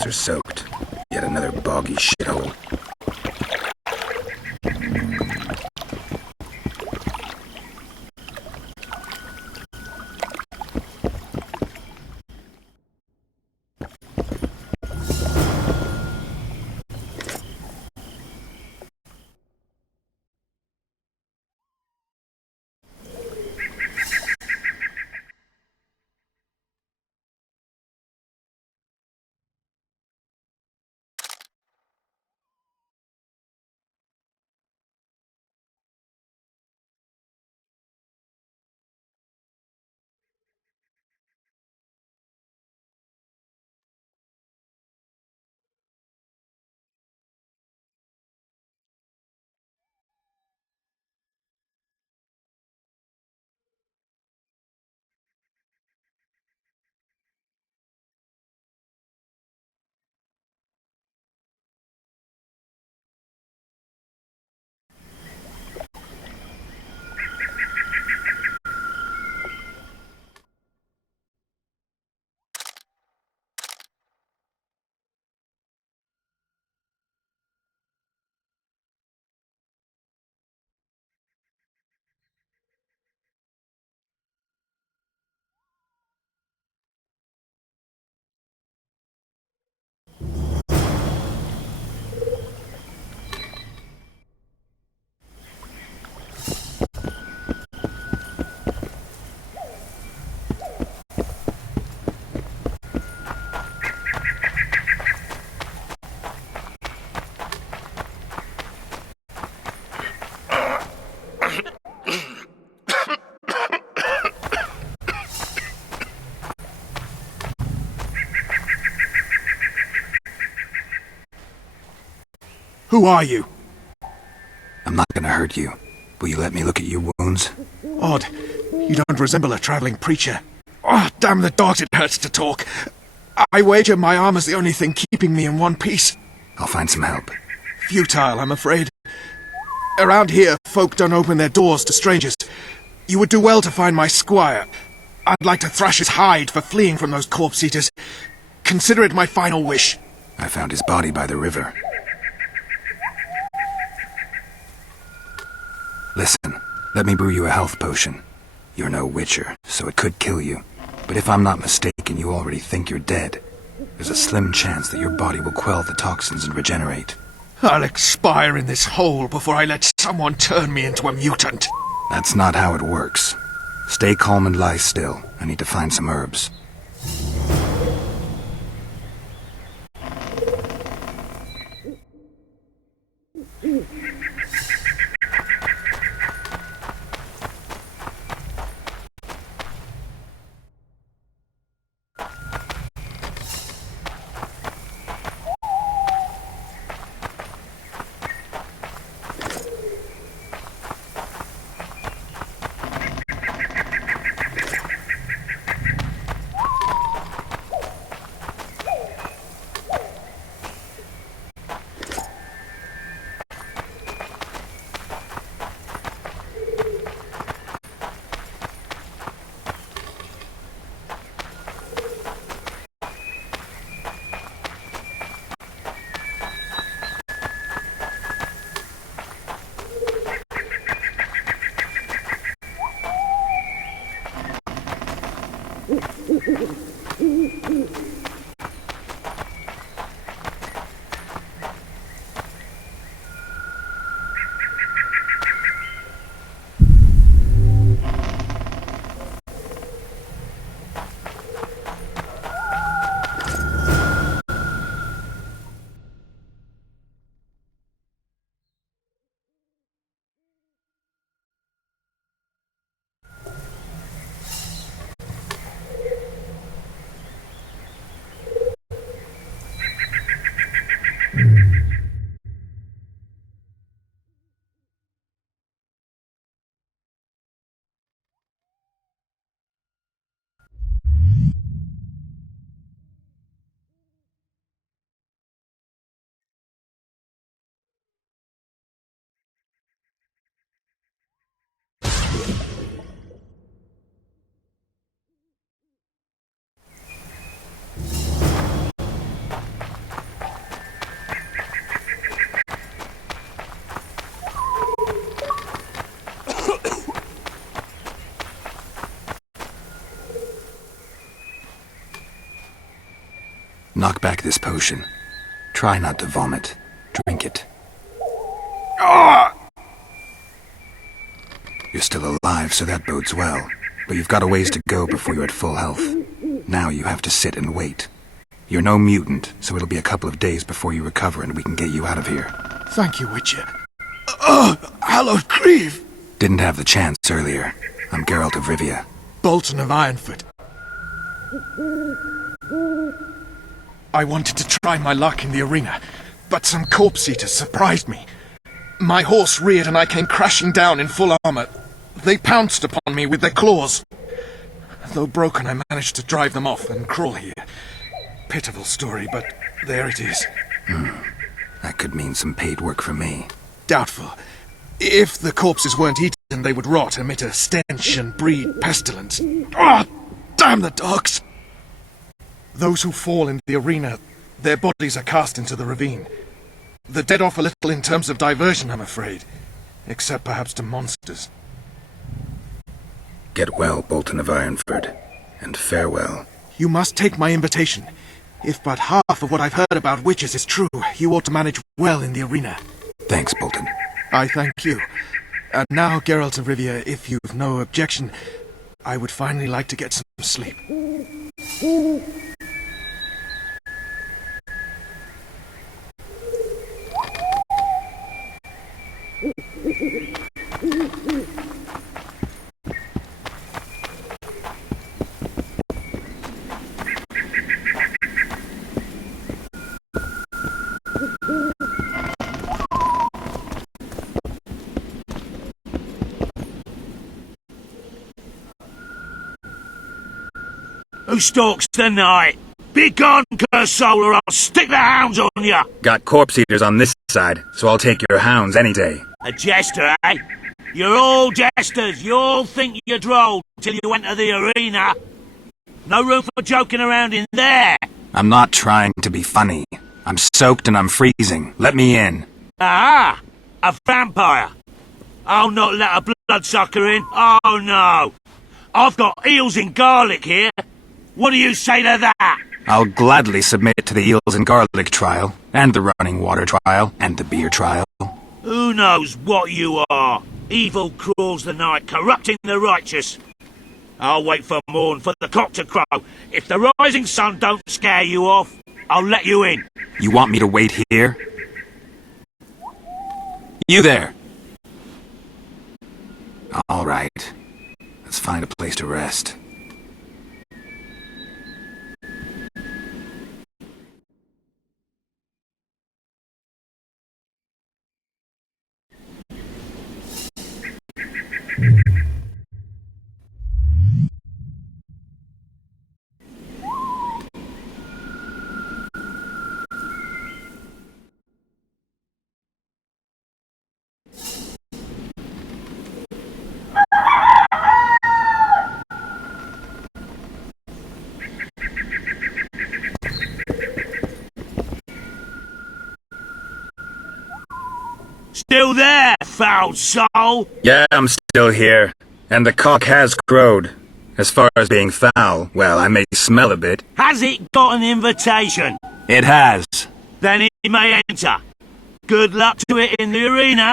boots are soaked. Yet another boggy shithole. Who are you? I'm not gonna hurt you. Will you let me look at your wounds? Odd. You don't resemble a traveling preacher. Oh, damn the dogs, it hurts to talk. I wager my armor's the only thing keeping me in one piece. I'll find some help. Futile, I'm afraid. Around here, folk don't open their doors to strangers. You would do well to find my squire. I'd like to thrash his hide for fleeing from those corpse-eaters. Consider it my final wish. I found his body by the river. Listen, let me brew you a health potion. You're no witcher, so it could kill you. But if I'm not mistaken, you already think you're dead. There's a slim chance that your body will quell the toxins and regenerate. I'll expire in this hole before I let someone turn me into a mutant. That's not how it works. Stay calm and lie still. I need to find some herbs. Knock back this potion. Try not to vomit. Drink it. Ah! You're still alive, so that bodes well. But you've got a ways to go before you're at full health. Now you have to sit and wait. You're no mutant, so it'll be a couple of days before you recover and we can get you out of here. Thank you, Witcher. Oh, hallowed grief! Didn't have the chance earlier. I'm Geralt of Rivia. Bolton of Ironfoot. I wanted to try my luck in the arena, but some corpse-eaters surprised me. My horse reared and I came crashing down in full armor. They pounced upon me with their claws. Though broken, I managed to drive them off and crawl here. Pitiful story, but there it is. That could mean some paid work for me. Doubtful. If the corpses weren't eaten, they would rot, emit a stench, and breed pestilence. Ah, damn the dogs! Those who fall in the arena, their bodies are cast into the ravine. The dead offer little in terms of diversion, I'm afraid. Except perhaps to monsters. Get well, Bolton of Ironford, and farewell. You must take my invitation. If but half of what I've heard about witches is true, you ought to manage well in the arena. Thanks, Bolton. I thank you. And now, Geralt of Rivia, if you've no objection, I would finally like to get some sleep. Who stalks the night? Be gone, cursed soul, or I'll stick the hounds on ya! Got corpse eaters on this side, so I'll take your hounds any day. A jester, eh? You're all jesters. You all think you're droll till you enter the arena. No room for joking around in there. I'm not trying to be funny. I'm soaked and I'm freezing. Let me in. Ah, a vampire. I'll not let a bloodsucker in. Oh, no. I've got eels in garlic here. What do you say to that? I'll gladly submit to the eels and garlic trial, and the running water trial, and the beer trial. Who knows what you are? Evil crawls the night, corrupting the righteous. I'll wait for morn for the cock to crow. If the rising sun don't scare you off, I'll let you in. You want me to wait here? You there! All right. Let's find a place to rest. Still there, foul soul? Yeah, I'm still here. And the cock has crowed. As far as being foul, well, I may smell a bit. Has it got an invitation? It has. Then he may enter. Good luck to it in the arena.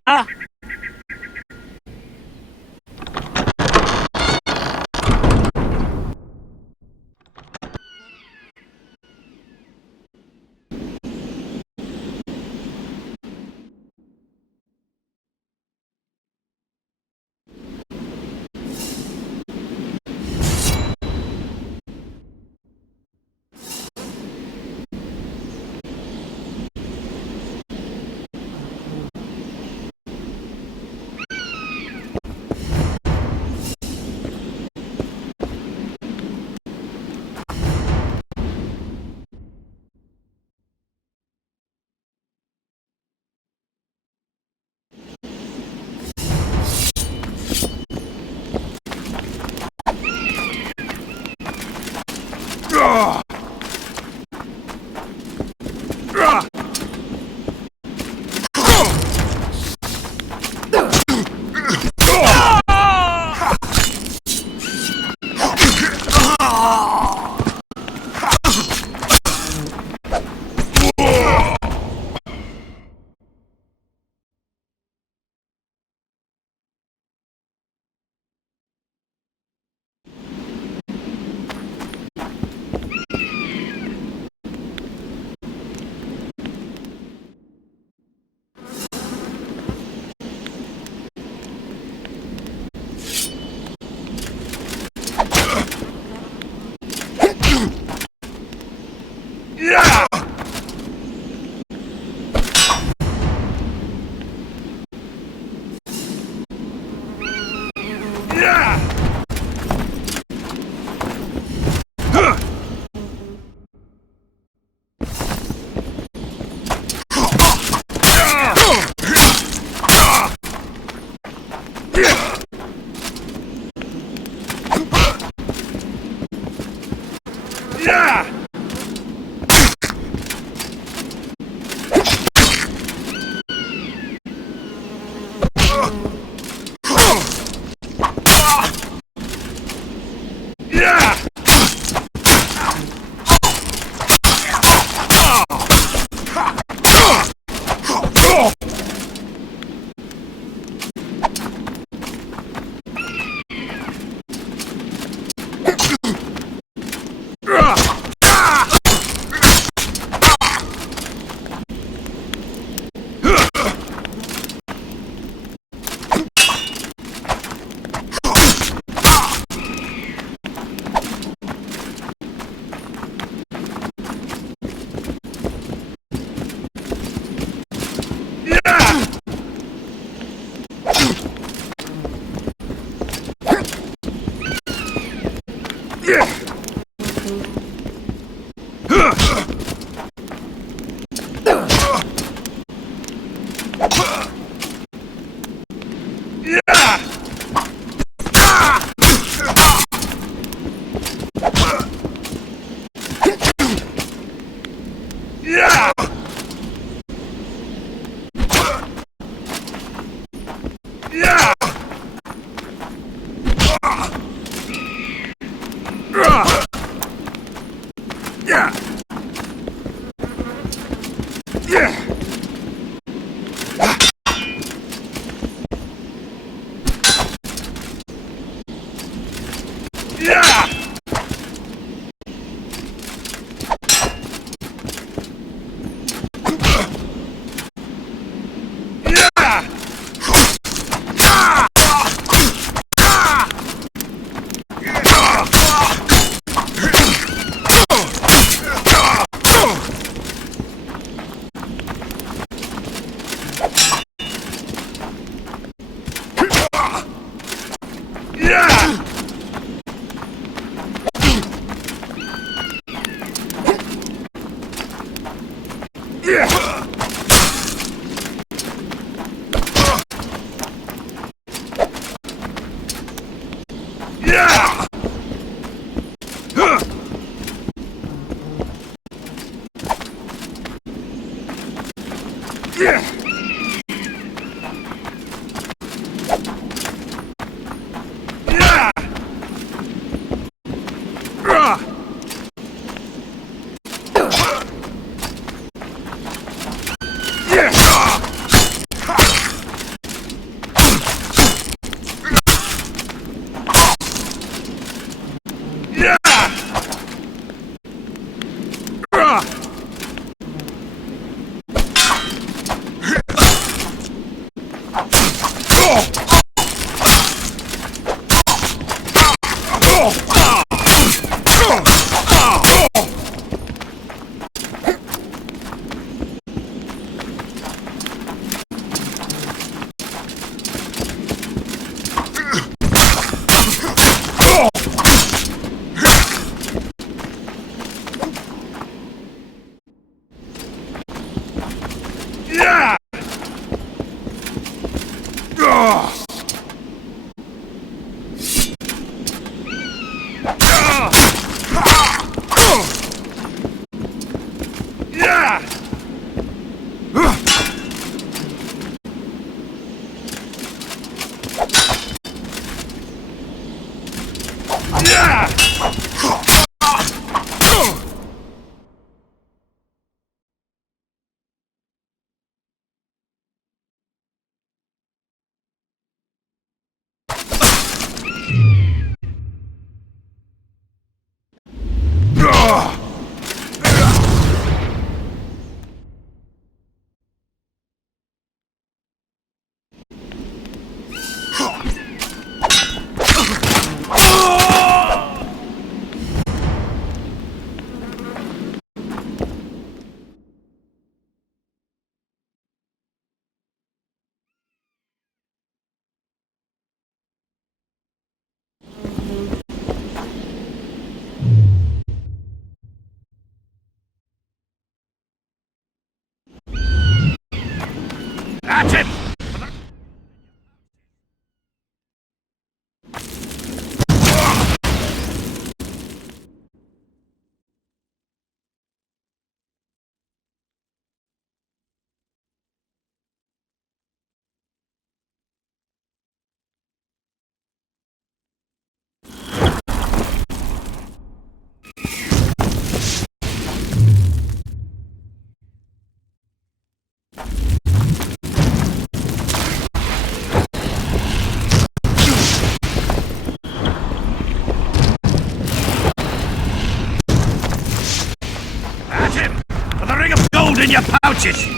righteous!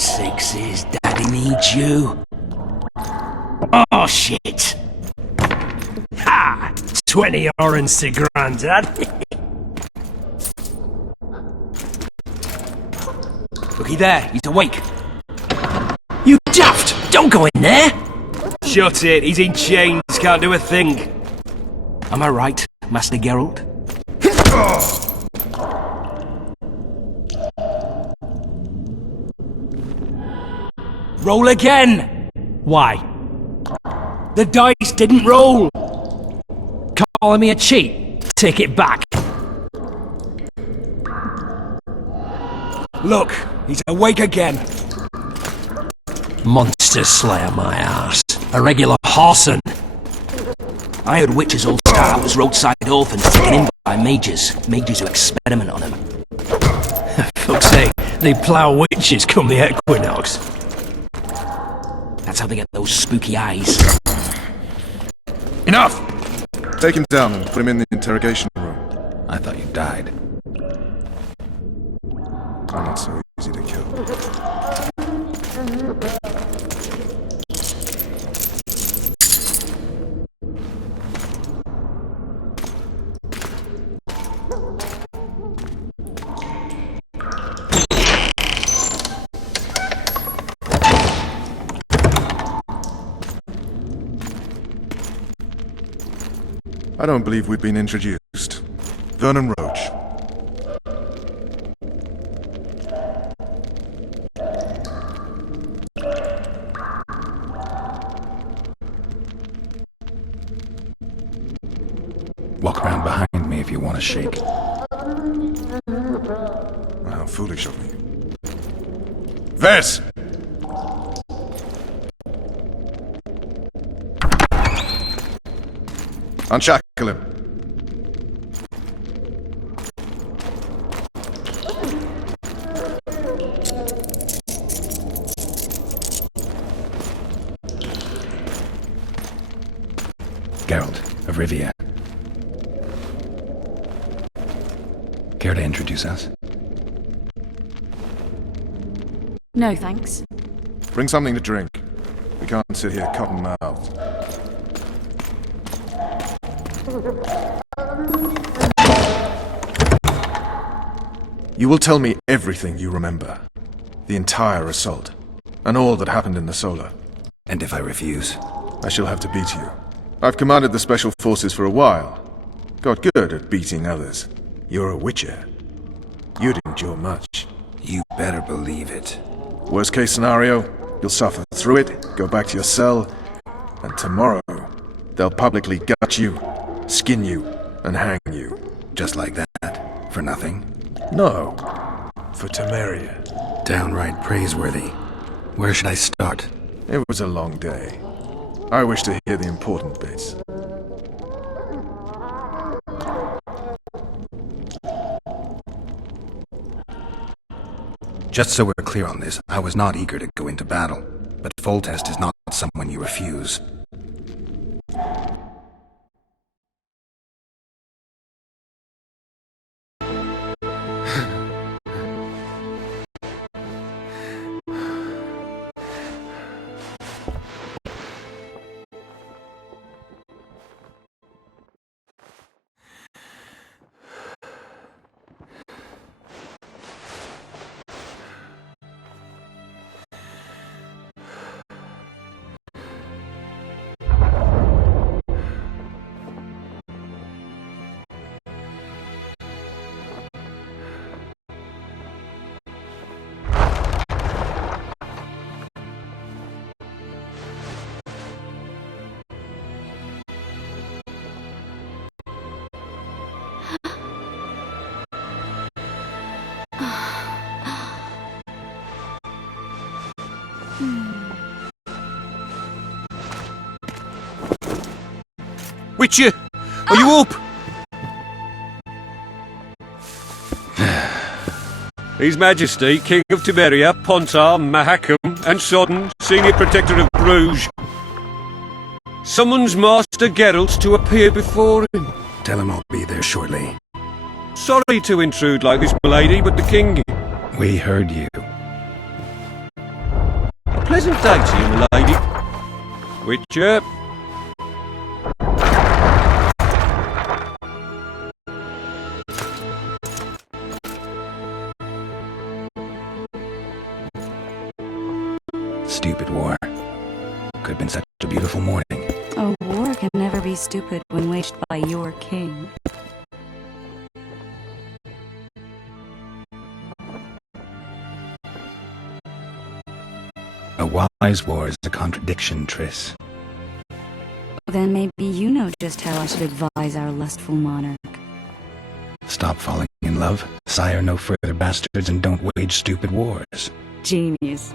Sixes, Daddy needs you. Oh, shit. Ha! 20 orange to Grandad. Looky there, he's awake. You daft! Don't go in there! Shut it, he's in chains, can't do a thing. Am I right, Master Geralt? Roll again! Why? The dice didn't roll! Calling me a cheat? Take it back. Look, he's awake again. Monster Slayer, my ass. A regular horson. I heard witches all start out as roadside orphans taken in by mages. Mages who experiment on them. Fuck's sake, they plough witches come the equinox. That's how they get those spooky eyes. Enough! Take him down and put him in the interrogation room. I thought you died. I'm not so easy to kill. I don't believe we've been introduced. Vernon Roach. Walk around behind me if you want to shake. How foolish of me. Vers! Unshackle him. Geralt of Rivia. Care to introduce us? No, thanks. Bring something to drink. We can't sit here cotton-mouthed. You will tell me everything you remember. The entire assault. And all that happened in the Solar. And if I refuse? I shall have to beat you. I've commanded the Special Forces for a while. Got good at beating others. You're a Witcher. You'd endure much. You better believe it. Worst case scenario, you'll suffer through it, go back to your cell, and tomorrow, they'll publicly gut you, skin you, and hang you. Just like that? For nothing? No. For Temeria. Downright praiseworthy. Where should I start? It was a long day. I wish to hear the important bits. Just so we're clear on this, I was not eager to go into battle, but Foltest is not someone you refuse. Witcher! Are you up? His Majesty, King of Temeria, Pontar, Mahakam, and Sodden, Senior Protector of Bruges, summons Master Geralt to appear before him. Tell him I'll be there shortly. Sorry to intrude like this, milady, but the King... We heard you. A pleasant day to you, milady. Witcher. Stupid war. Could have been such a beautiful morning. A war can never be stupid when waged by your king. A wise war is a contradiction, Triss. Then maybe you know just how I should advise our lustful monarch. Stop falling in love, sire no further bastards, and don't wage stupid wars. Genius.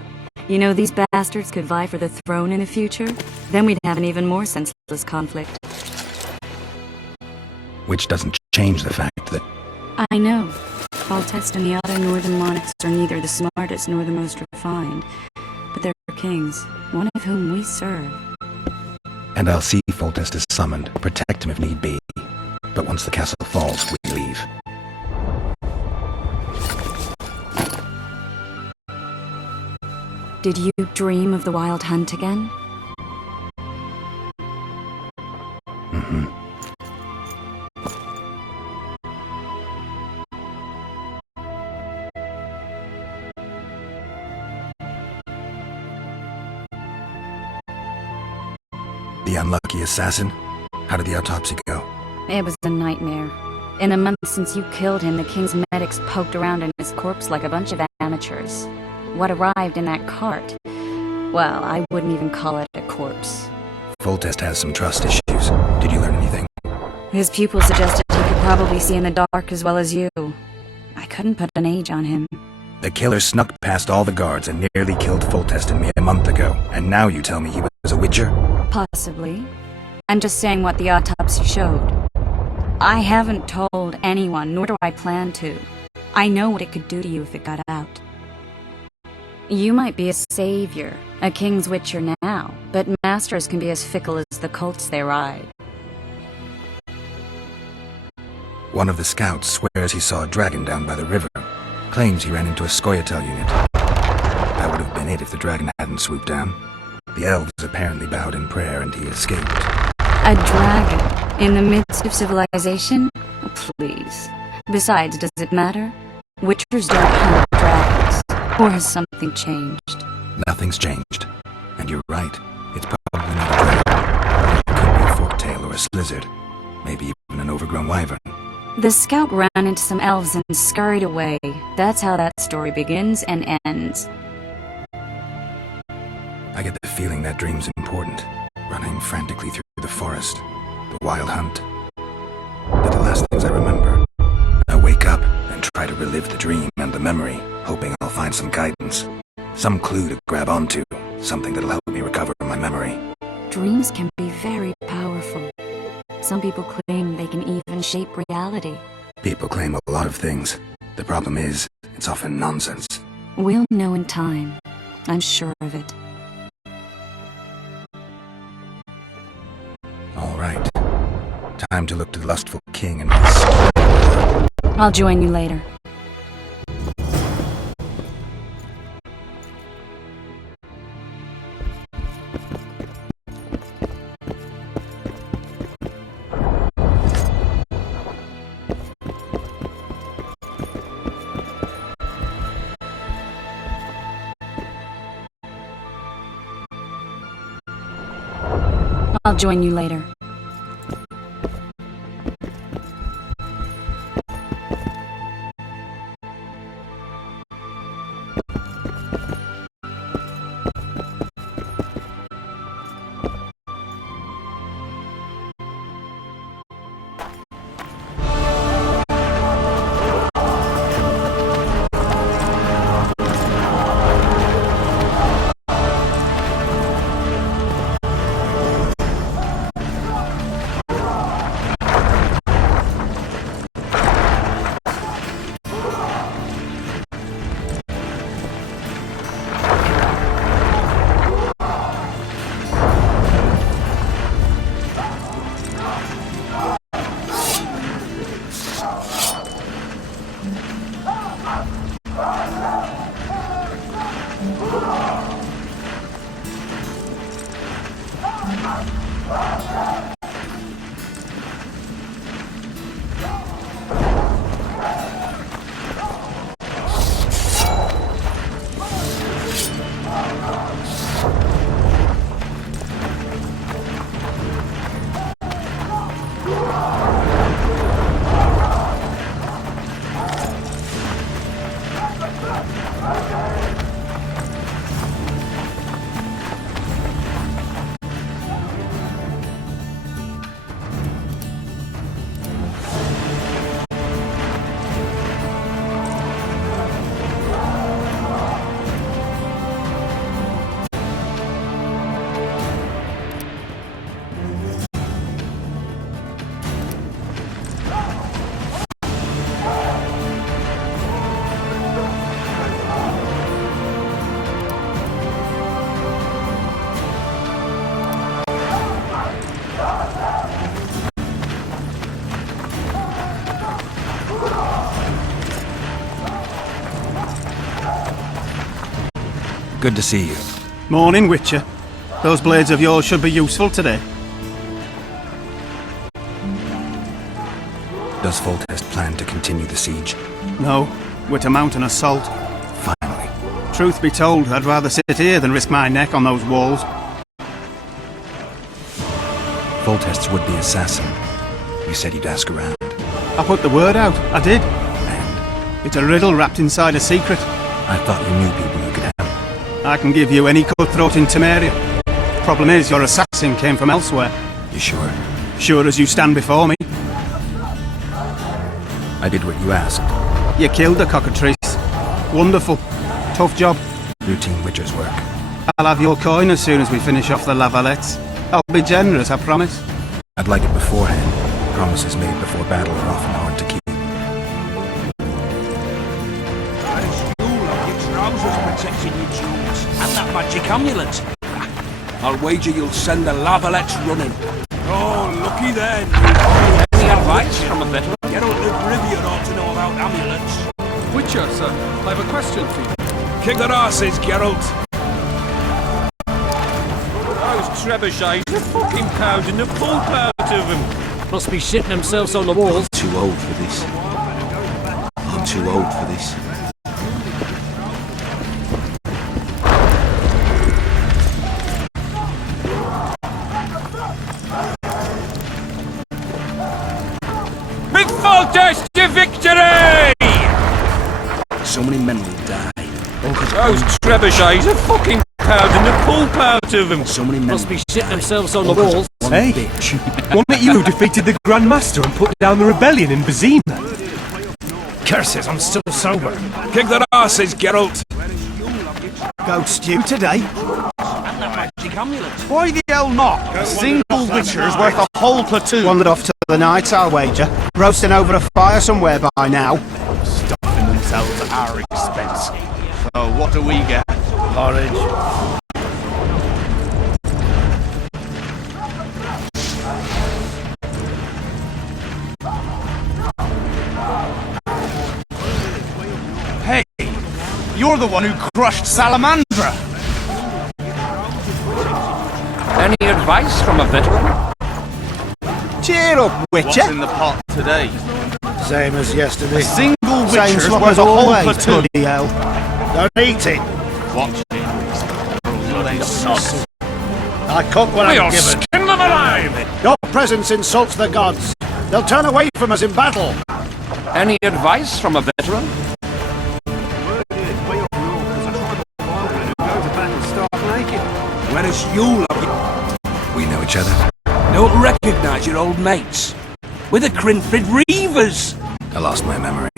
You know, these bastards could vie for the throne in the future? Then we'd have an even more senseless conflict. Which doesn't change the fact that... I know. Foltest and the other northern monarchs are neither the smartest nor the most refined. But they're kings, one of whom we serve. And I'll see Foltest is summoned, protect him if need be. But once the castle falls, we leave. Did you dream of the Wild Hunt again? Mm-hmm. The unlucky assassin? How did the autopsy go? It was a nightmare. In the month since you killed him, the king's medics poked around in his corpse like a bunch of amateurs. What arrived in that cart? Well, I wouldn't even call it a corpse. Foltest has some trust issues. Did you learn anything? His pupil suggested he could probably see in the dark as well as you. I couldn't put an age on him. The killer snuck past all the guards and nearly killed Foltest and me a month ago. And now you tell me he was a Witcher? Possibly. I'm just saying what the autopsy showed. I haven't told anyone, nor do I plan to. I know what it could do to you if it got out. You might be a savior, a king's witcher now, but masters can be as fickle as the colts they ride. One of the scouts swears he saw a dragon down by the river. Claims he ran into a Scoia'tael unit. That would have been it if the dragon hadn't swooped down. The elves apparently bowed in prayer and he escaped. A dragon? In the midst of civilization? Please. Besides, does it matter? Witchers don't hunt dragons. Or has something changed? Nothing's changed. And you're right. It's probably not a dragon. It could be a forktail or a slizzard. Maybe even an overgrown wyvern. The scout ran into some elves and scurried away. That's how that story begins and ends. I get the feeling that dream's important. Running frantically through the forest. The wild hunt. They're the last things I remember. I wake up and try to relive the dream and the memory, hoping I'll find some guidance. Some clue to grab onto. Something that'll help me recover my memory. Dreams can be very powerful. Some people claim they can even shape reality. People claim a lot of things. The problem is, it's often nonsense. We'll know in time. I'm sure of it. All right. Time to look to the lustful king and his... I'll join you later. I'll join you later. Good to see you. Morning, Witcher. Those blades of yours should be useful today. Does Foltest plan to continue the siege? No, we're to mount an assault. Finally. Truth be told, I'd rather sit here than risk my neck on those walls. Foltest's would-be assassin. You said you'd ask around. I put the word out, I did. And It's a riddle wrapped inside a secret. I thought you knew people who could help. I can give you any cutthroat in Temeria. Problem is, your assassin came from elsewhere. You sure? Sure as you stand before me. I did what you asked. You killed the cockatrice. Wonderful. Tough job. Routine Witcher's work. I'll have your coin as soon as we finish off the lavalettes. I'll be generous, I promise. I'd like it beforehand. Promises made before battle are often hard to keep. Trousers protecting your jewels, and that magic amulet. I'll wager you'll send the lavalettes running. Oh, looky then. Any advice from a veteran? Get on the question for you. Kick their asses, Geralt. Those trebuchets are fucking pounding the pulp out of them. Must be shitting themselves on the walls. Too old for this. I'm too old for this. Big Foltest to victory! So many men will die. Those trebuchets are fucking pounding the pulp out of them. So many men Must be shitting themselves on the walls. Hey, bitch. wasn't it you who defeated the Grand Master and put down the rebellion in Vizima? Curses, I'm still sober. Kick their asses, Geralt. Ghost you today? And that magic amulet. Why the hell not? A single Witcher is worth a whole platoon. Wandered off to the Knights, I'll wager. Roasting over a fire somewhere by now. Stuffing themselves at our expense. So what do we get? Porridge. Hey, you're the one who crushed Salamandra. Any advice from a veteran? Cheer up, Witcher. What's in the pot today? Same as yesterday. Single Same Witcher's slop worth as a whole always, platoon. bloody hell. Don't eat it. Watch it. Bloody sods. I cook what I'm given. Skin them alive! Your presence insults the gods. They'll turn away from us in battle. Any advice from a veteran? Whereas you, We know each other. don't recognise your old mates. We're the Crinfrid Reavers. I lost my memory.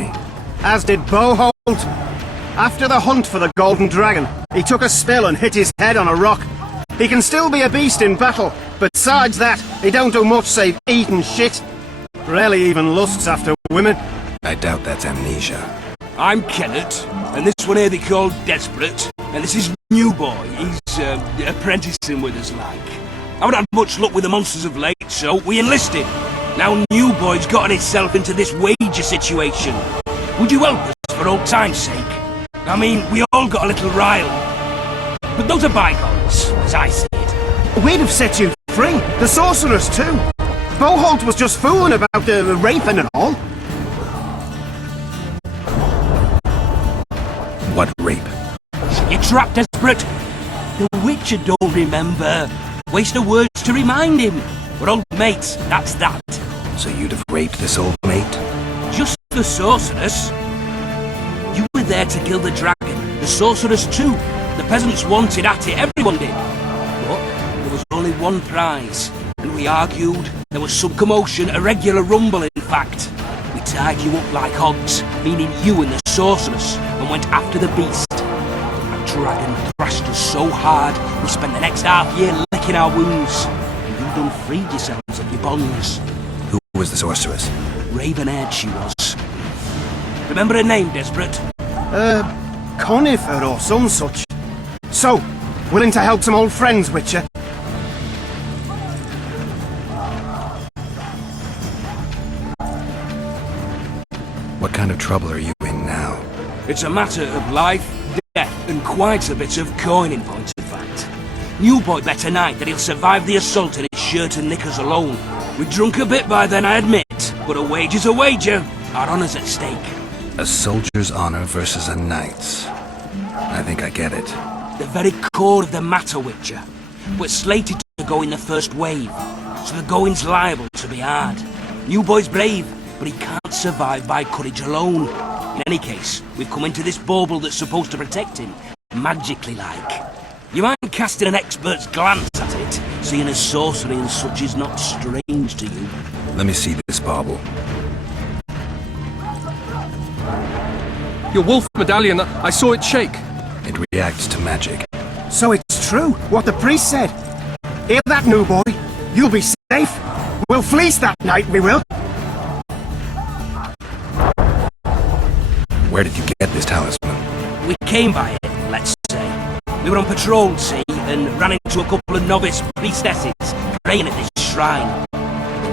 As did Boholt. After the hunt for the Golden Dragon, he took a spill and hit his head on a rock. He can still be a beast in battle, but besides that, he don't do much save eat and shit. Rarely even lusts after women. I doubt that's amnesia. I'm Kenneth, and this one here they call Desperate, and this is New Boy. He's apprenticing with us, like. I haven't had much luck with the monsters of late, so we enlisted. Now New Boy's gotten himself into this wager situation. Would you help us for old time's sake? I mean, we all got a little rile. But those are bygones, as I see it. We'd have set you free. The sorceress too. Boholt was just fooling about the raping and all. What rape? You're trapped, Desperate. The Witcher don't remember. Waste of words to remind him. We're old mates, that's that. So you'd have raped this old mate? Just the sorceress. You were there to kill the dragon. The sorceress too. The peasants wanted at it, everyone did. But there was only one prize. And we argued. There was some commotion, a regular rumble in fact. We tied you up like hogs, meaning you and the sorceress, and went after the beast. That dragon thrashed us so hard, we spent the next half year licking our wounds. And you done freed yourselves of your bonds. Who was the sorceress? Raven-haired she was. Remember her name, Desperate? Conifer or some such. So, willing to help some old friends, Witcher? What kind of trouble are you in now? It's a matter of life, death, and quite a bit of coin in point of fact. New Boy bet tonight that he'll survive the assault in his shirt and knickers alone. We drunk a bit by then, I admit, but a wager's a wager. Our honour's at stake. A soldier's honor versus a knight's. I think I get it. The very core of the matter, Witcher. We're slated to go in the first wave, so the going's liable to be hard. New Boy's brave, but he can't survive by courage alone. In any case, we've come into this bauble that's supposed to protect him, magically like. You mind casting an expert's glance at it, seeing as sorcery and such is not strange to you? Let me see this bauble. Your wolf medallion, I saw it shake. It reacts to magic. So it's true, what the priest said. Hear that, New Boy? You'll be safe. We'll fleece that night, we will. Where did you get this talisman? We came by it, let's say. We were on patrol, see, and ran into a couple of novice priestesses praying at this shrine.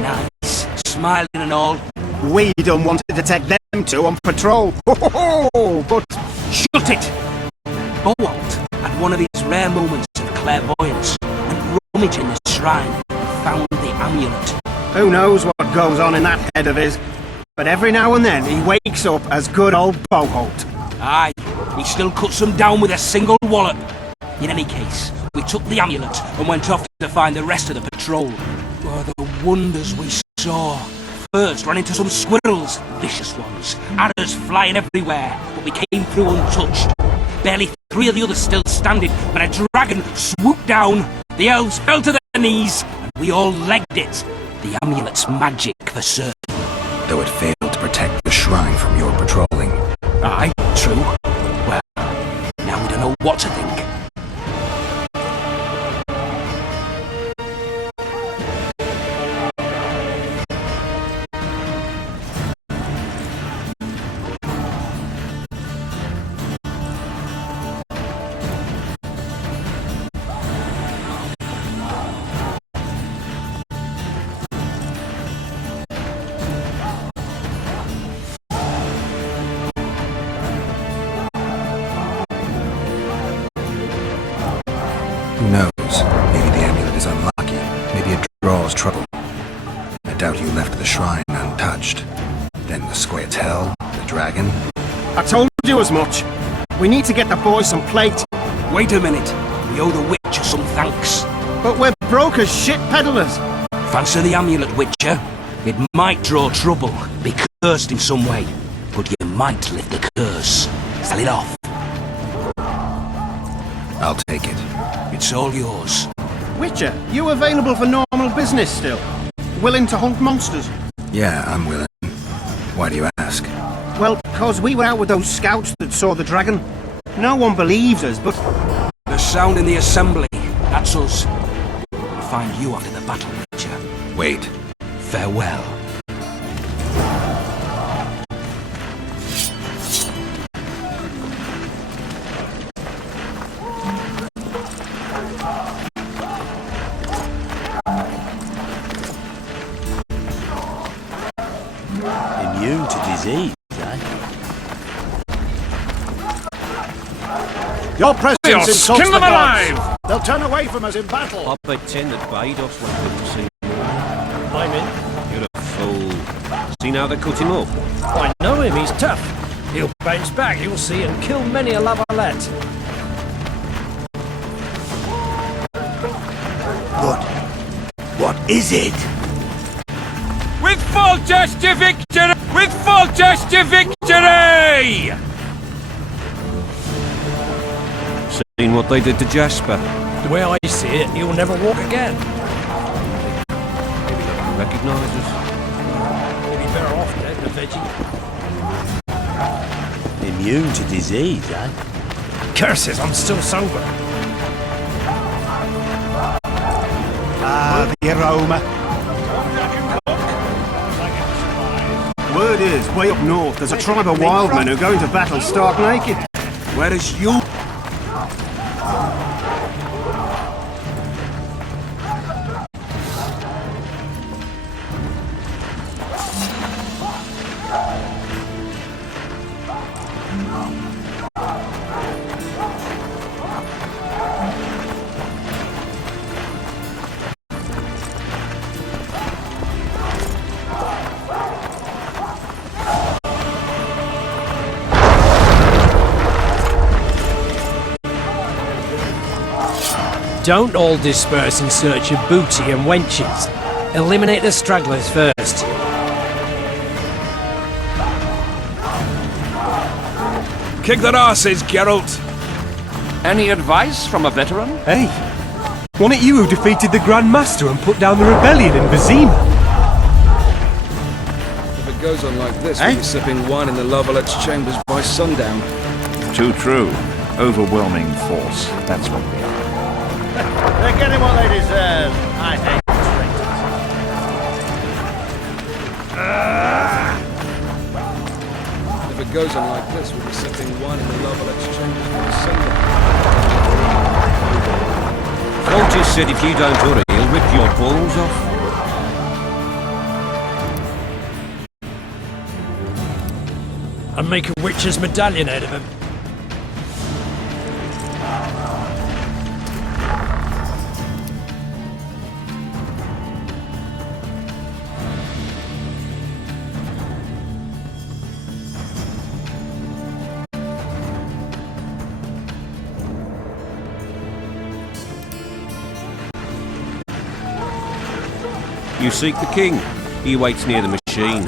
Nice, smiling and all, We done wanted to take them two on patrol. But Shut it! Boholt had one of his rare moments of clairvoyance and rummaged in the shrine and found the amulet. who knows what goes on in that head of his. But every now and then he wakes up as good old Boholt. Aye, he still cuts them down with a single wallop. In any case, we took the amulet and went off to find the rest of the patrol. Oh, the wonders we saw. First ran into some squirrels, vicious ones, adders flying everywhere, but we came through untouched. Barely 3 of the others still standing when a dragon swooped down. The elves fell to their knees, and we all legged it. The amulet's magic for certain. Though it failed to protect the shrine from your patrolling. Aye, true. Well, now we don't know what to think. Who knows? Maybe the amulet is unlucky. Maybe it draws trouble. I doubt you left the shrine untouched. Then the Squirtel, the dragon. I told you as much. We need to get the boys some plate. Wait a minute. We owe the Witcher some thanks. But we're broke as shit peddlers. Fancy the amulet, Witcher. It might draw trouble, be cursed in some way, but you might lift the curse. Sell it off. I'll take it. It's all yours. Witcher, you available for normal business still? Willing to hunt monsters? Yeah, I'm willing. Why do you ask? Well, because we were out with those scouts that saw the dragon. No one believes us, but... The sound in the assembly, that's us. We'll find you after the battle, Witcher. Wait. Farewell. Immune to disease, eh? Your presence insults skin the them gods. alive! They'll turn away from us in battle. I pretend that Bados went good to see you. I'm in. You're a fool. See now they cut him up? I know him, he's tough. He'll bounce back, you'll see, and kill many a lavalette. What is it? With full gesture victory! With full gesture victory! Seen what they did to Jasper? The way I see it, he'll never walk again. Maybe they don't recognise us. He'll be better off dead than a veggie. Immune to disease, eh? Curses, I'm still sober. Ah, the aroma. Word is, way up north, there's a tribe of wild men who go into battle stark naked. Whereas you... Don't all disperse in search of booty and wenches. Eliminate the stragglers first. Kick their asses, Geralt! Any advice from a veteran? Hey, wasn't it you who defeated the Grand Master and put down the rebellion in Vizima? If it goes on like this, we'll be sipping wine in the Lovelet's chambers by sundown. Too true. Overwhelming force. That's what we are. They're getting what they deserve. I hate traitors. If it goes on like this, we'll be sipping wine in the Lovelet's chambers by sundown. Folger said if you don't hurry, he'll rip your balls off. and make a witcher's medallion out of him. You seek the king. He waits near the machine.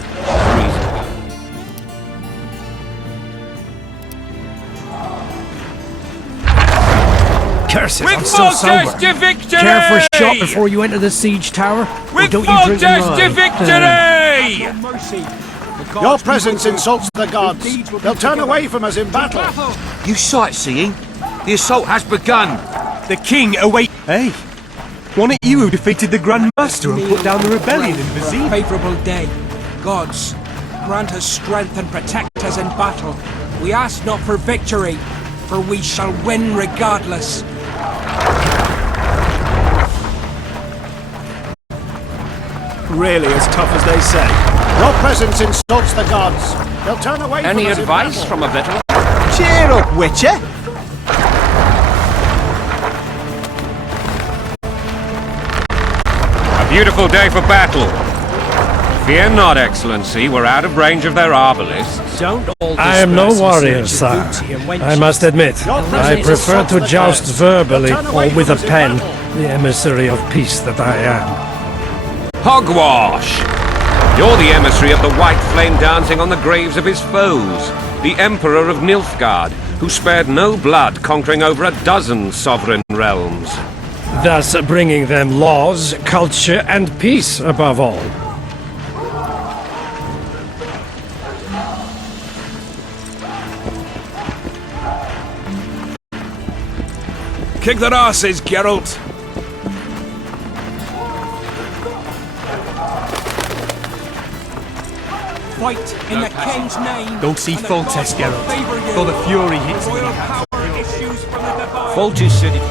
Curse it, I'm still sober. To victory! Care for a shot before you enter the siege tower? Or With don't you drink Projekt wine? to victory! Your presence insults the gods. They'll turn away from us in battle. You sightseeing? The assault has begun. The king awaits. Hey, wasn't it you who defeated the Grand Master and put down the rebellion in Vizir? Favourable day. Gods, grant us strength and protect us in battle. We ask not for victory, for we shall win regardless. Really as tough as they say. Your presence insults the gods. They'll turn away from us Any in advice battle. from a veteran? Cheer up, Witcher! A beautiful day for battle. Fear not, Excellency, we're out of range of their arbalists. Don't all I am no disperse in warrior, search of sire. booty and wenches. I must admit, I prefer to joust verbally or with a pen, the emissary of peace that I am. Hogwash! You're the emissary of the white flame dancing on the graves of his foes, the Emperor of Nilfgaard, who spared no blood conquering over a dozen sovereign realms. Thus bringing them laws, culture, and peace above all. Kick their asses, Geralt. Fight in the king's name. Don't see fault, Geralt. For the fury hits me. Royal power issues from the divine. Faulty city.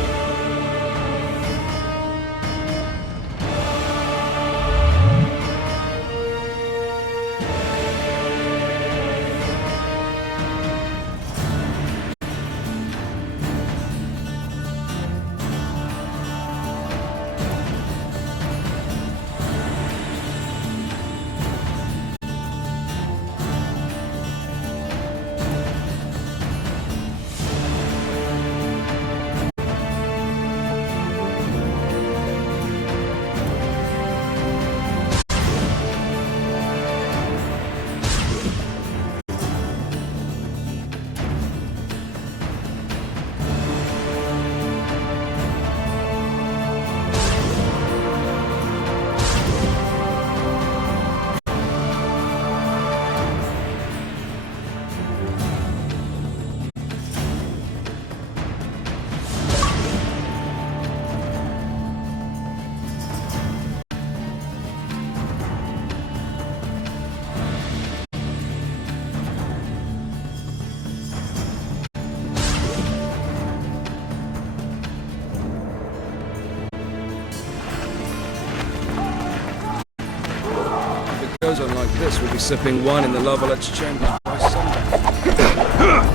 Goes on like this, we'll be sipping wine in the Lovelet's chamber by sundown.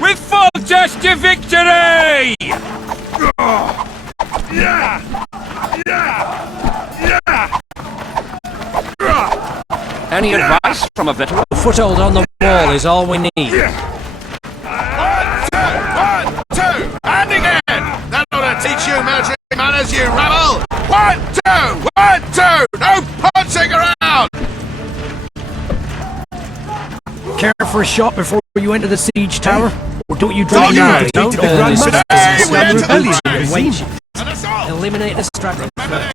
With Projekt to victory! Any advice from a veteran? A foothold on the wall is all we need. One, two, and again! That ought to teach you military manners, you rebel! 1, 2, 1, 2! No punching around! Care for a shot before you enter the siege tower? Or don't you drink you wine? defeated the Don't Grand all Master disperse and in stand search of rebellion booty in and Vizir. wenches. An assault! Eliminate the stragglers first.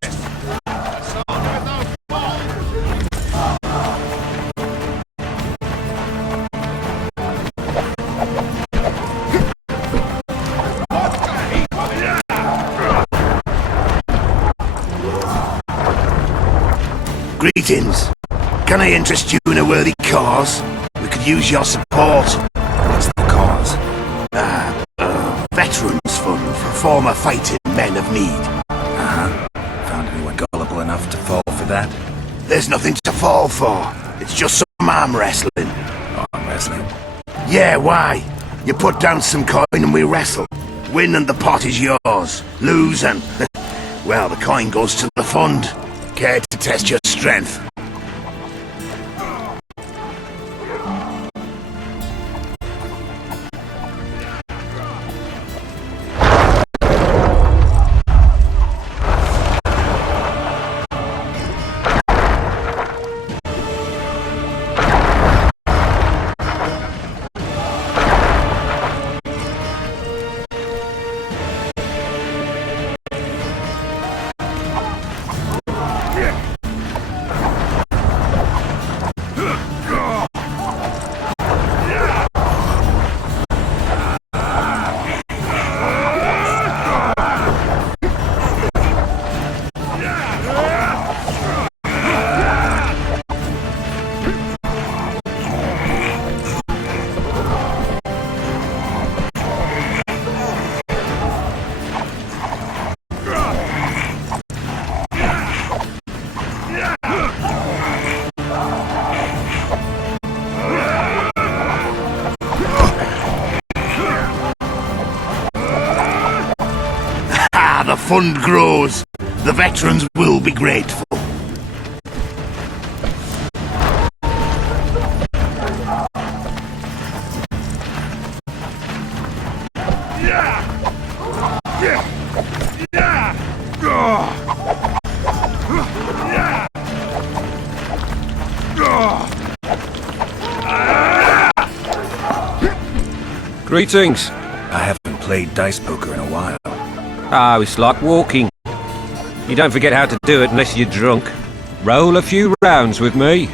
Greetings. Can I interest you in a worthy cause? We could use your support. What's the cause? Veterans Fund for former fighting men of need. Uh-huh. Found anyone gullible enough to fall for that? There's nothing to fall for. It's just some arm wrestling. Arm wrestling? Yeah, why? You put down some coin and we wrestle. Win and the pot is yours. Lose and... well, the coin goes to the fund. Care to test your strength? The fund grows. The veterans will be grateful. Greetings. I haven't played dice poker in a while. Oh, it's like walking. You don't forget how to do it unless you're drunk. Roll a few rounds with me.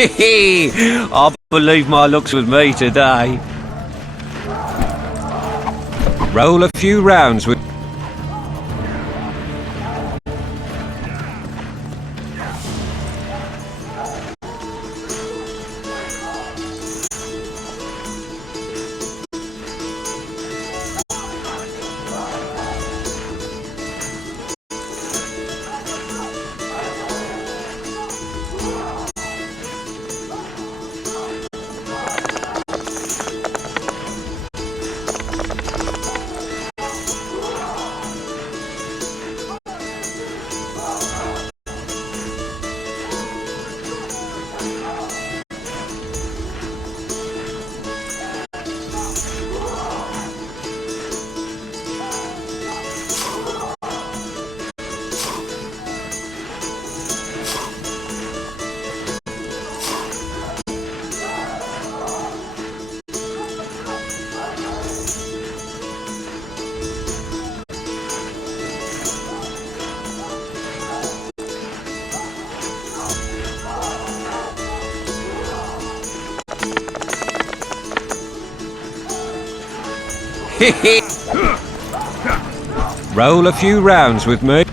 I believe my luck's with me today. Roll a few rounds with... Roll a few rounds with me.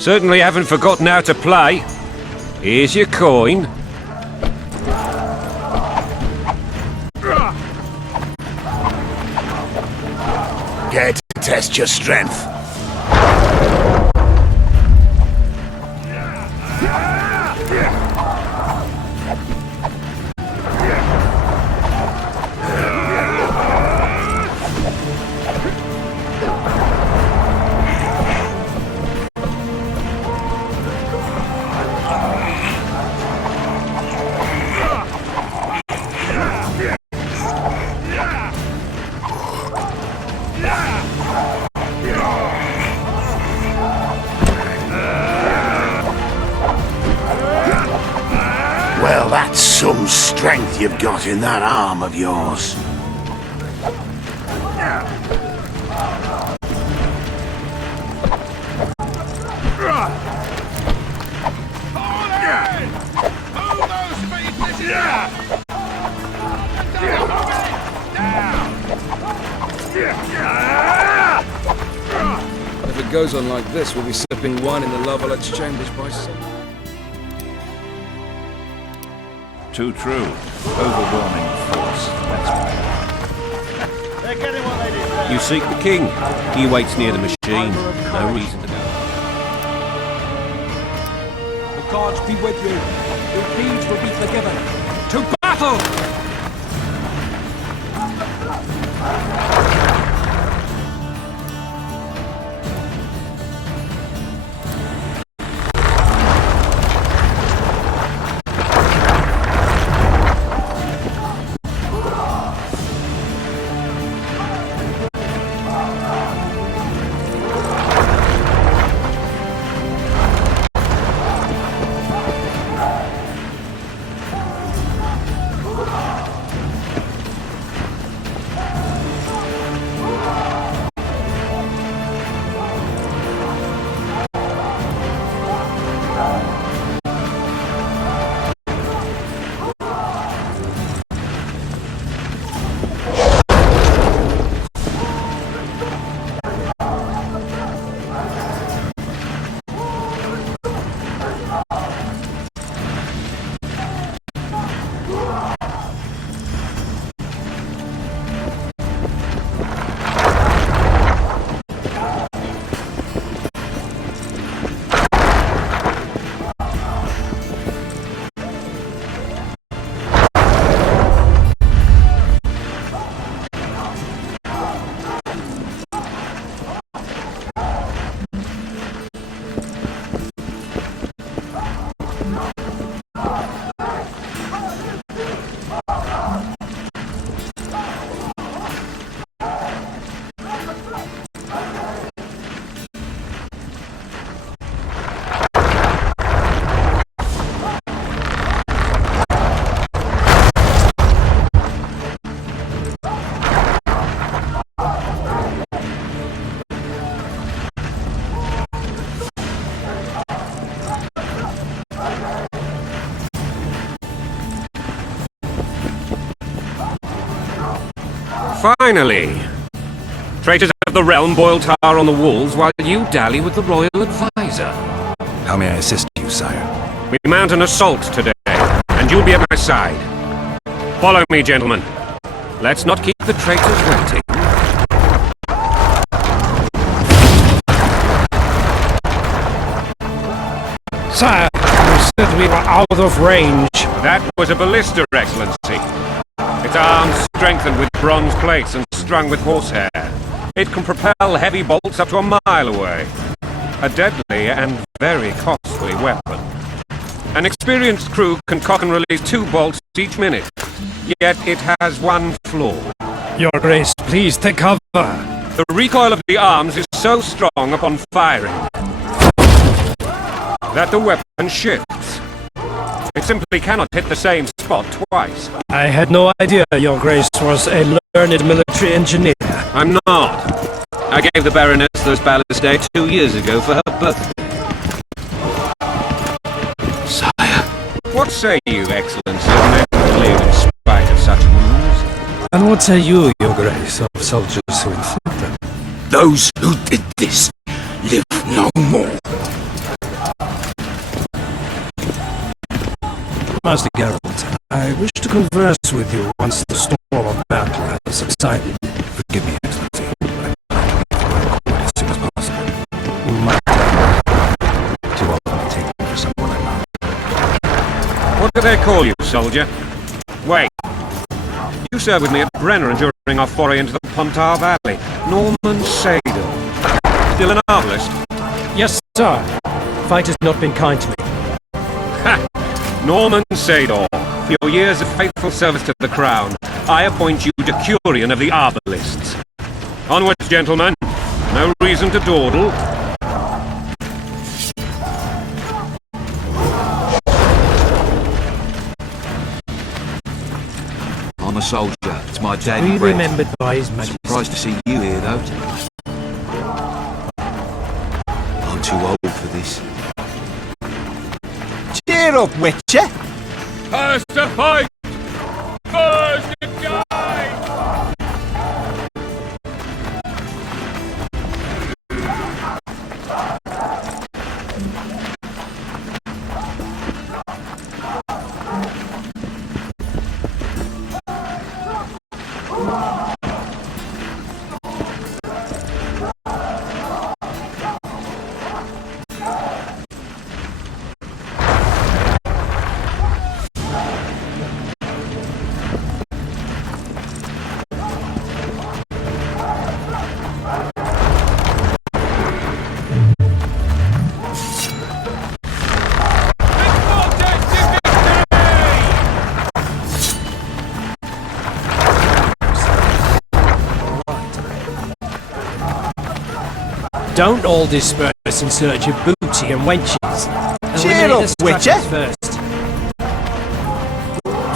Certainly haven't forgotten how to play. Here's your coin. Care to test your strength? Well, that's some strength you've got in that arm of yours. If it goes on like this, we'll be sipping wine in the Lovelet's chambers by sunset. Too true. Overwhelming force. That's They're getting what they deserve. You seek the king. He waits near the machine. No reason to go. The gods be with you. Your deeds will be forgiven. To battle! Finally! Traitors of the realm boil tar on the walls while you dally with the royal advisor. How may I assist you, sire? We mount an assault today, and you'll be at my side. Follow me, gentlemen. Let's not keep the traitors waiting. Sire, you said we were out of range. That was a ballista, Excellency. Its arms strengthened with bronze plates and strung with horsehair. It can propel heavy bolts up to a mile away. A deadly and very costly weapon. An experienced crew can cock and release 2 bolts each minute. Yet it has one flaw. Your Grace, please take cover. The recoil of the arms is so strong upon firing that the weapon shifts. It simply cannot hit the same spot twice. I had no idea Your Grace was a learned military engineer. I'm not. I gave the Baroness those ballistae 2 years ago for her birthday. Sire. What say you, Excellency, of men who live in spite of such wounds? And what say you, Your Grace, of soldiers who inflict them? Those who did this live no more. Master Geralt, I wish to converse with you once the storm of battle has subsided. Forgive me, Excellency, but I plan to leave as soon as possible. My time. Too often taken for someone I'm not. What do they call you, soldier? Wait. You served with me at Brenner during our foray into the Pontar Valley. Norman Sadel. Still an arbalist? Yes, sir. Fight has not been kind to me. Ha! Norman Sador, for your years of faithful service to the Crown, I appoint you Decurion of the Arbalists. Onwards, gentlemen. No reason to dawdle. I'm a soldier. It's my daily Be bread. remembered by His Majesty. Surprised to see you here, though. I'm too old for this. Cheer up, Witcher! First to fight! First to die! Don't all disperse in search of booty and wenches. Cheer up, Witcher! First.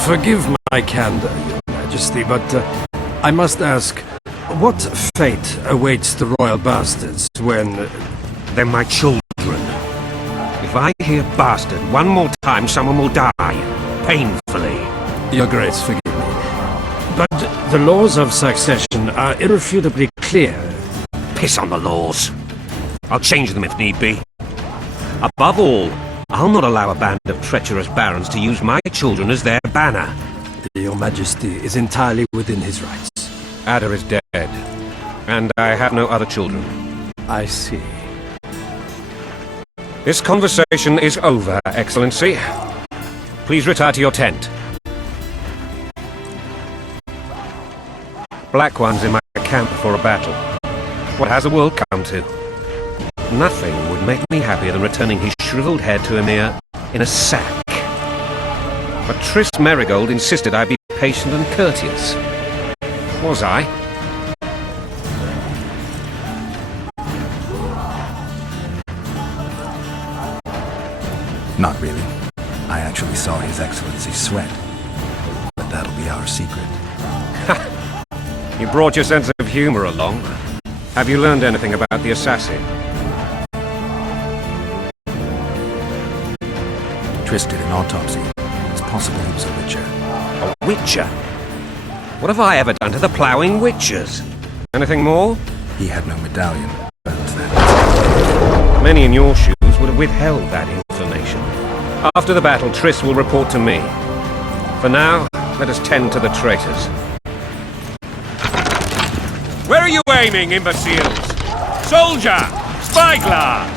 Forgive my candor, Your Majesty, but I must ask, what fate awaits the royal bastards when... They're my children. If I hear bastard one more time, someone will die. Painfully. Your Grace, forgive me. But the laws of succession are irrefutably clear. Piss on the laws. I'll change them if need be. Above all, I'll not allow a band of treacherous barons to use my children as their banner. Your Majesty is entirely within his rights. Ada is dead, and I have no other children. I see. This conversation is over, Excellency. Please retire to your tent. Black One's in my camp for a battle. What has the world come to? Nothing would make me happier than returning his shriveled head to Emir in a sack. But Triss Merigold insisted I be patient and courteous. Was I? Not really. I actually saw His Excellency sweat. But that'll be our secret. You brought your sense of humor along. Have you learned anything about the assassin? Triss did an autopsy. It's possible he was a witcher. A witcher? What have I ever done to the ploughing witchers? Anything more? He had no medallion, but that... Many in your shoes would have withheld that information. After the battle, Triss will report to me. For now, let us tend to the traitors. Where are you aiming, imbeciles? Soldier! Spyglass!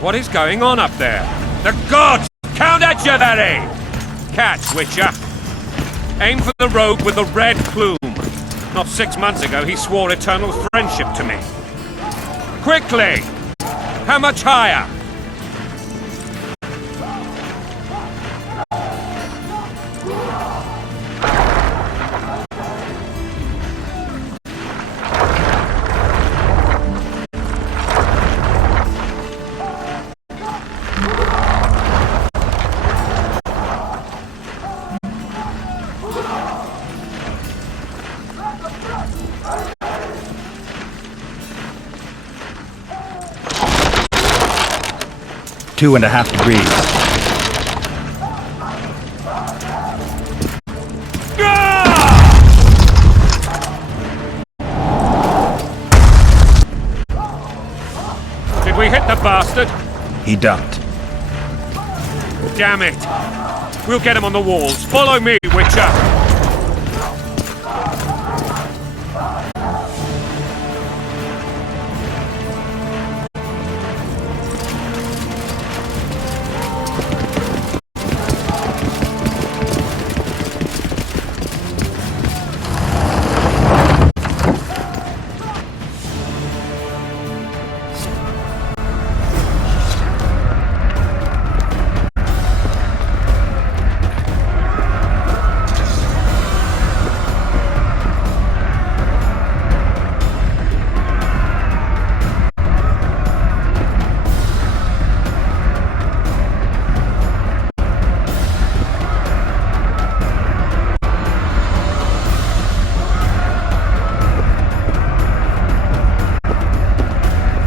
What is going on up there? The gods! Count at you, Larry! Catch, Witcher! Aim for the rogue with the red plume. Not 6 months ago, he swore eternal friendship to me. Quickly! How much higher? Two and a half degrees. Did we we hit the bastard? He ducked. Damn it! We'll get him on the walls. Follow me, Witcher!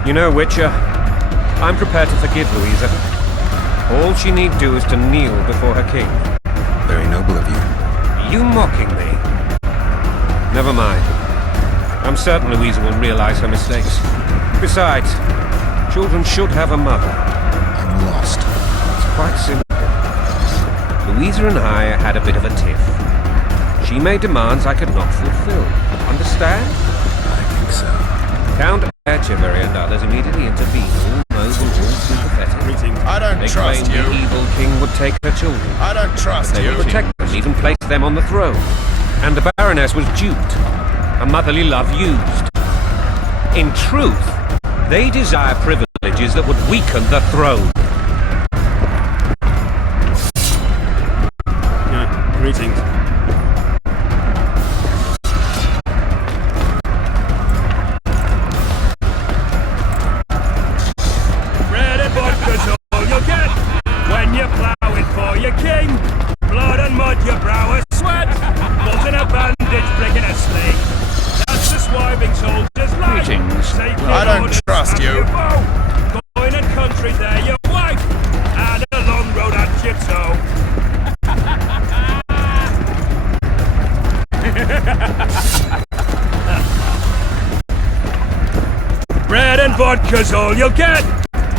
You know, Witcher, I'm prepared to forgive Louisa. All she need do is to kneel before her king. Very noble of you. Are you mocking me? Never mind. I'm certain Louisa will realize her mistakes. Besides, children should have a mother. I'm lost. It's quite simple. Louisa and I had a bit of a tiff. She made demands I could not fulfill. Understand? I think so. Count Echeverry and others immediately intervened, all noble, all sympathetic. I don't They trust claimed you. the evil king would take her children. I don't trust They you. would protect them, even place them on the throne. And the Baroness was duped. Her motherly love used. In truth, they desire privileges that would weaken the throne. Greetings. Bread and vodka's all you get when you're ploughing for your king. Blood and mud, your brow is sweat. Blood in a bandage, breaking a sling. That's the swiving soldier's life. Greetings. I don't trust you. Going and country, there your wife. And a long road at your toe. Bread and vodka's all you'll get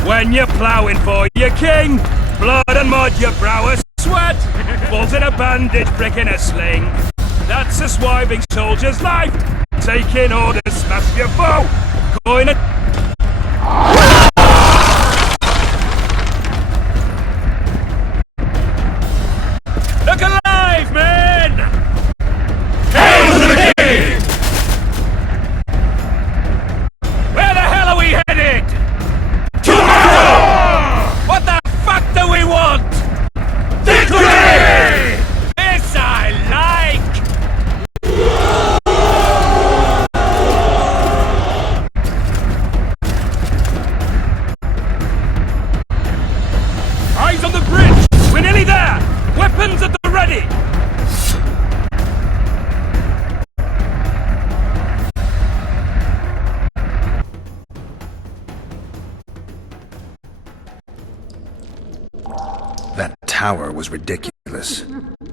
when you're ploughing for your king. Blood and mud, your brow is sweat. Balls in a bandage, brick in a sling. That's a swiving soldier's life. Taking orders, smash your foe. Coin and... Look alive, men! Hail to the king! Where the hell are we headed? To battle! What the fuck do we want? Victory! This I like! Eyes on the bridge! We're nearly there! Weapons at the ready! That tower was ridiculous.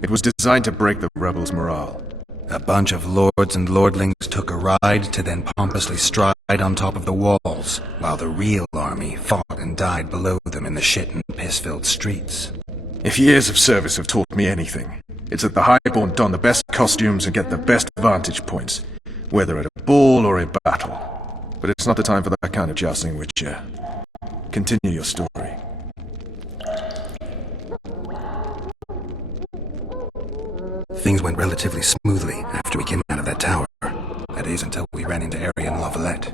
It was designed to break the rebels' morale. A bunch of lords and lordlings took a ride to then pompously stride on top of the walls, while the real army fought and died below them in the shit and piss-filled streets. If years of service have taught me anything, it's that the Highborn don the best costumes and get the best vantage points, whether at a ball or in battle. But it's not the time for that kind of jousting, Witcher. Continue your story. Things went relatively smoothly after we came out of that tower. That is, until we ran into Arya and Lavalette.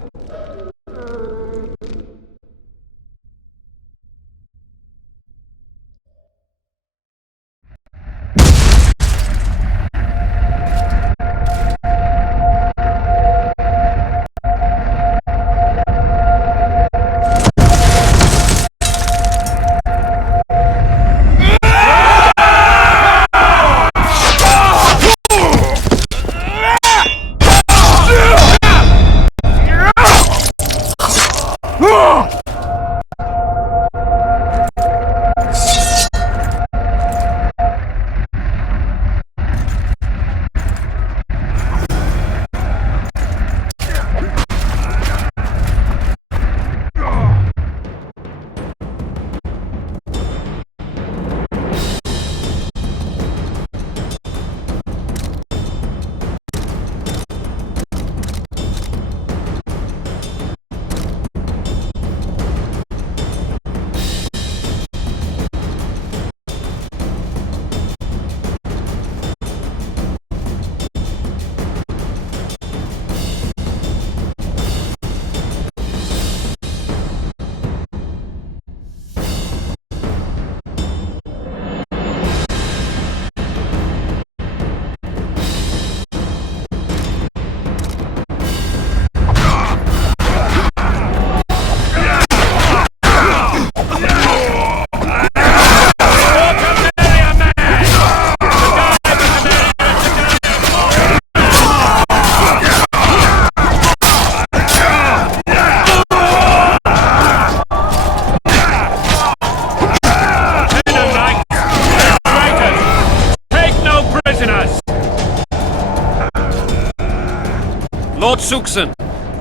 Lord Suxon,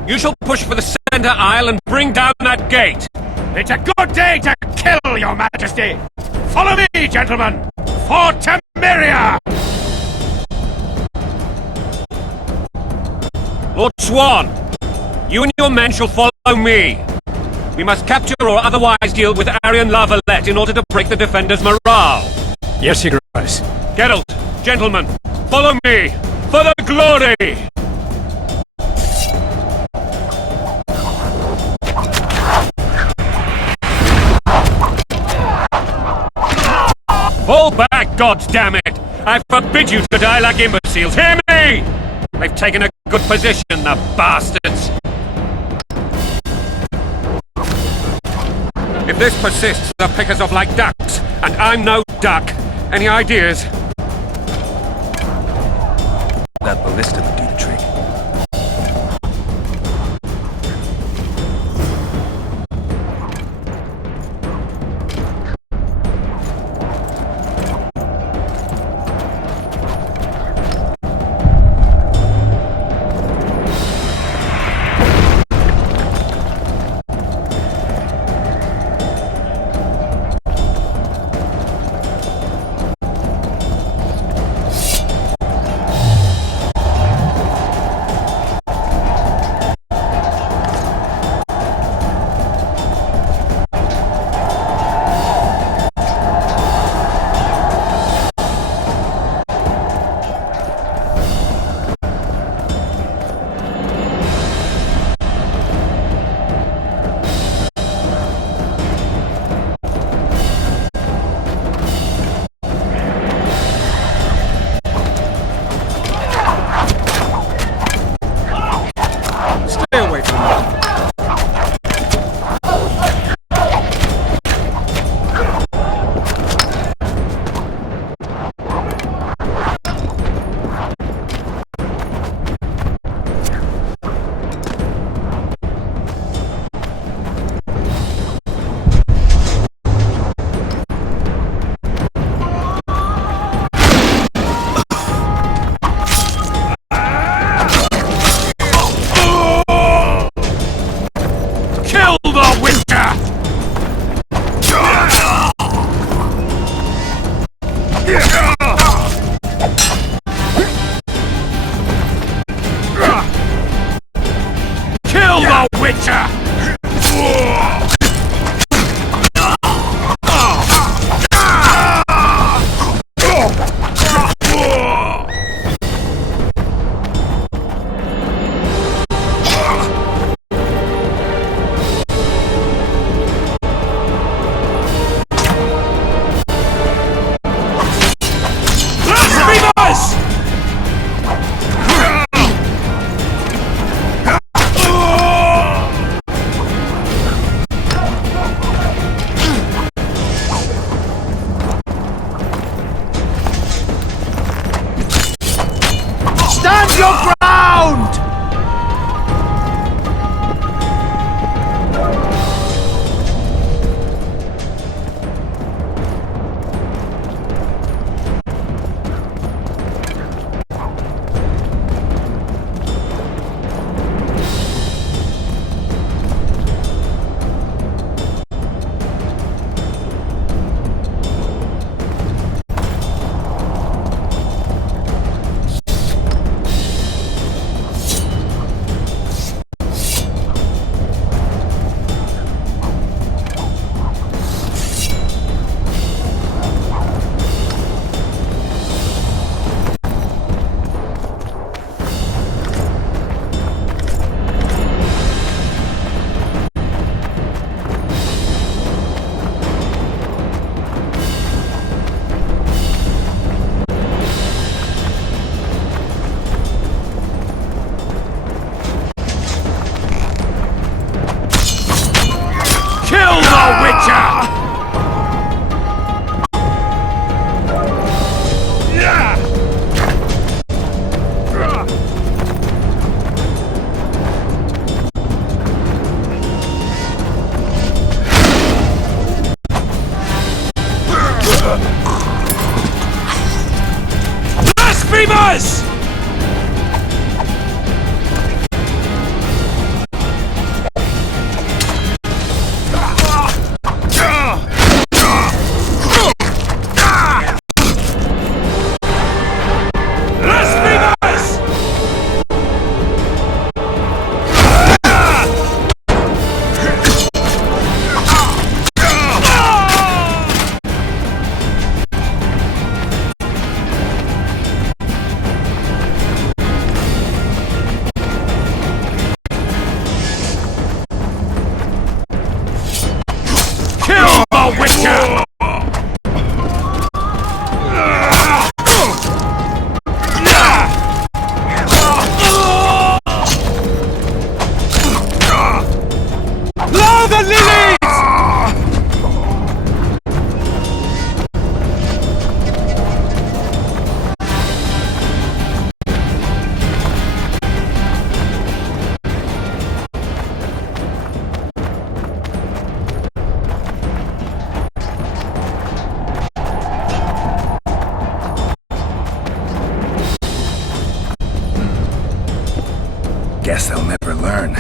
you shall push for the center aisle and bring down that gate. It's a good day to kill, your majesty! Follow me, gentlemen! For Temeria! Lord Swan, you and your men shall follow me. We must capture or otherwise deal with Aryan Lavalette in order to break the defenders' morale. Yes, Your Grace. Geralt, gentlemen, follow me, for the glory! Fall back, goddammit! I forbid you to die like imbeciles, hear me! They've taken a good position, the bastards! If this persists, they'll pick us off like ducks, and I'm no duck. Any ideas? That ballista would do the trick. Guess they'll never learn.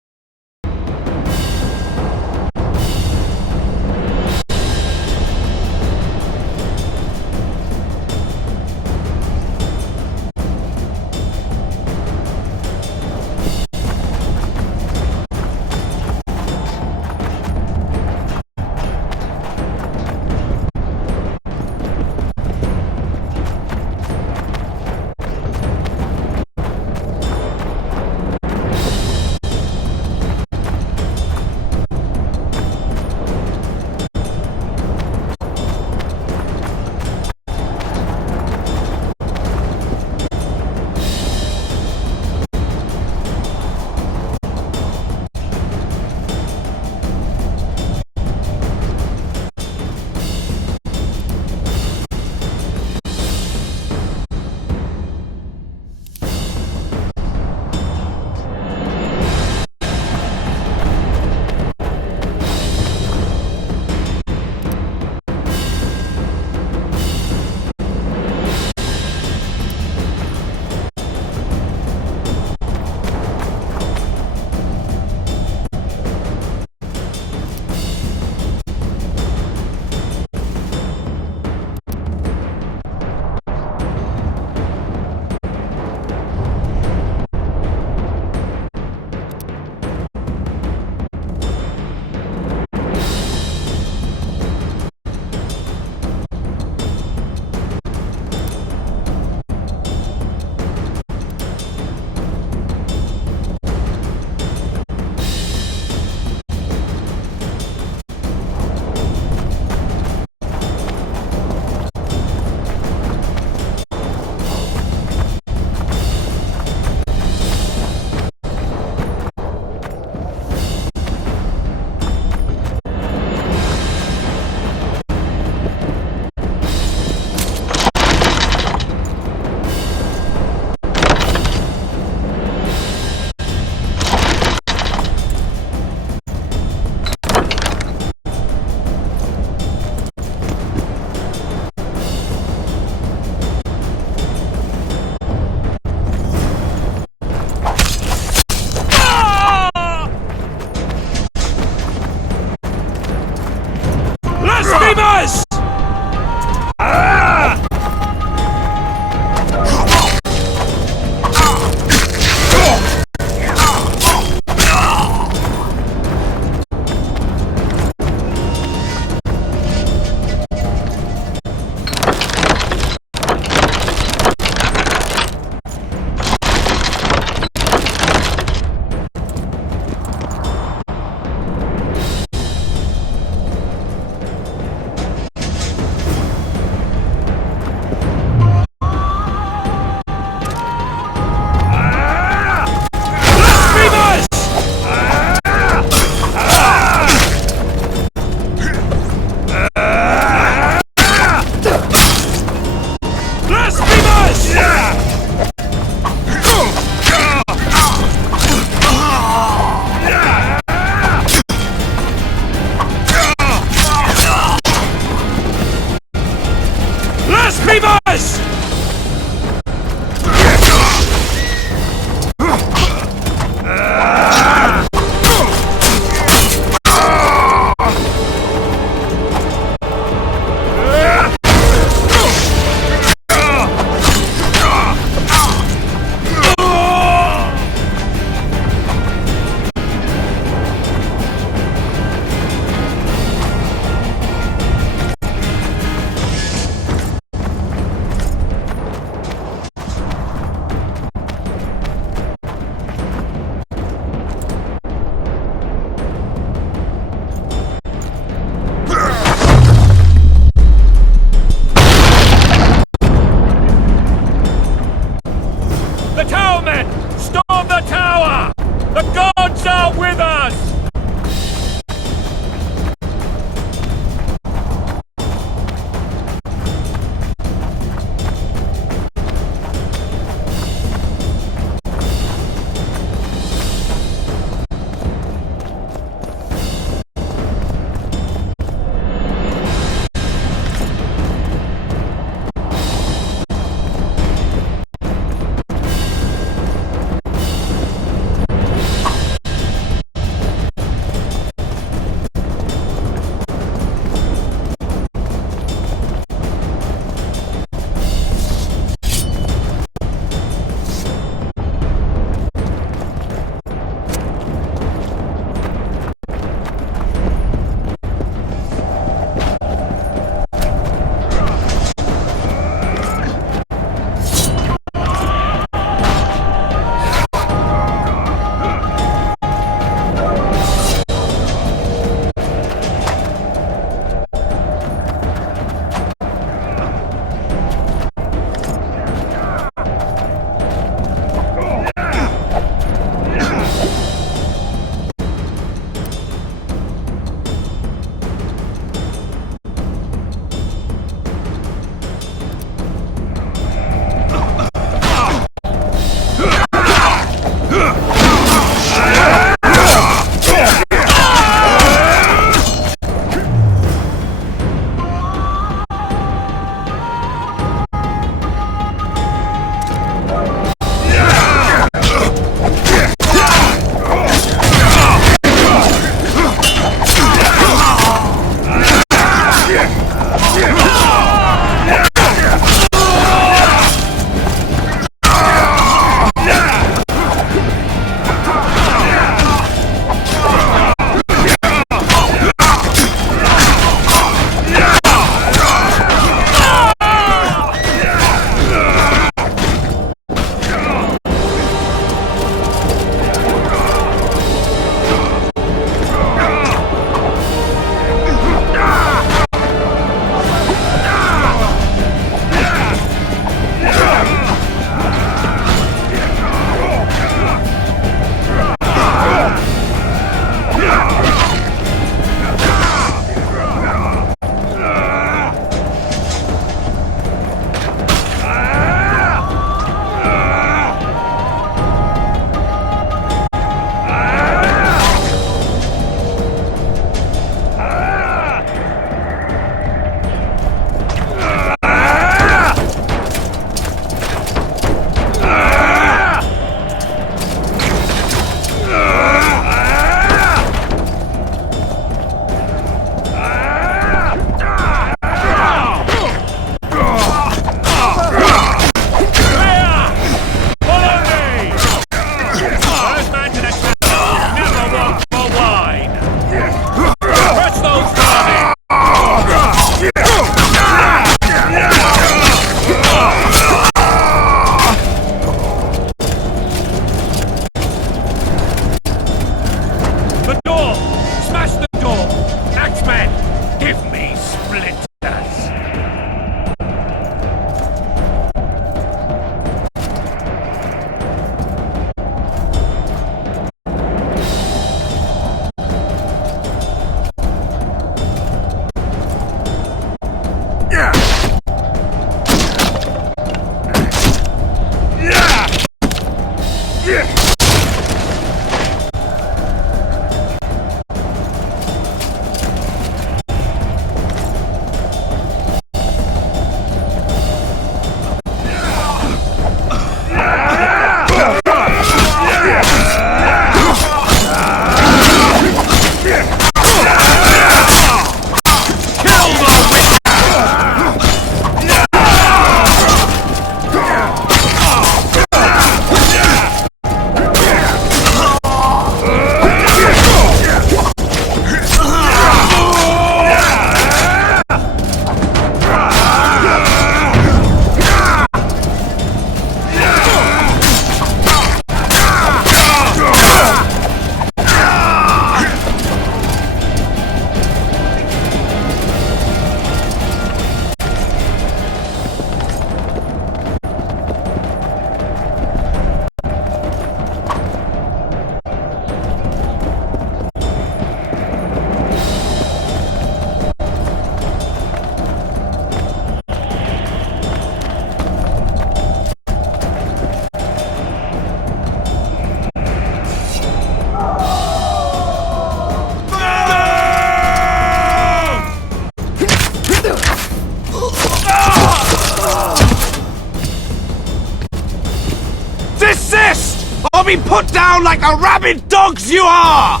Or be put down like the rabid dogs you are!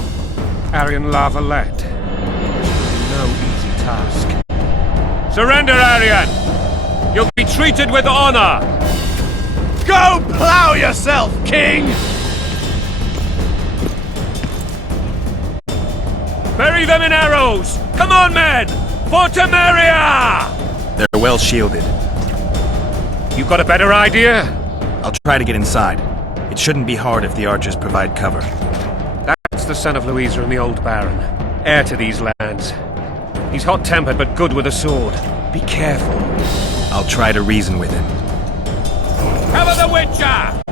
Aryan Lavalette. No easy task. Surrender, Aryan! You'll be treated with honor! Go plow yourself, King! Bury them in arrows! Come on, men! For Temeria! They're well shielded. You got a better idea? I'll try to get inside. It shouldn't be hard if the archers provide cover. That's the son of Louisa and the old Baron. Heir to these lands. He's hot-tempered but good with a sword. Be careful. I'll try to reason with him. Cover the Witcher!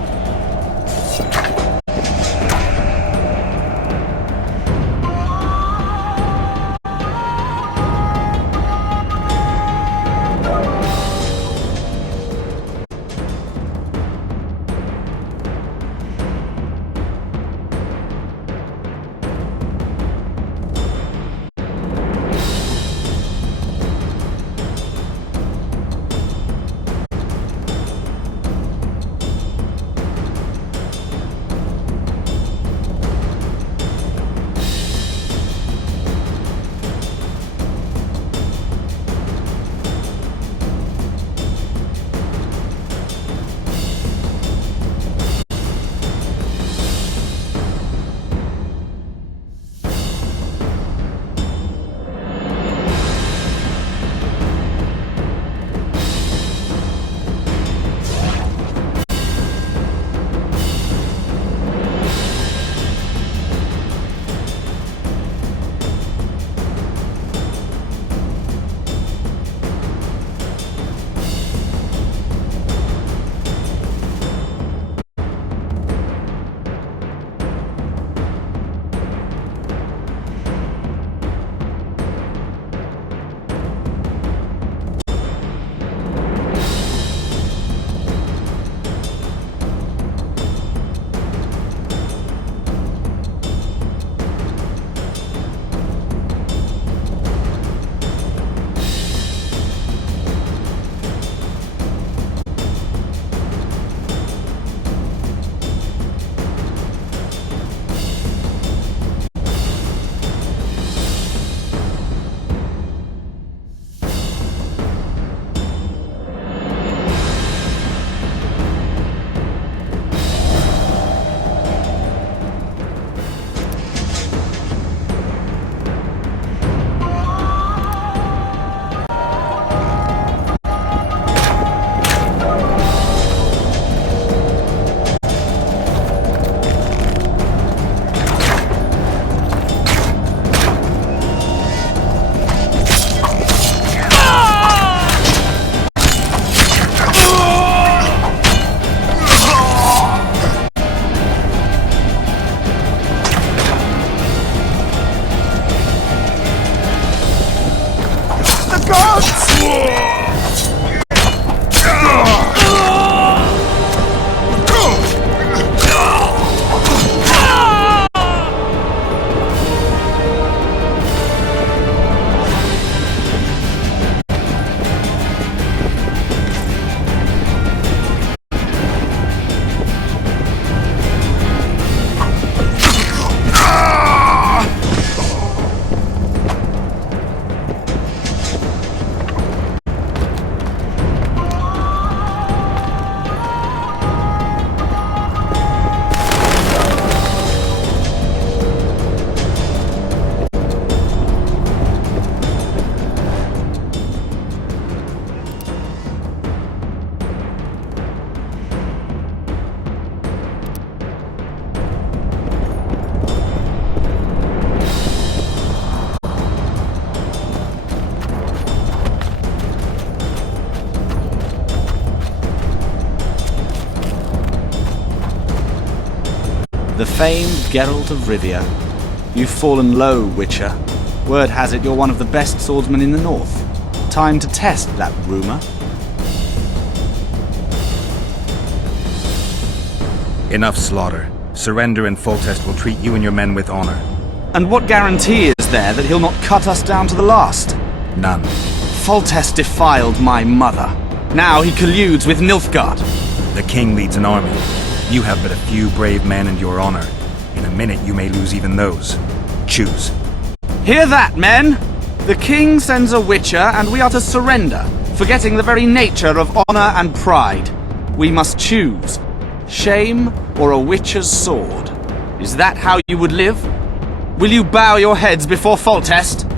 The famed Geralt of Rivia. You've fallen low, Witcher. Word has it you're one of the best swordsmen in the north. Time to test that rumor. Enough slaughter. Surrender and Foltest will treat you and your men with honor. And what guarantee is there that he'll not cut us down to the last? None. Foltest defiled my mother. Now he colludes with Nilfgaard. The king leads an army. You have but a few brave men and your honor. In a minute you may lose even those. Choose. Hear that, men? The king sends a witcher and we are to surrender, forgetting the very nature of honor and pride. We must choose. Shame or a witcher's sword. Is that how you would live? Will you bow your heads before Foltest?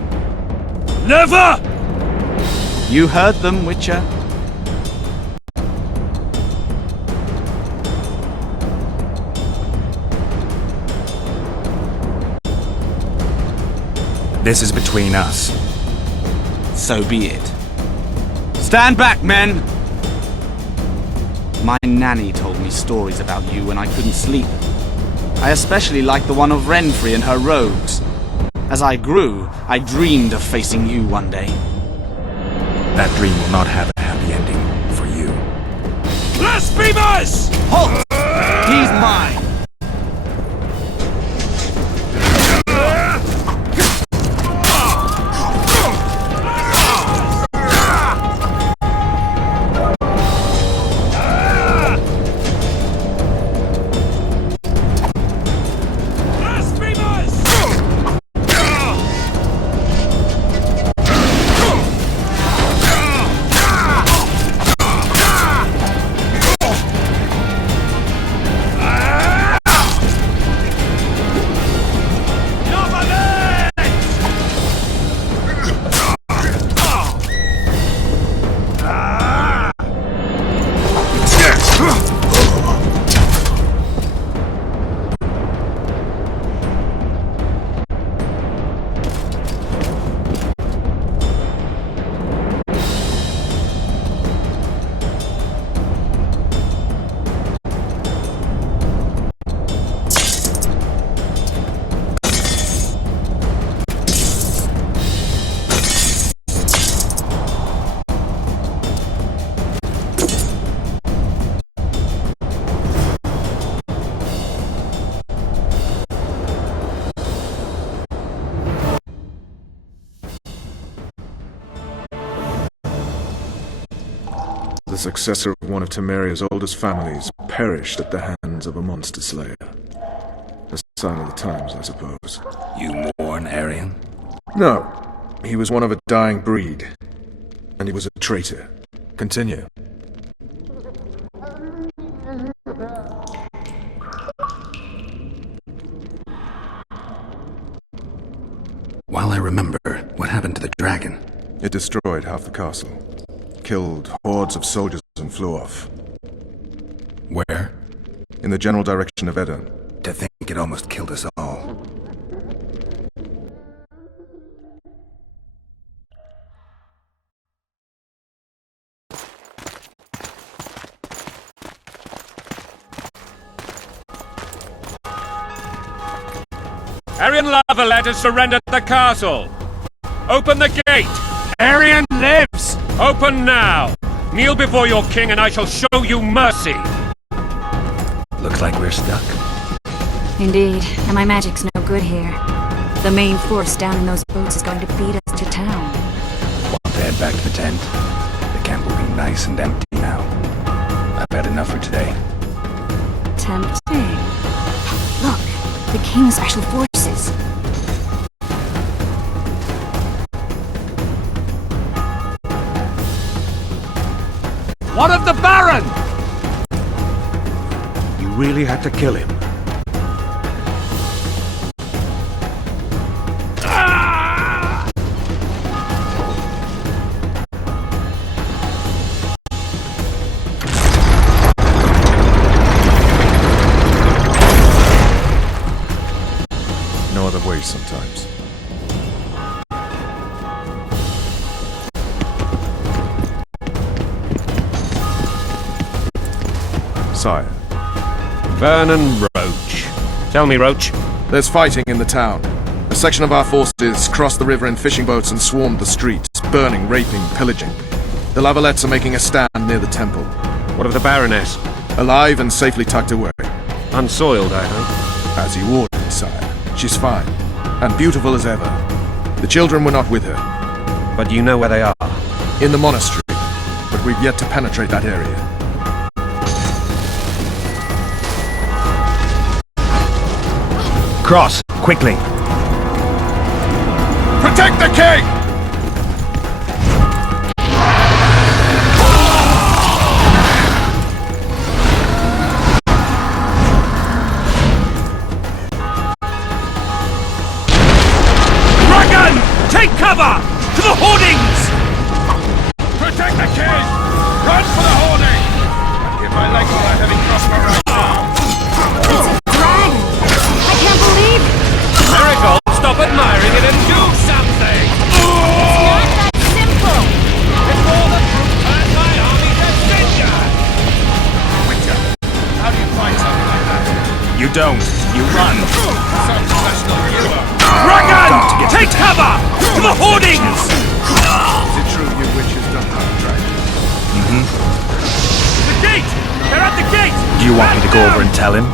Never! You heard them, Witcher. This is between us. So be it. Stand back, men! My nanny told me stories about you when I couldn't sleep. I especially liked the one of Renfrey and her rogues. As I grew, I dreamed of facing you one day. That dream will not have a happy ending for you. Blasphemers! Halt! He's mine! The successor of one of Temeria's oldest families perished at the hands of a monster slayer. A sign of the times, I suppose. You mourn, Aryan? No. He was one of a dying breed. And he was a traitor. Continue. While I remember, what happened to the dragon? It destroyed half the castle. Killed hordes of soldiers and flew off. Where? In the general direction of Edda. To think it almost killed us all. Aryan Lavalet has surrendered the castle. Open the gate! Aryan Open now! Kneel before your king and I shall show you mercy! Looks like we're stuck. Indeed, and my magic's no good here. The main force down in those boats is going to beat us to town. Want to head back to the tent? The camp will be nice and empty now. I've had enough for today. Tempting. Look, the king's special forces. What of the Baron? You really had to kill him. No other way sometimes. Sire. Vernon Roach. Tell me, Roach. There's fighting in the town. A section of our forces crossed the river in fishing boats and swarmed the streets, burning, raping, pillaging. The Lavalettes are making a stand near the temple. What of the Baroness? Alive and safely tucked away. Unsoiled, I hope. As you ordered, sire. She's fine. And beautiful as ever. The children were not with her. But you know where they are? In the monastery. But we've yet to penetrate that area. Cross, quickly. Protect the king! Dragon! Take cover! To the hoardings! Protect the king! Run for the hoarding! And give my leg for that heavy crossbow right now! Miracle! Stop admiring it and do something! It's not that simple! Before the truth turns my army to cinder! Witcher, how do you fight something like that? You don't. You run. Some professional viewer. Dragon! Take cover! To the hoardings! Is it true you witches don't have a dragon? The gate! They're at the gate! Do you want me to go over and tell him?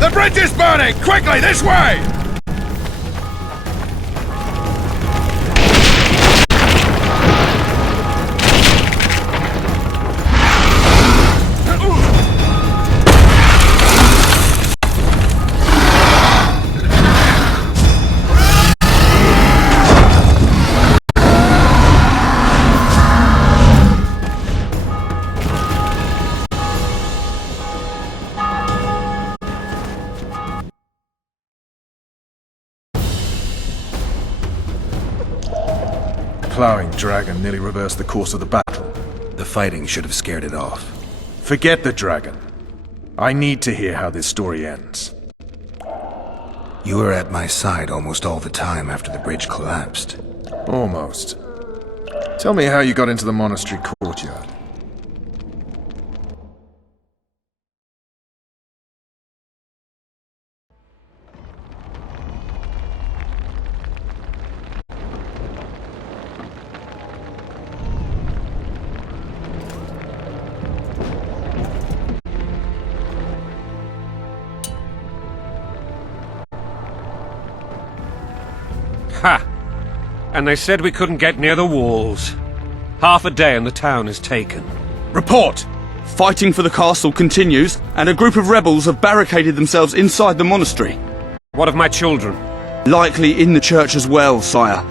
The bridge is burning! Quickly, this way! Plowing dragon nearly reversed the course of the battle. The fighting should have scared it off. Forget the dragon. I need to hear how this story ends. You were at my side almost all the time after the bridge collapsed. Almost. Tell me how you got into the monastery courtyard. Ha! And they said we couldn't get near the walls. Half a day and the town is taken. Report! Fighting for the castle continues, and a group of rebels have barricaded themselves inside the monastery. What of my children? Likely in the church as well, sire.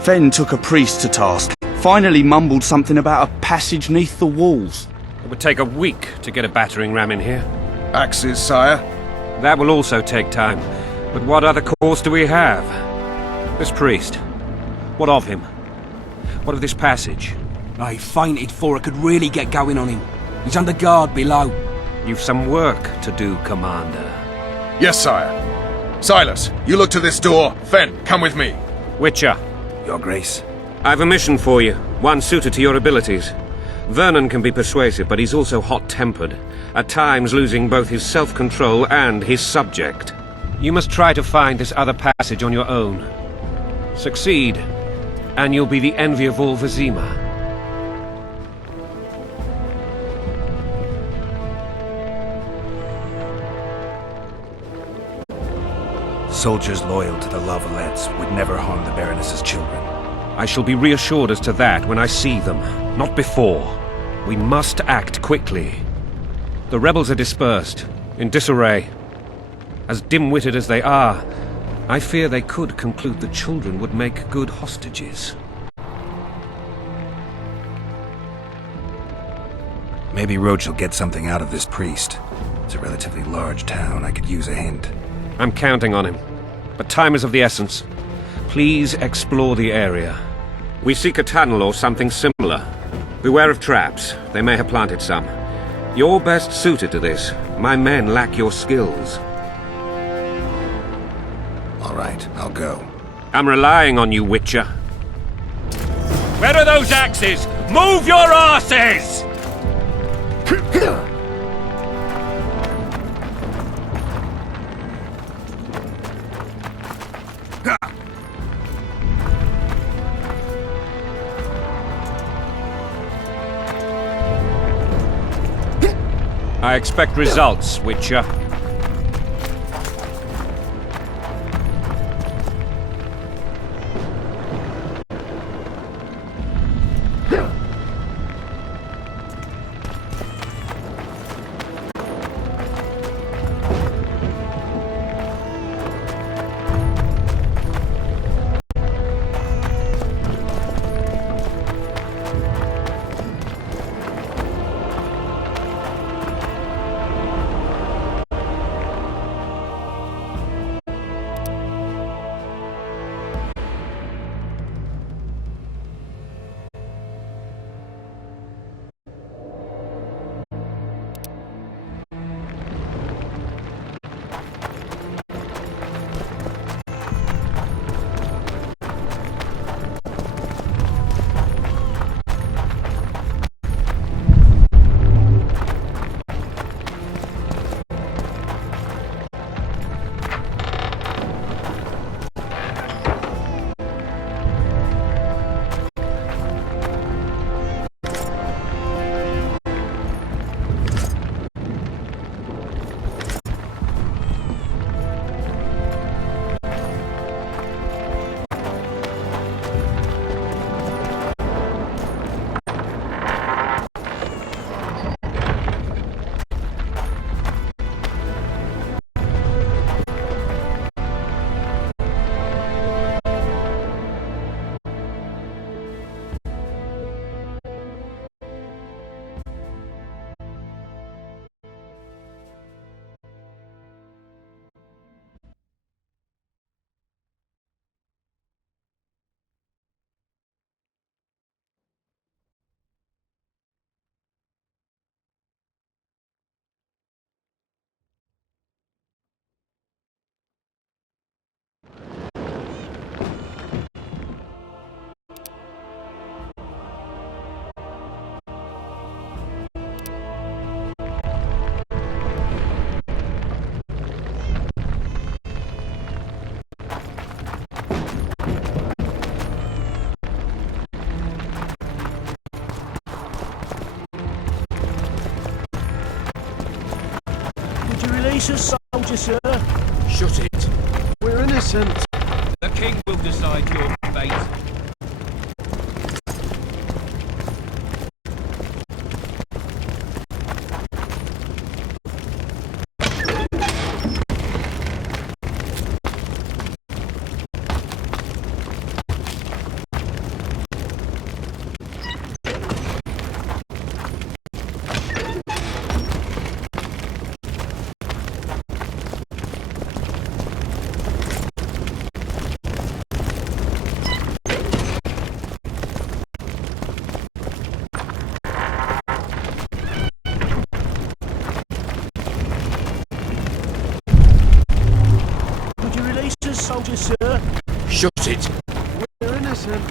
Fen took a priest to task. Finally mumbled something about a passage neath the walls. It would take a week to get a battering ram in here. Axes, sire. That will also take time. But what other course do we have? This priest. What of him? What of this passage? I fainted before I could really get going on him. He's under guard below. You've some work to do, Commander. Yes, sire. Silas, you look to this door. Fen, come with me. Witcher. Your Grace. I've a mission for you, one suited to your abilities. Vernon can be persuasive, but he's also hot-tempered, at times losing both his self-control and his subject. You must try to find this other passage on your own. Succeed, and you'll be the envy of all Vizima. Soldiers loyal to the Lavalettes would never harm the Baroness's children. I shall be reassured as to that when I see them, not before. We must act quickly. The rebels are dispersed, in disarray. As dim-witted as they are, I fear they could conclude the children would make good hostages. Maybe Roach will get something out of this priest. It's a relatively large town. I could use a hint. I'm counting on him. But time is of the essence. Please explore the area. We seek a tunnel or something similar. Beware of traps. They may have planted some. You're best suited to this. My men lack your skills. All right, I'll go. I'm relying on you, Witcher. Where are those axes? Move your asses! I expect results, Witcher. Release us, soldier, sir. Shut it. We're innocent. The king will decide. decide your fate. Soldier, sir. Shut it. We're innocent.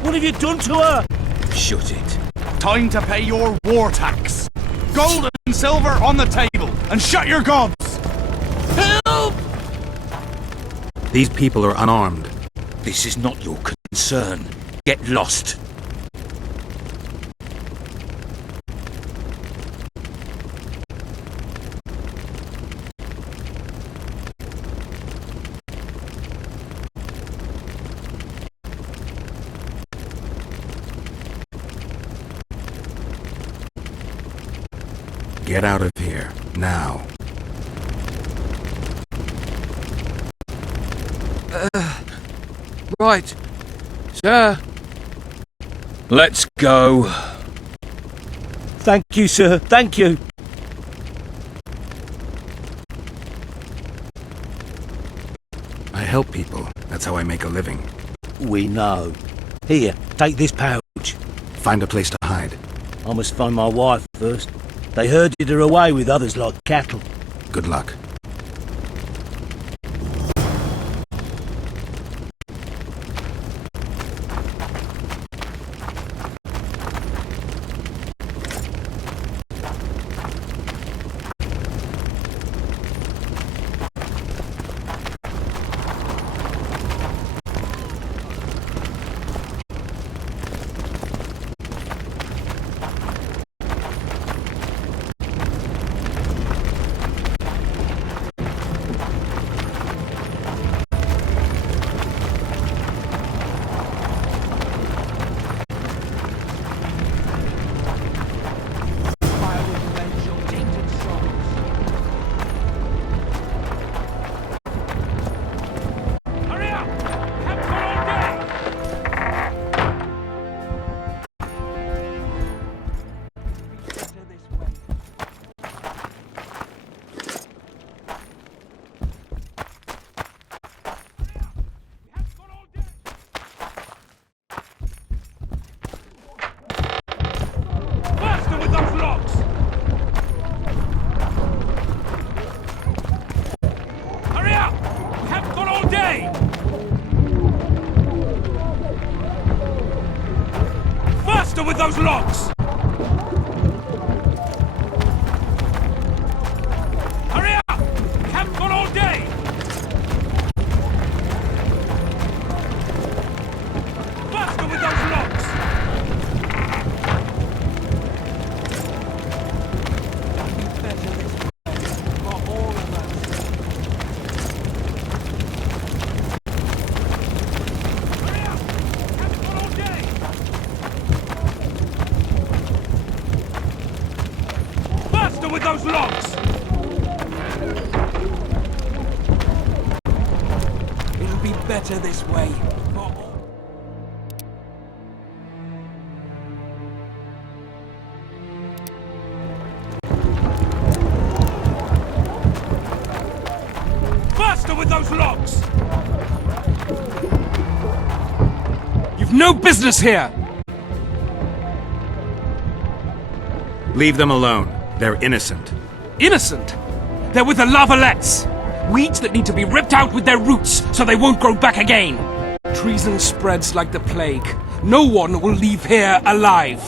What have you done to her? Shut it. Time to pay your war tax. Gold and silver on the table, and shut your gobs! Help! These people are unarmed. This is not your concern. Get lost. Get out of here, now. Right. Sir. Let's go. Thank you, sir. Thank you. I help people. That's how I make a living. We know. Here, take this pouch. Find a place to hide. I must find my wife first. They herded her away with others like cattle. Good luck. With those locks! Hurry up! We haven't got all day! Faster with those locks! Hurry up! We haven't got all day! Faster with those logs! It'll be better this way. Faster with those logs! You've no business here! Leave them alone. They're innocent. Innocent? They're with the lavalettes! Weeds that need to be ripped out with their roots so they won't grow back again! Treason spreads like the plague. No one will leave here alive.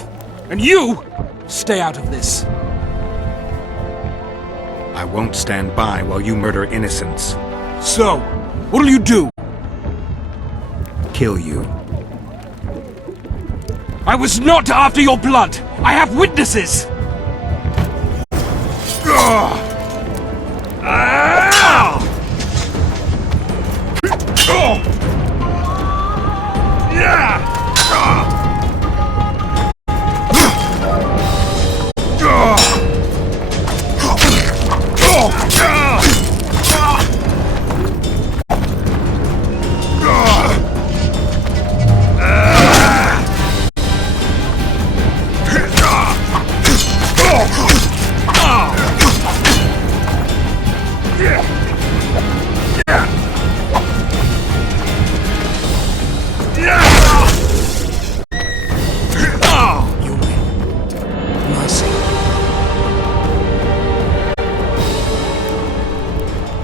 And you, stay out of this. I won't stand by while you murder innocents. So, what'll you do? Kill you. I was not after your blood! I have witnesses!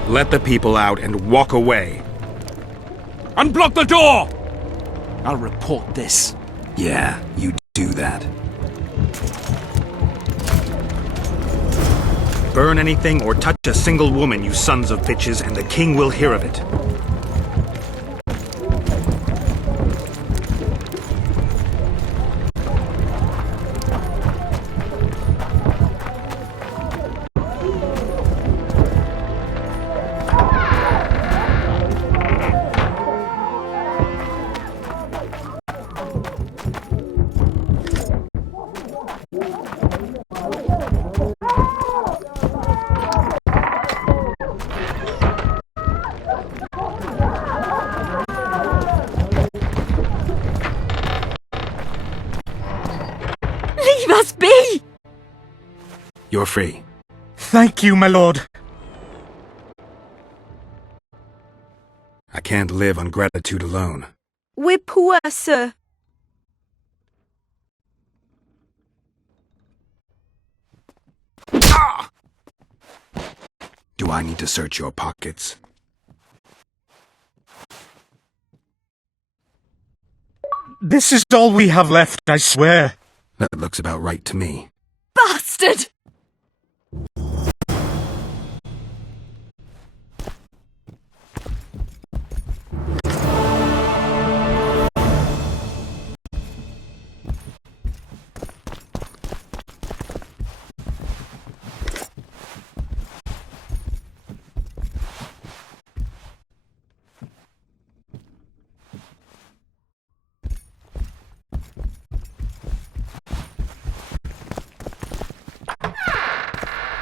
Let the people out and walk away. Unblock the door! I'll report this. Yeah, you do that. Burn anything or touch a single woman, you sons of bitches, and the king will hear of it. Must be! You're free. Thank you, my lord. I can't live on gratitude alone. We're poor, sir. Ah! Do I need to search your pockets? This is all we have left, I swear. That looks about right to me. Bastard!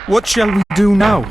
What shall we do now?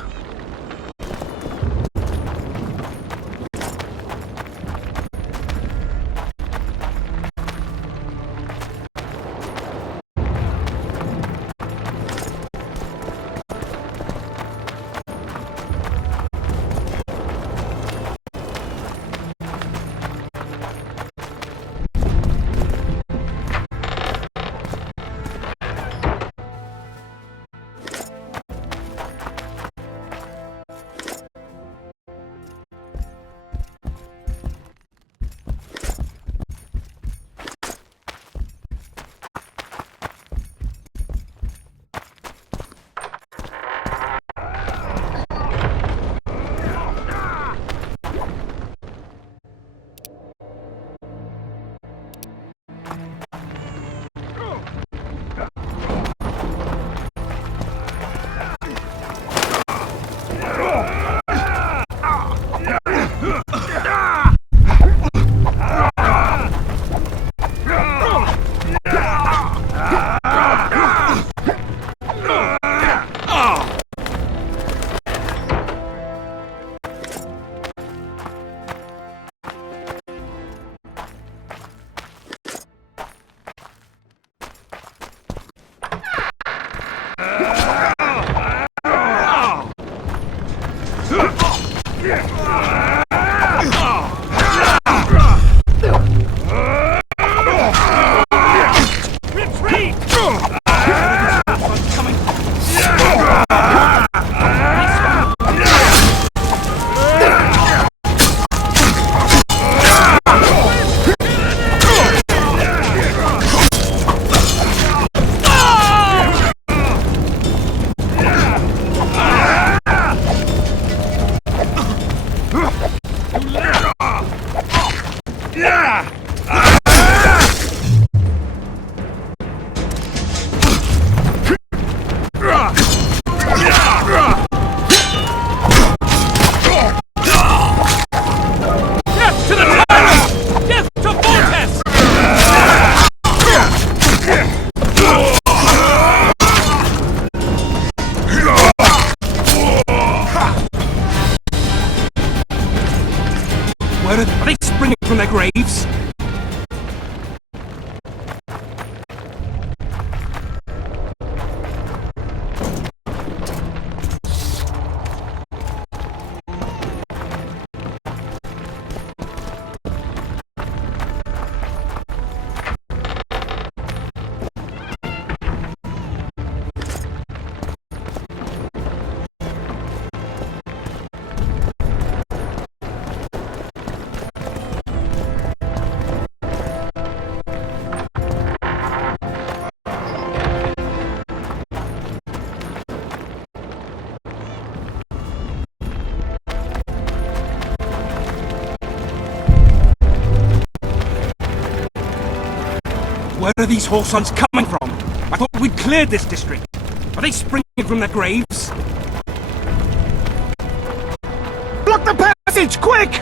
Where are they springing from their graves? Where are these horse hunts coming from? I thought we'd cleared this district. Are they springing from their graves? Block the passage, quick!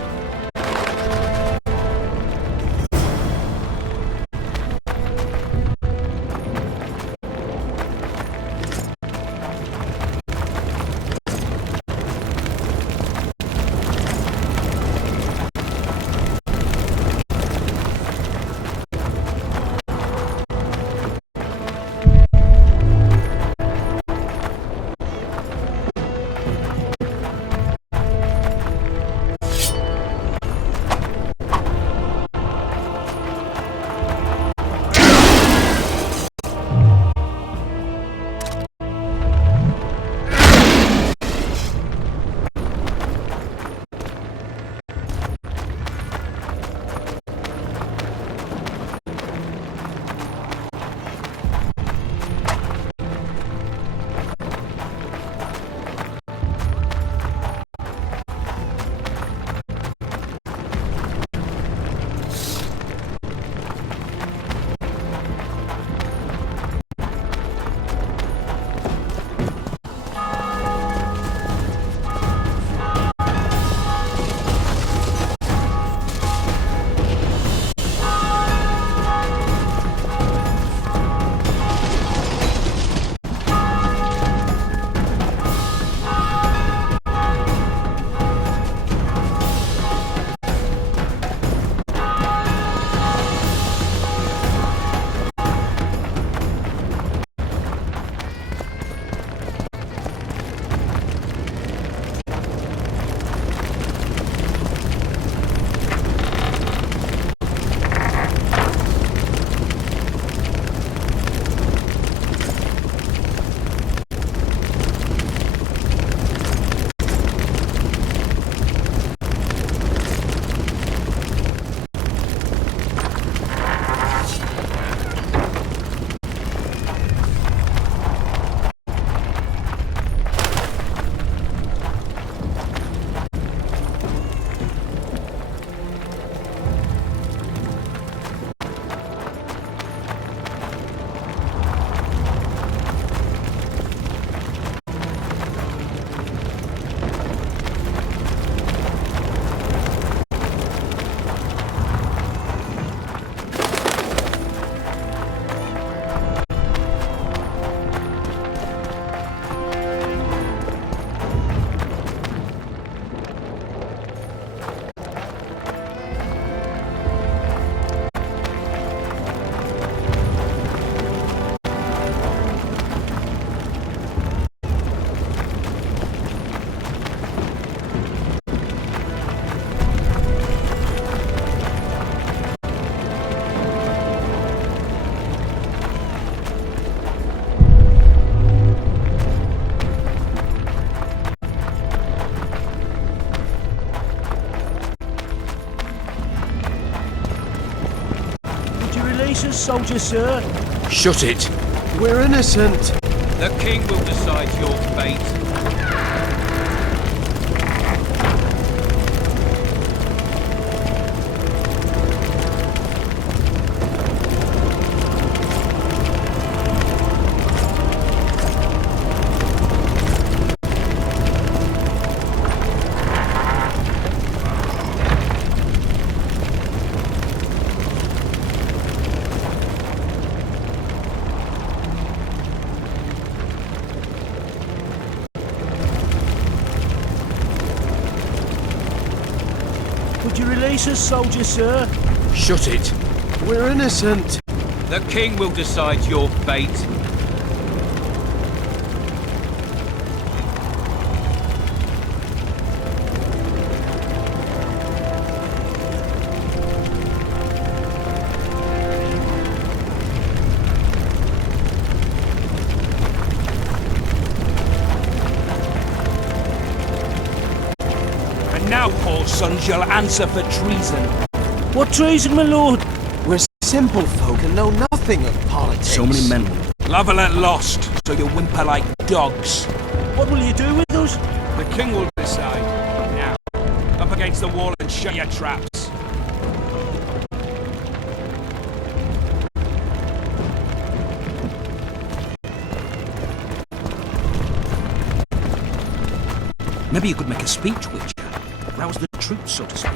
Soldier, sir. Shut it. We're innocent. The king will decide your fate. you release us, soldier, sir? Shut it. We're innocent. The king will decide your fate. And now, poor sons, you'll answer for treason. What treason, my lord? We're simple folk and know nothing of politics. So many men. Lavalette lost, so you whimper like dogs. What will you do with us? The king will decide. Now, up against the wall and shut your traps. Maybe you could make a speech, Witcher. Rouse the troops, so to speak.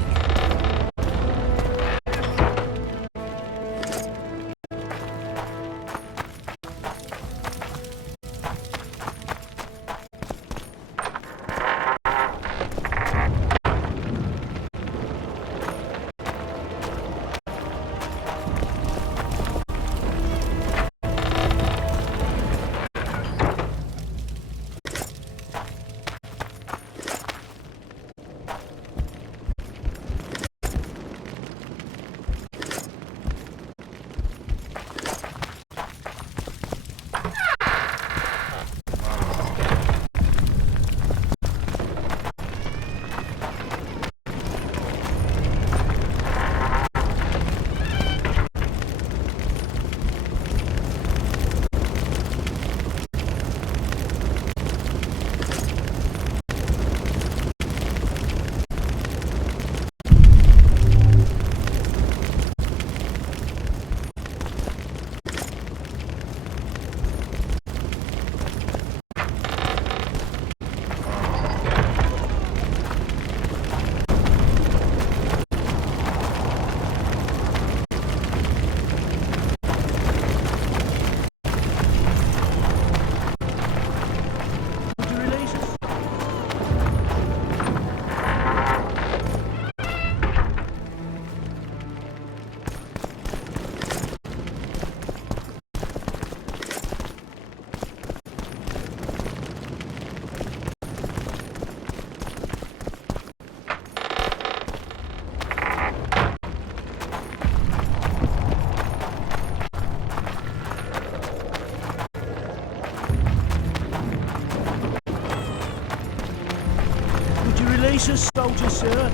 Release us, soldier, sir.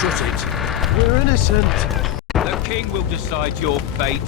Shut it. We're innocent. The king will decide your fate.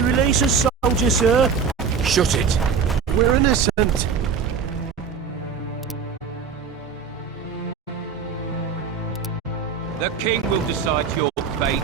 Release us, soldier, sir. Shut it. We're innocent. The king will decide your fate.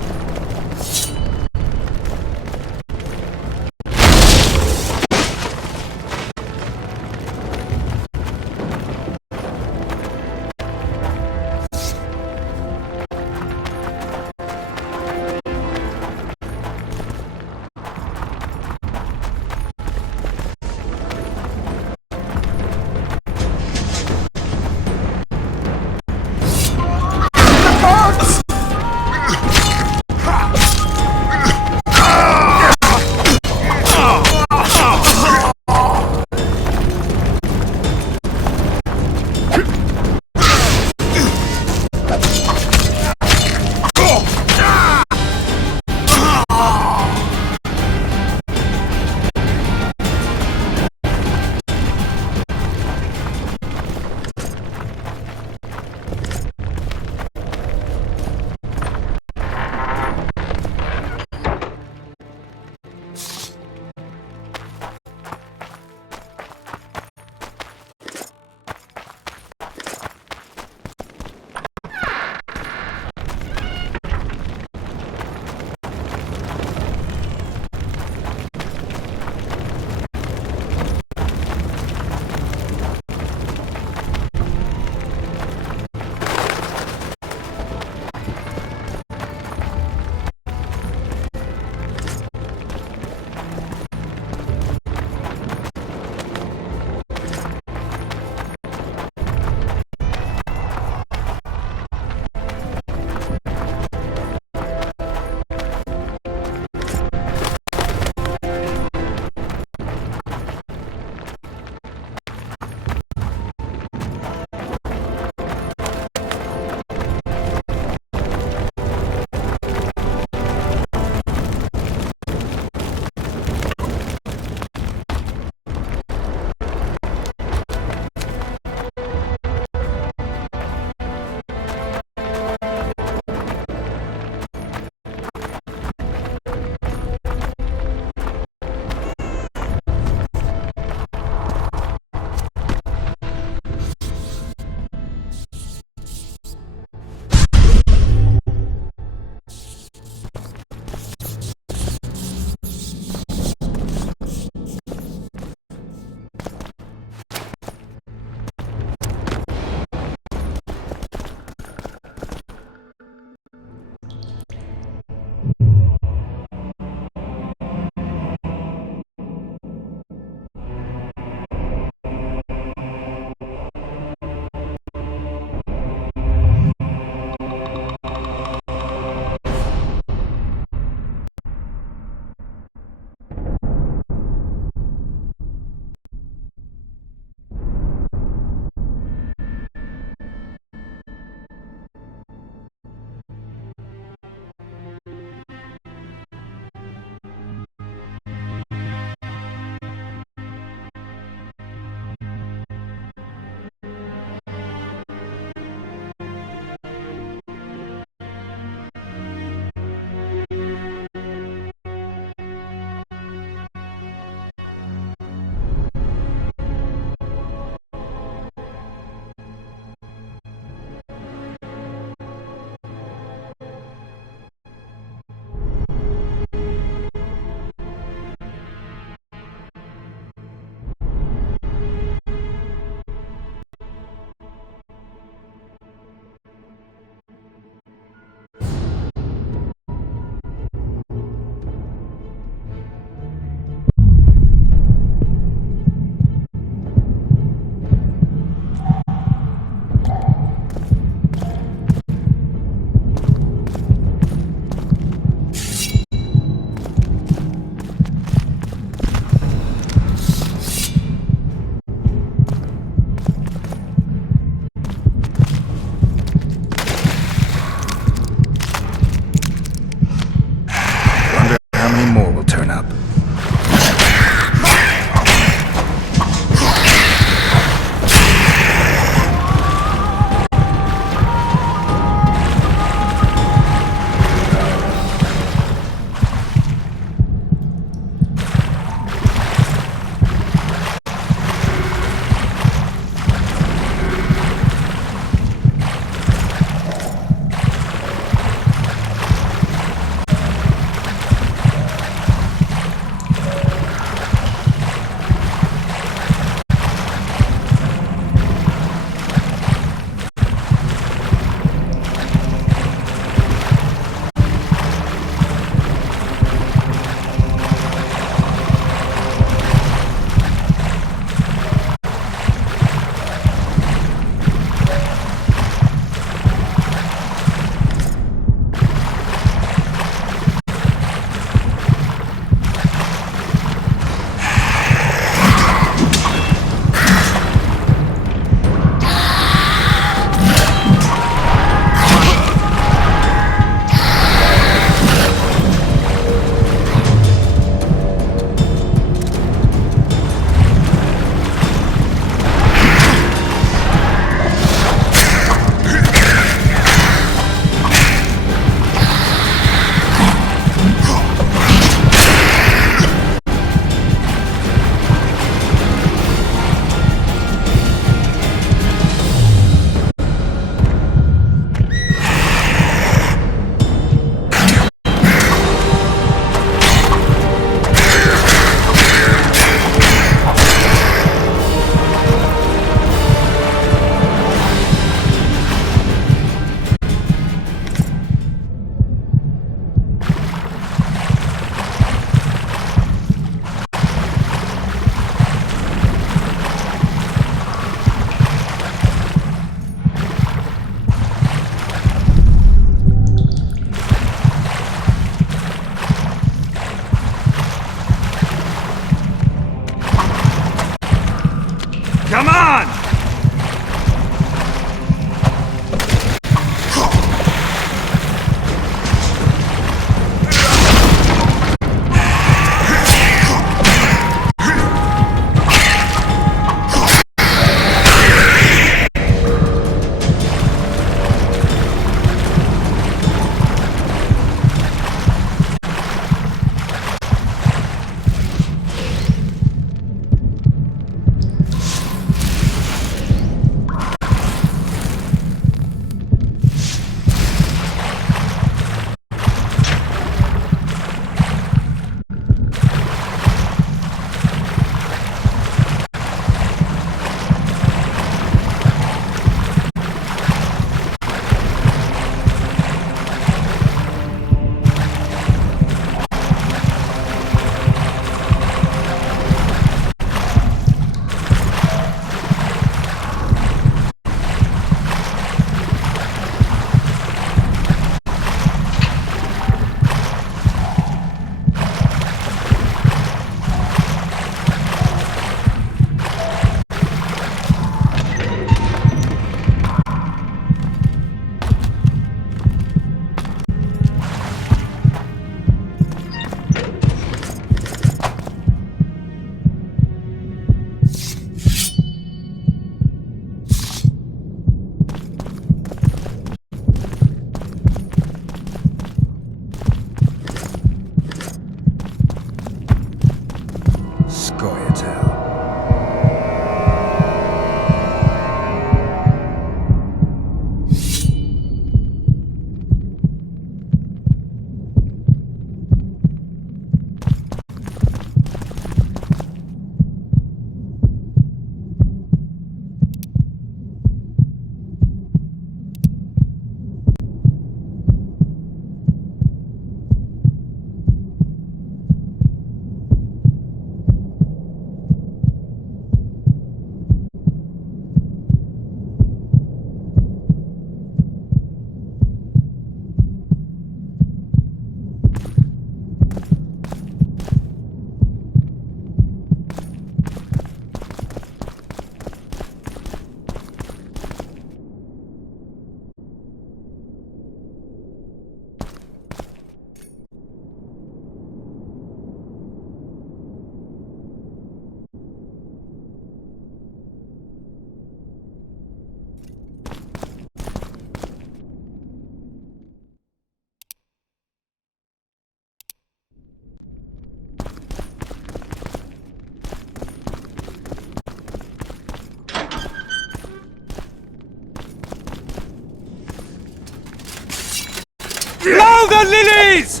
Blow the lilies!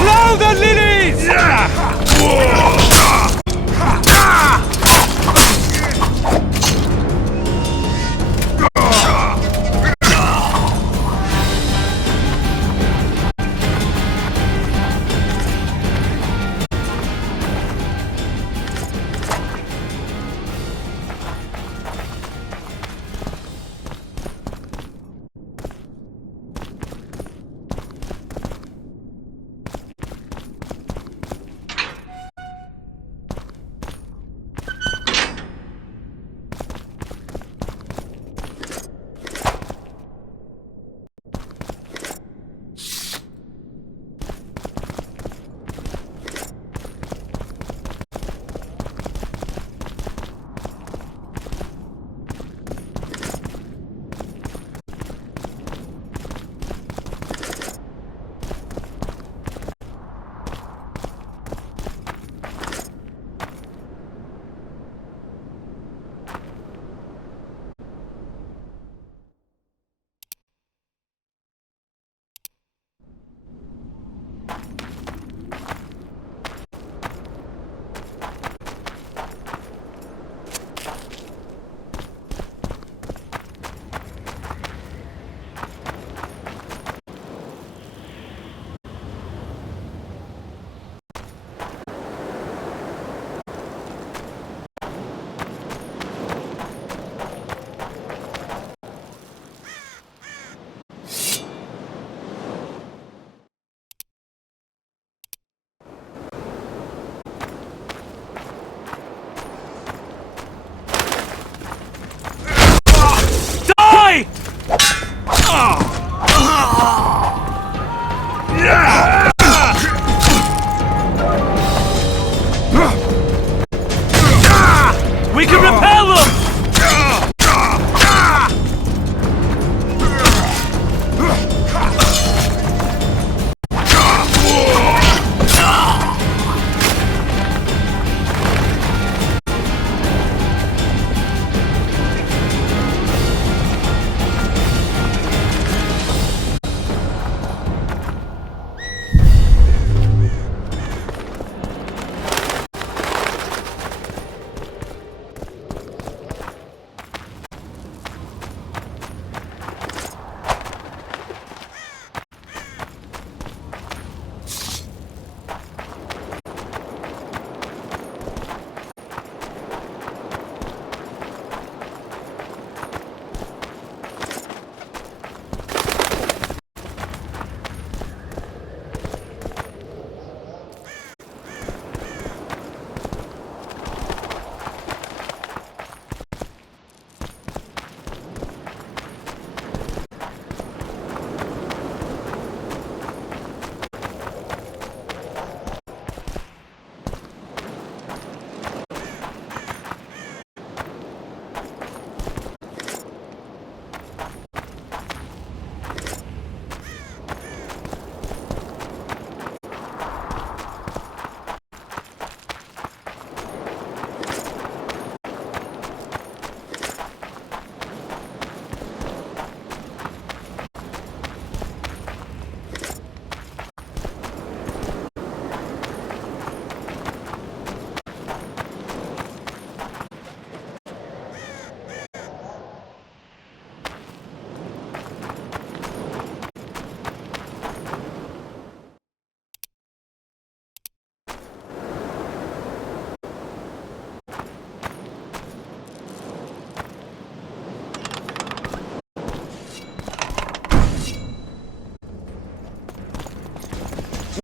Blow the lilies! We can repel them!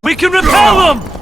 We can repel them!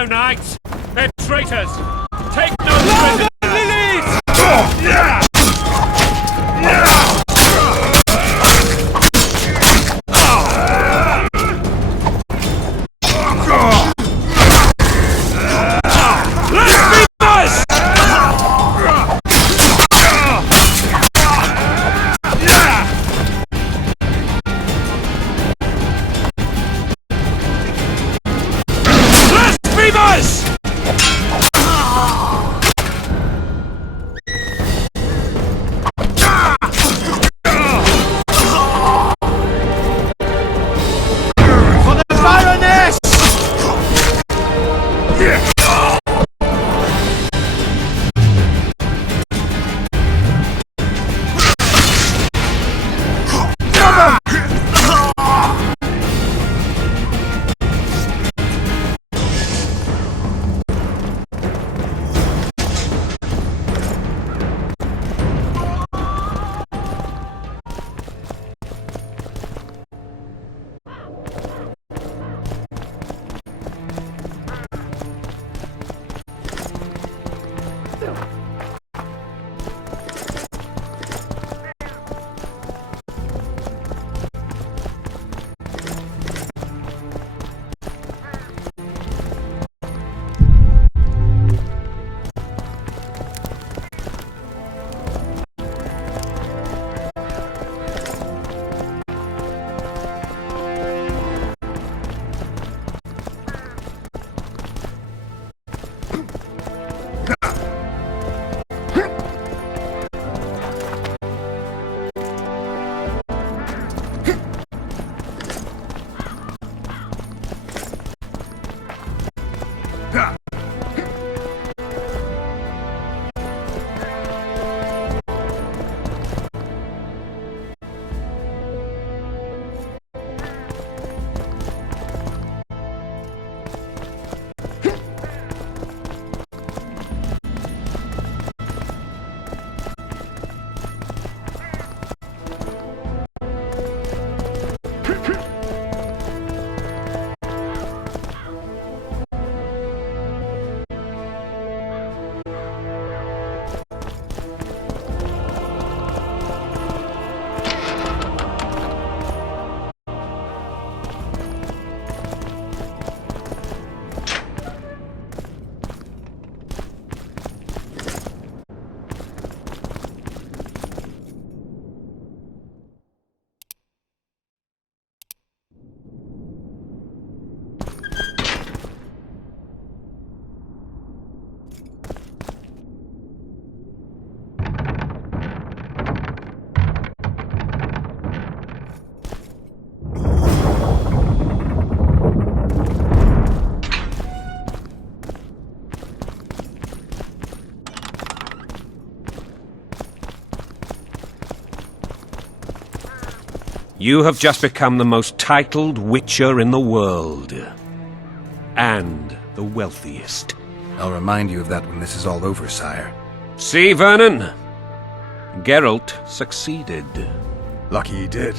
now, knights! They're traitors! Take no prisoners! You have just become the most titled Witcher in the world. And the wealthiest. I'll remind you of that when this is all over, sire. See, Vernon? Geralt succeeded. Lucky he did.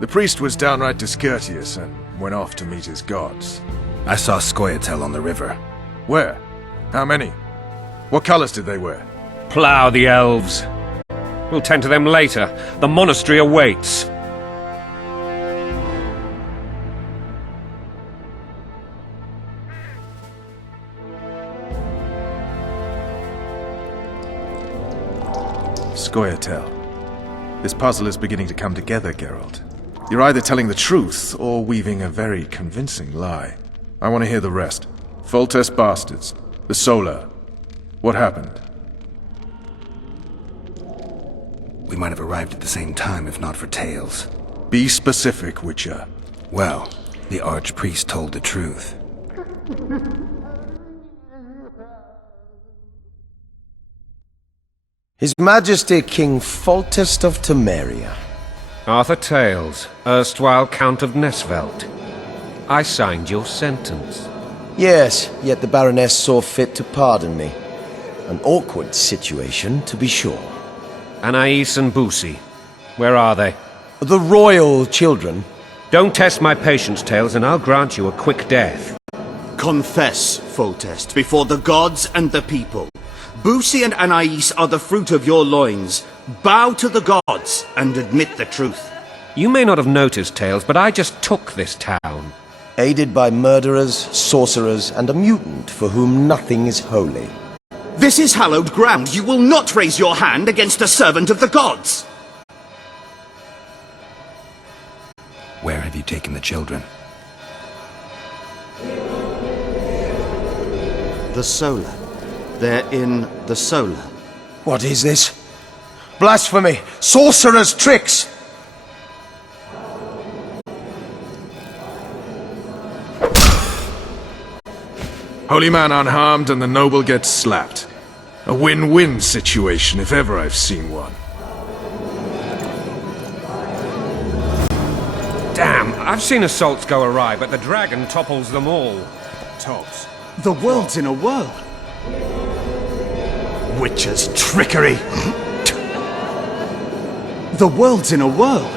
The priest was downright discourteous and went off to meet his gods. I saw Scoia'tael on the river. Where? How many? What colors did they wear? Plough the elves. We'll tend to them later. The monastery awaits. Scoia'tael. This puzzle is beginning to come together, Geralt. You're either telling the truth or weaving a very convincing lie. I want to hear the rest. Foltest bastards. The Solar. What happened? We might have arrived at the same time if not for tales. Be specific, Witcher. Well, the Archpriest told the truth. His Majesty King Foltest of Temeria. Arthur Tales, erstwhile Count of Nesvelt. I signed your sentence. Yes, yet the Baroness saw fit to pardon me. An awkward situation, to be sure. Anais and Boussy, where are they? The royal children. Don't test my patience, Tales, and I'll grant you a quick death. Confess, Foltest, before the gods and the people. Busi and Anais are the fruit of your loins. Bow to the gods and admit the truth. You may not have noticed, Tails, but I just took this town. Aided by murderers, sorcerers, and a mutant for whom nothing is holy. This is hallowed ground. You will not raise your hand against a servant of the gods. Where have you taken the children? The Solar. They're in the Solar. What is this? Blasphemy! Sorcerer's tricks! Holy man unharmed and the noble gets slapped. A win-win situation if ever I've seen one. Damn, I've seen assaults go awry, but the dragon topples them all. Tops. The world's in a whirl. Witcher's trickery. The world's in a whirl.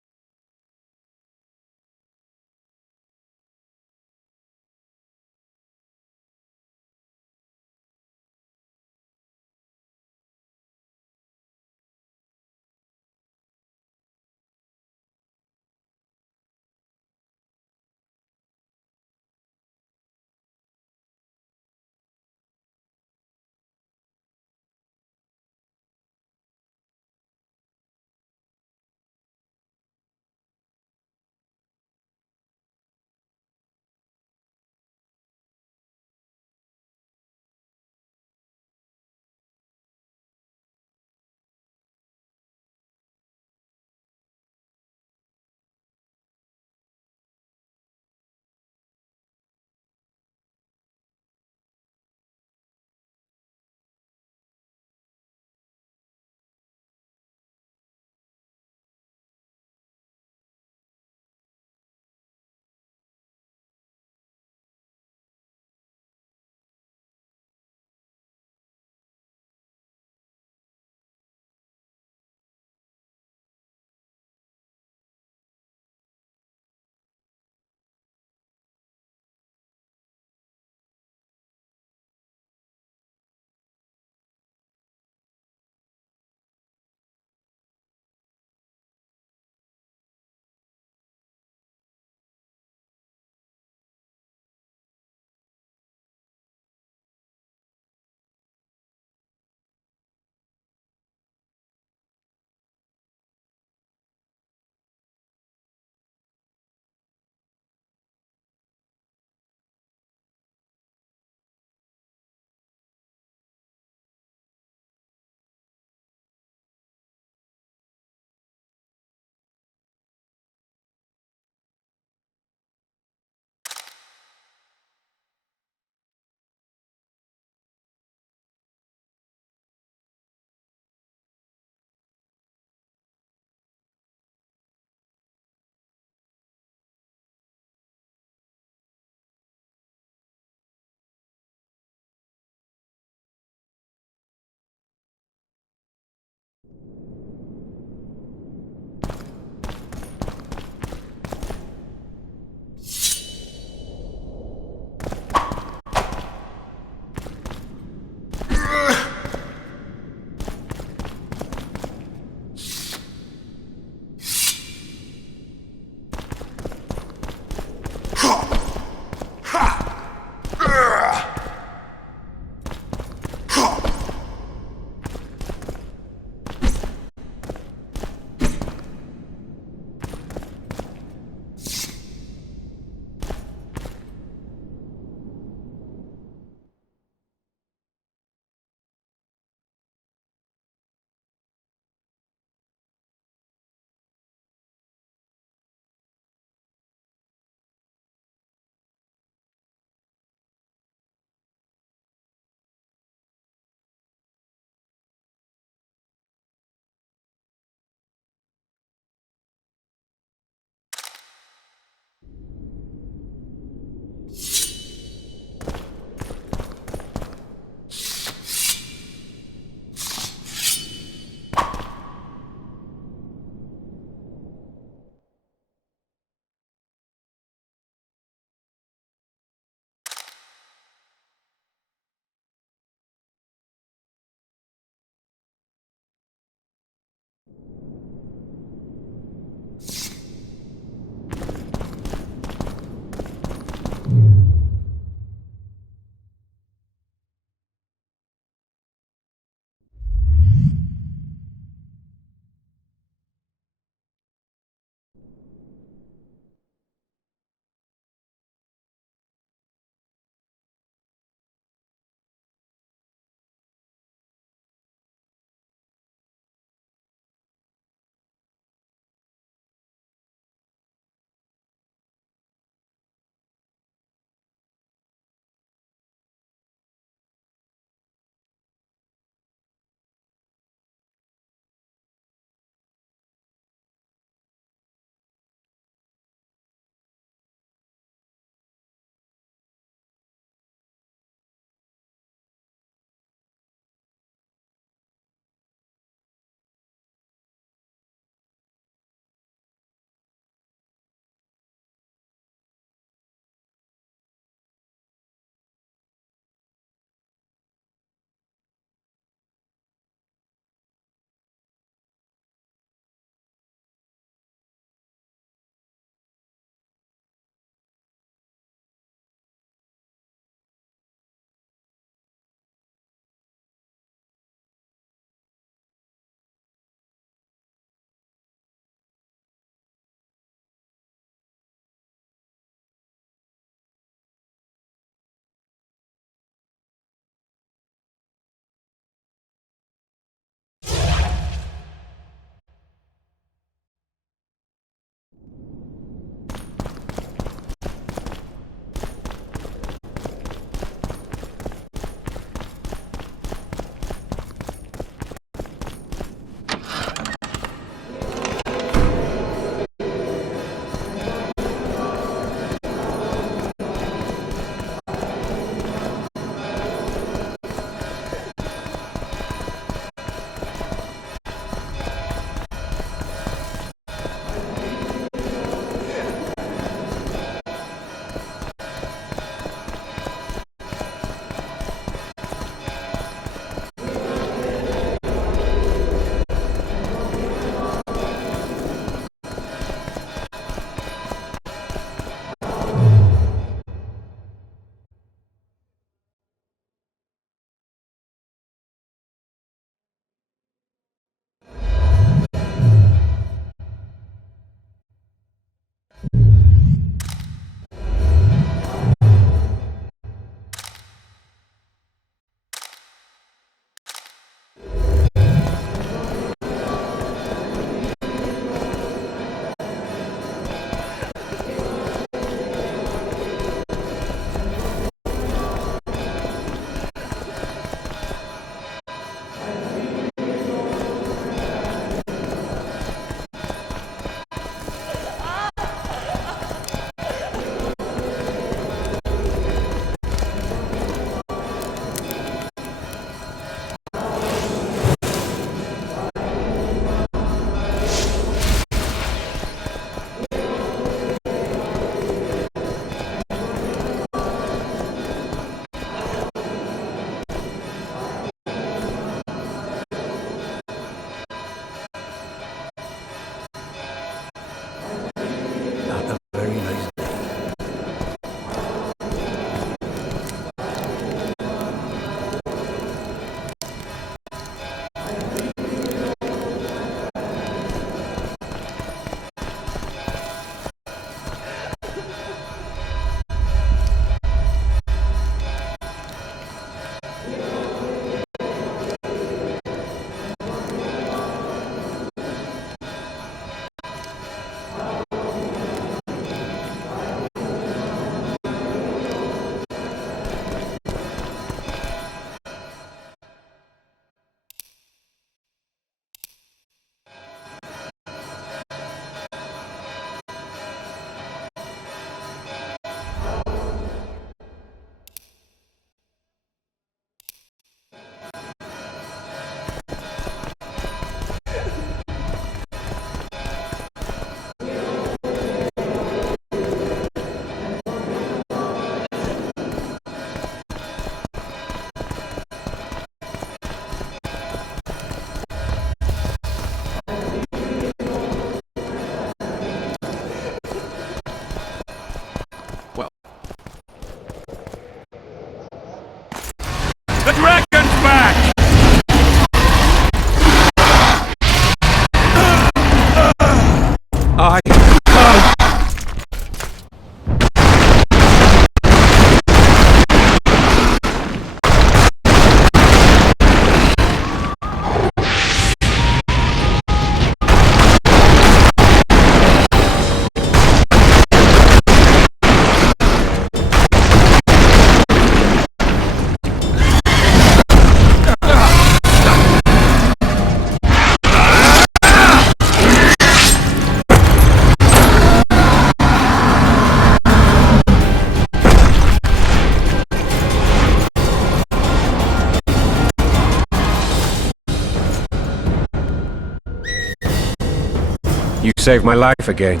saved my life again.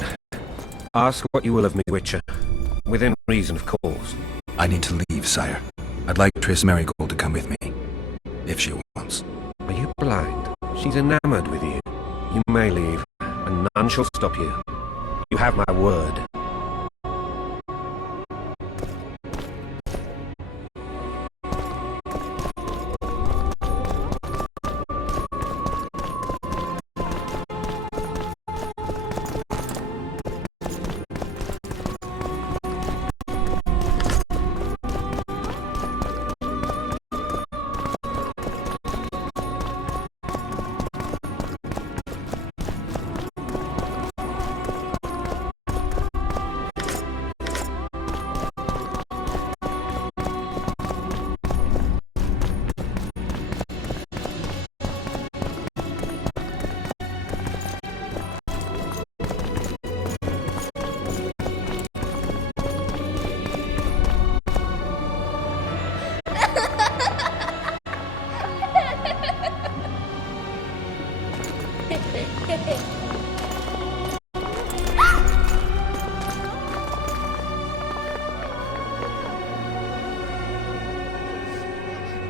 Ask what you will of me, Witcher. Within reason, of course. I need to leave, sire. I'd like Triss Merigold to come with me. If she wants. Are you blind? She's enamored with you. You may leave, and none shall stop you. You have my word.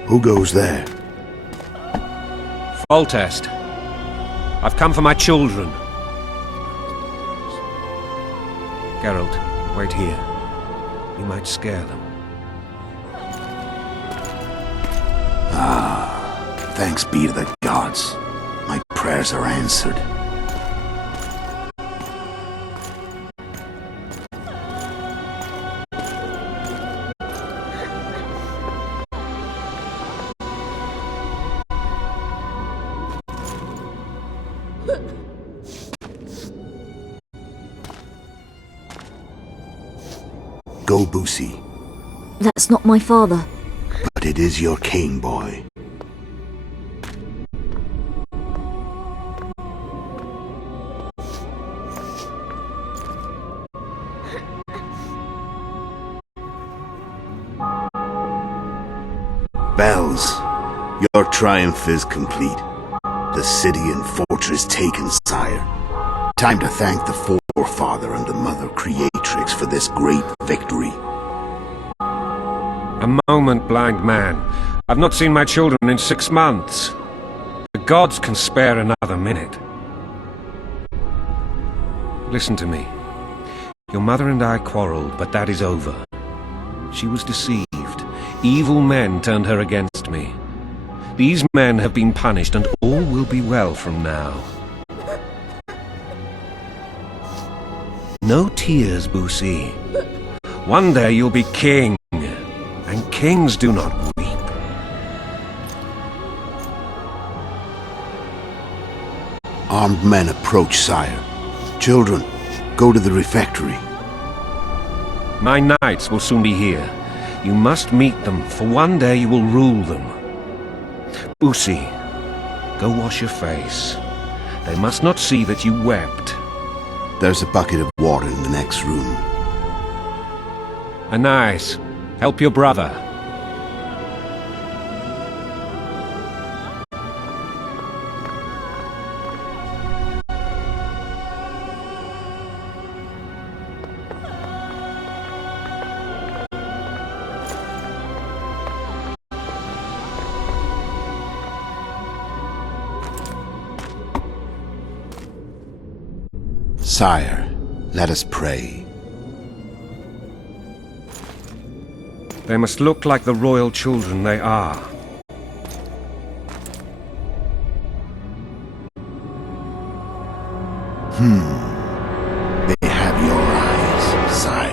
Who goes there? Foltest. I've come for my children. Geralt, wait here. You might scare them. Ah, thanks be to the gods. My prayers are answered. Go, Boosie. That's not my father. But it is your king, boy. Bells, your triumph is complete. The city and fortress taken, sire. Time to thank the forefather and the mother creatrix for this great victory. A moment, blind man. I've not seen my children in 6 months. The gods can spare another minute. Listen to me. Your mother and I quarreled, but that is over. She was deceived. Evil men turned her against me. These men have been punished, and all will be well from now. No tears, Boosie. One day you'll be king, and kings do not weep. Armed men approach, sire. Children, go to the refectory. My knights will soon be here. You must meet them, for one day you will rule them. Boosie, go wash your face. They must not see that you wept. There's a bucket of water in the next room. Anais, help your brother. Sire, let us pray. They must look like the royal children they are. They have your eyes, sire.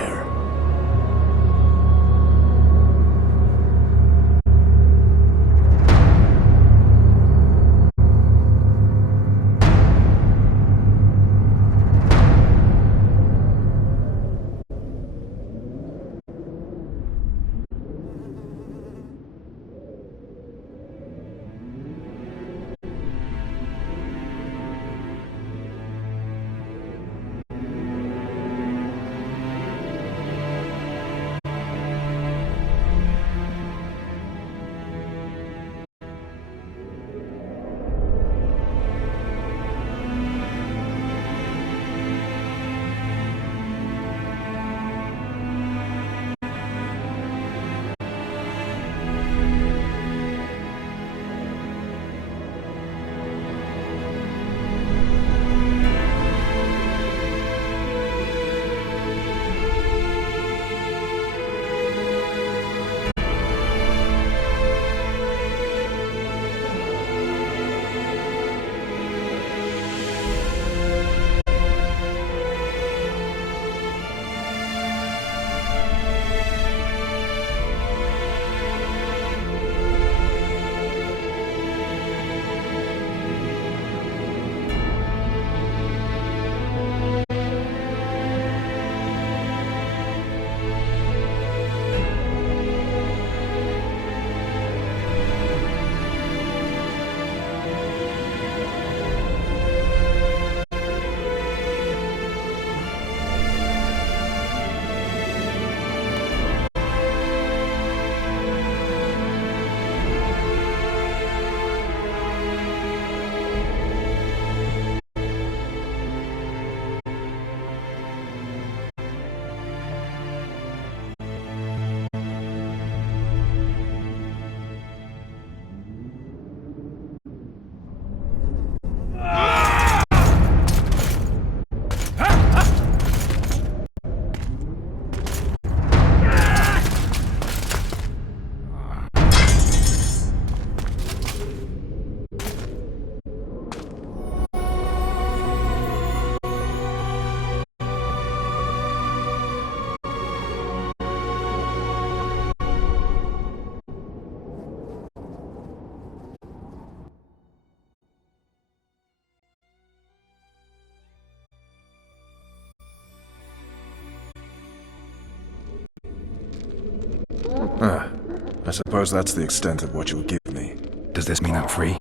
I suppose that's the extent of what you'll give me. Does this mean I'm free?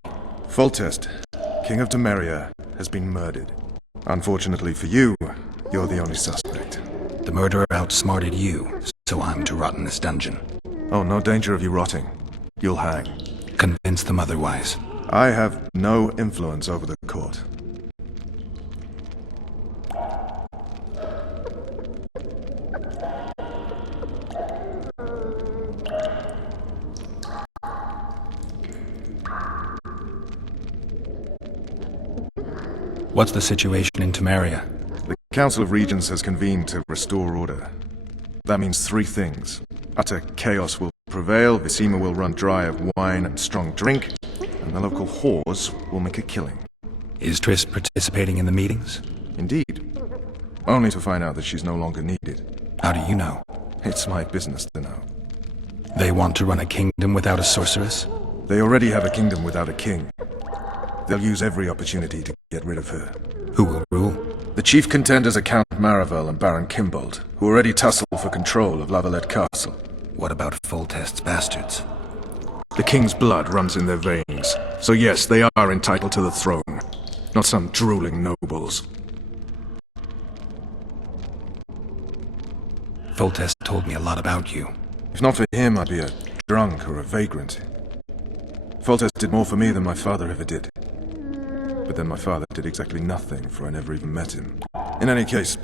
Foltest, King of Temeria, has been murdered. Unfortunately for you, you're the only suspect. The murderer outsmarted you, so I'm to rot in this dungeon. Oh, no danger of you rotting. You'll hang. Convince them otherwise. I have no influence over the court. What's the situation in Temeria? The Council of Regents has convened to restore order. That means three things. Utter chaos will prevail, Visima will run dry of wine and strong drink, and the local whores will make a killing. Is Triss participating in the meetings? Indeed. Only to find out that she's no longer needed. How do you know? It's my business to know. They want to run a kingdom without a sorceress? They already have a kingdom without a king. They'll use every opportunity to get rid of her. Who will rule? The chief contenders are Count Maravel and Baron Kimbold, who already tussle for control of Lavalette Castle. What about Foltest's bastards? The king's blood runs in their veins, so yes, they are entitled to the throne. Not some drooling nobles. Foltest told me a lot about you. If not for him, I'd be a drunk or a vagrant. Foltest did more for me than my father ever did. But then my father did exactly nothing, for I never even met him. In any case,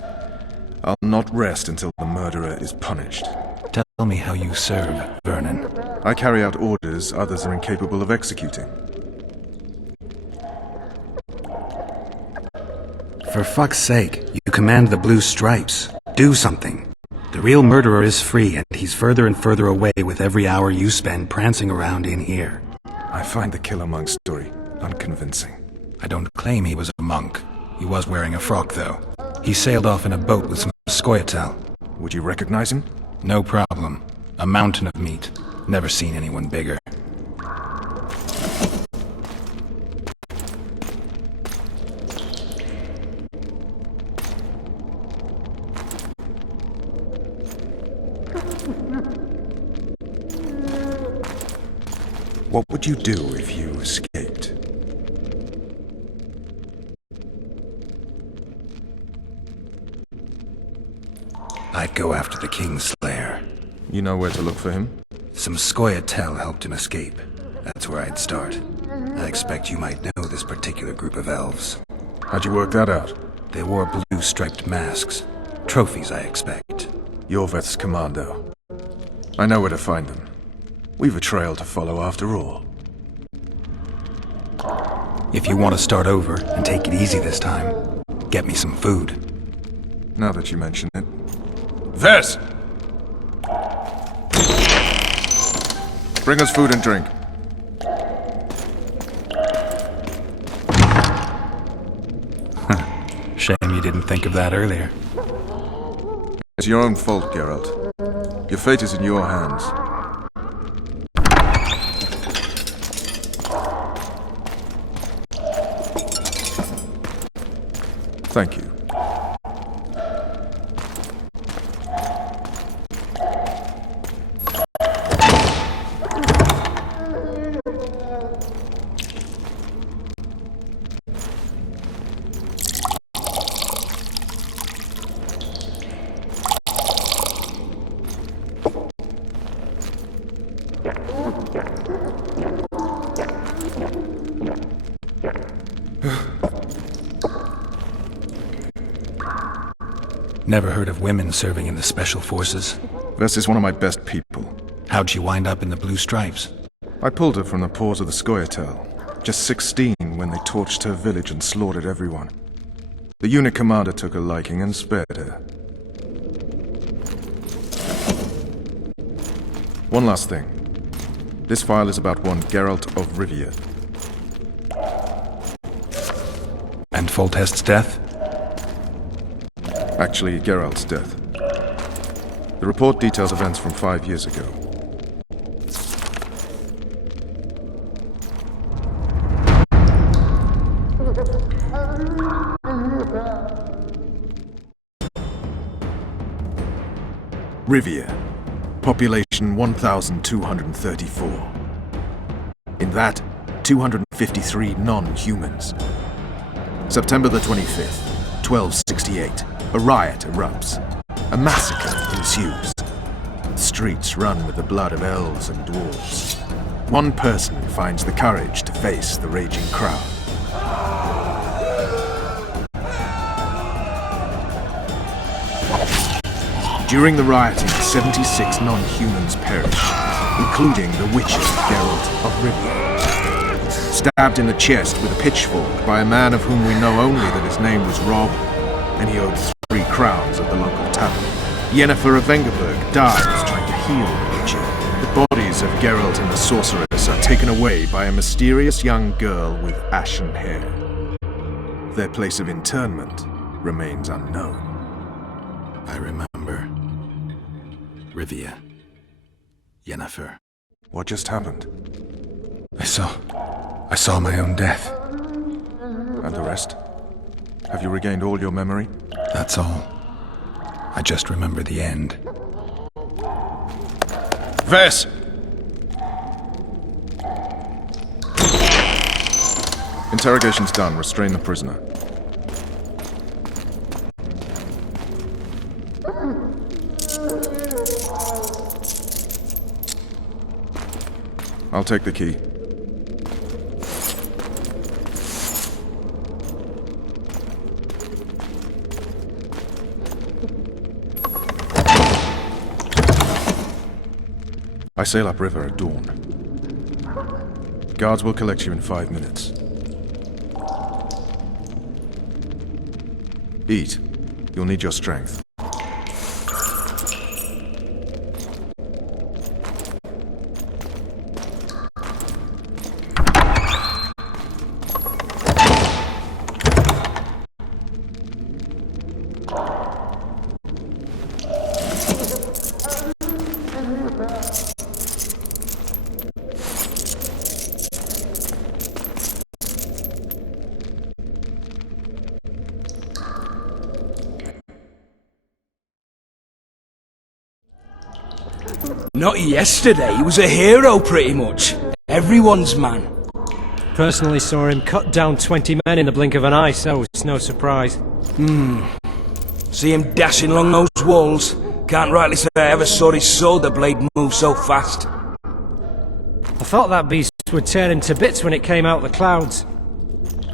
I'll not rest until the murderer is punished. Tell me how you serve, Vernon. I carry out orders others are incapable of executing. For fuck's sake, you command the Blue Stripes. Do something. The real murderer is free, and he's further and further away with every hour you spend prancing around in here. I find the Killer Monk story unconvincing. I don't claim he was a monk. He was wearing a frock, though. He sailed off in a boat with some Scoia'tael. Would you recognize him? No problem. A mountain of meat. Never seen anyone bigger. What would you do if you escaped? I'd go after the Kingslayer. You know where to look for him? Some Scoia'tael helped him escape. That's where I'd start. I expect you might know this particular group of elves. How'd you work that out? They wore blue striped masks. Trophies, I expect. Yorveth's commando. I know where to find them. We've a trail to follow after all. If you want to start over and take it easy this time, get me some food. Now that you mention it. Vess! Bring us food and drink. Shame you didn't think of that earlier. It's your own fault, Geralt. Your fate is in your hands. Thank you. Never heard of women serving in the Special Forces. Vess is one of my best people. How'd she wind up in the Blue Stripes? I pulled her from the paws of the Scoia'tael. Just 16 when they torched her village and slaughtered everyone. The unit commander took a liking and spared her. One last thing. This file is about one Geralt of Rivia. And Foltest's death? Actually, Geralt's death. The report details events from 5 years ago. Rivia. Population Edition 1234. In that, 253 non-humans. September the 25th, 1268. A riot erupts. A massacre ensues. The streets run with the blood of elves and dwarves. One person finds the courage to face the raging crowd. During the rioting, 76 non-humans perished, including the Witcher, Geralt of Rivia. Stabbed in the chest with a pitchfork by a man of whom we know only that his name was Rob, and he owed 3 crowns at the local tavern. Yennefer of Vengerberg dies trying to heal the Witcher. The bodies of Geralt and the sorceress are taken away by a mysterious young girl with ashen hair. Their place of internment remains unknown. I remember. Rivia. Yennefer. What just happened? I saw my own death. And the rest? Have you regained all your memory? That's all. I just remember the end. Vess! Interrogation's done. Restrain the prisoner. I'll take the key. I sail upriver at dawn. Guards will collect you in 5 minutes. Eat. You'll need your strength. Not yesterday, he was a hero pretty much. Everyone's man. Personally saw him cut down 20 men in the blink of an eye, so it's no surprise. See him dashing along those walls. Can't rightly say I ever saw his shoulder blade move so fast. I thought that beast would tear him to bits when it came out of the clouds.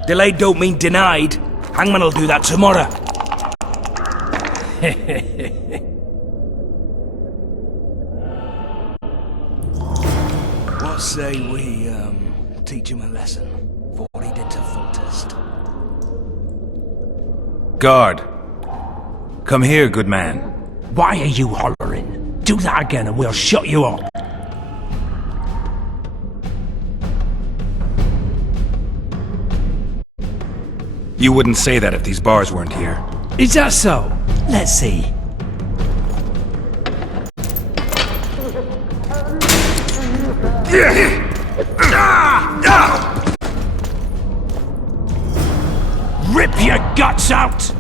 Delayed don't mean denied. Hangman will do that tomorrow. What say we, teach him a lesson for what he did to Foltest? Guard! Come here, good man. Why are you hollering? Do that again and we'll shut you up. You wouldn't say that if these bars weren't here. Is that so? Let's see. Rip your guts out!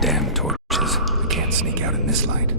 Damn torches. I can't sneak out in this light.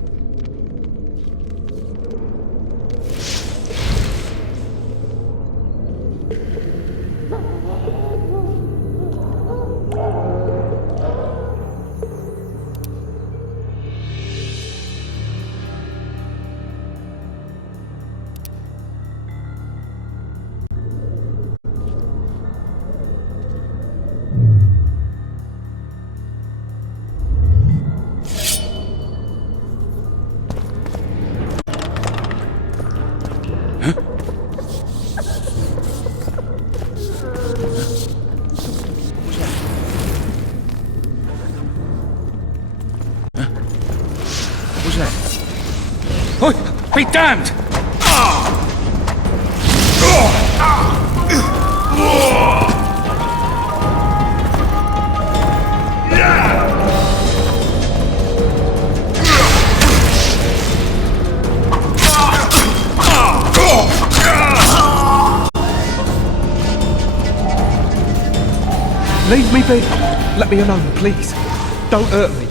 Be damned! Leave me be. Let me alone, please. Don't hurt me.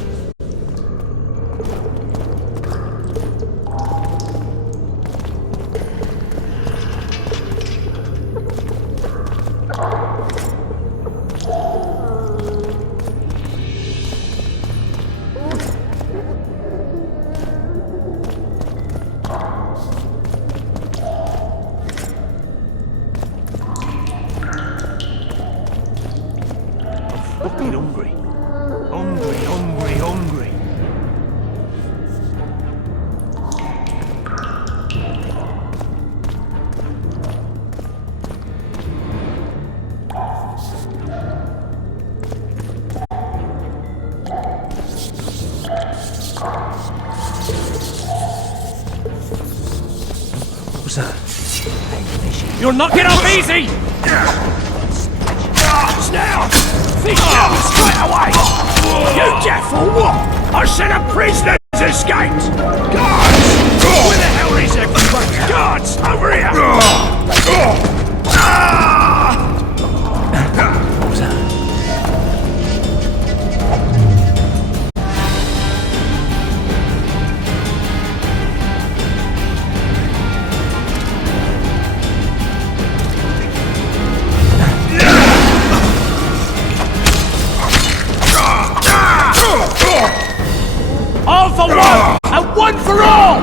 Fucking hungry. Hungry. What was that? You're knocking off easy! Now! Fish down straight away! You deaf or what? I said a prisoner's escaped! Guards! Where the hell is everybody? Guards! Over here! What was that? All for one, and one for all!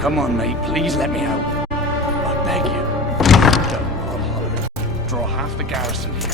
Come on, mate, please let me out. I beg you. Don't, I'll holler. Draw half the garrison here.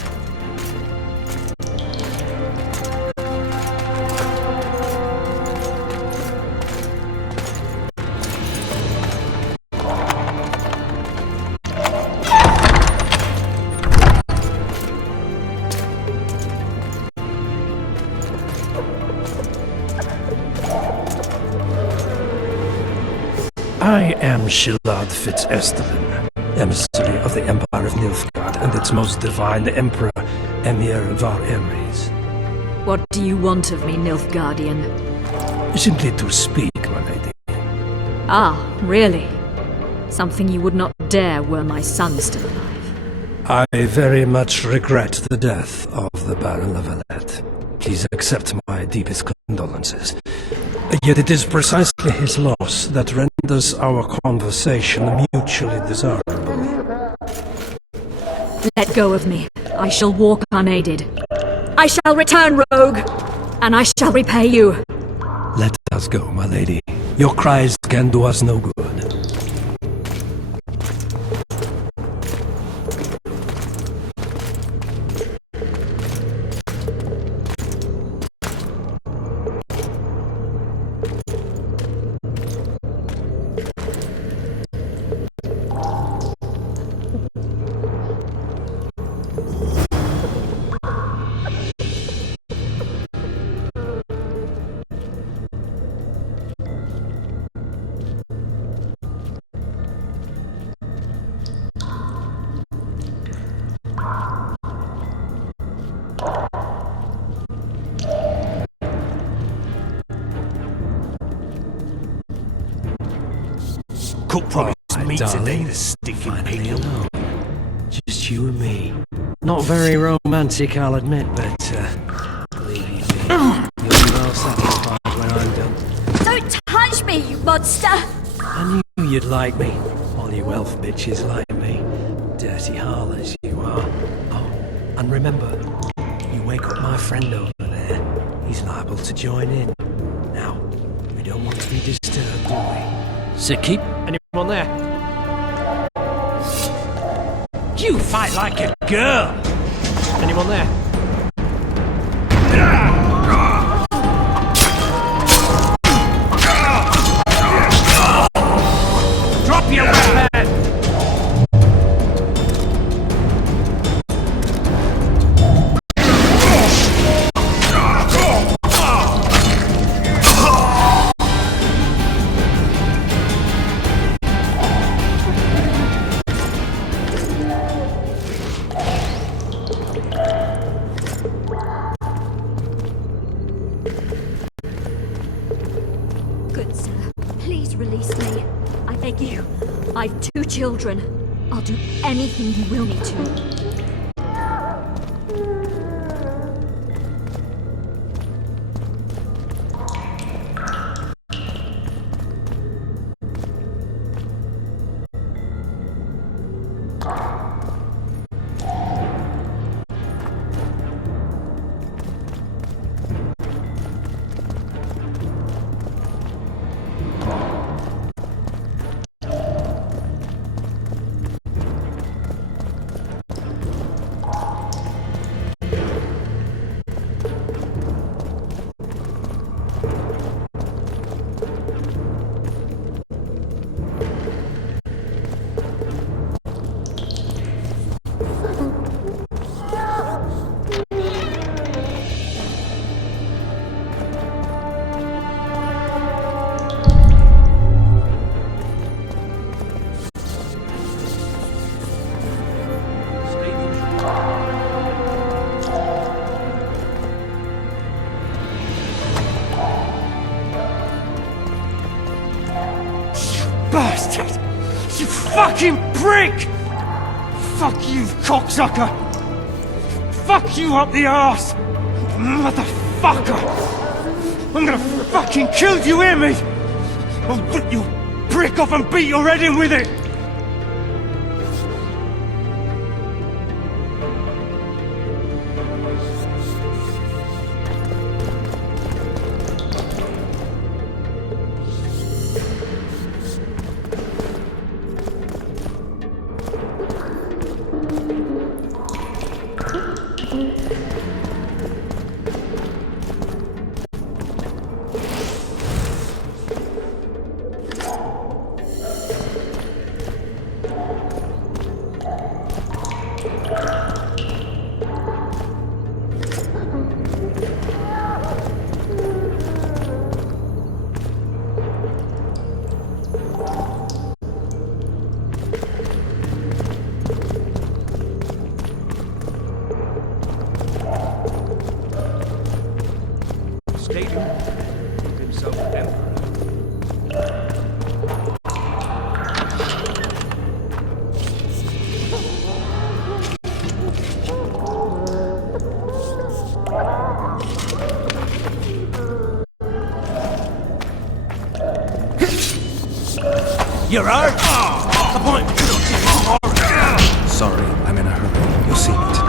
I am Shilad Fitz-Estelin, emissary of the Empire of Nilfgaard and its most divine Emperor, Emir Var Emrys. What do you want of me, Nilfgaardian? Simply to speak, my lady. Ah, really? Something you would not dare were my son still alive. I very much regret the death of the Baron Lavalette. Please accept my deepest condolences. Yet it is precisely his loss that renders our conversation mutually desirable. Let go of me. I shall walk unaided. I shall return, rogue, and I shall repay you. Let us go, my lady. Your cries can do us no good. Cook promised me today, the stinking pig. Just you and me. Not very romantic, I'll admit, but believe you me, you'll be well satisfied when I'm done. Don't touch me, you monster! I knew you'd like me, all you elf bitches like me. Dirty harlots you are. Oh, and remember, you wake up my friend over there, he's liable to join in. Now, we don't want to be disturbed, do we? So keep anyone there? You fight like a girl! Anyone there? Drop your weapon! I've 2 children. I'll do anything you will me to. Bastard! You fucking prick! Fuck you, cocksucker! Fuck you up the arse! Motherfucker! I'm gonna fucking kill you, hear me? I'll rip you prick off and beat your head in with it! You're hurt? What's the point? You don't see me. Sorry, I'm in a hurry. You'll see me today.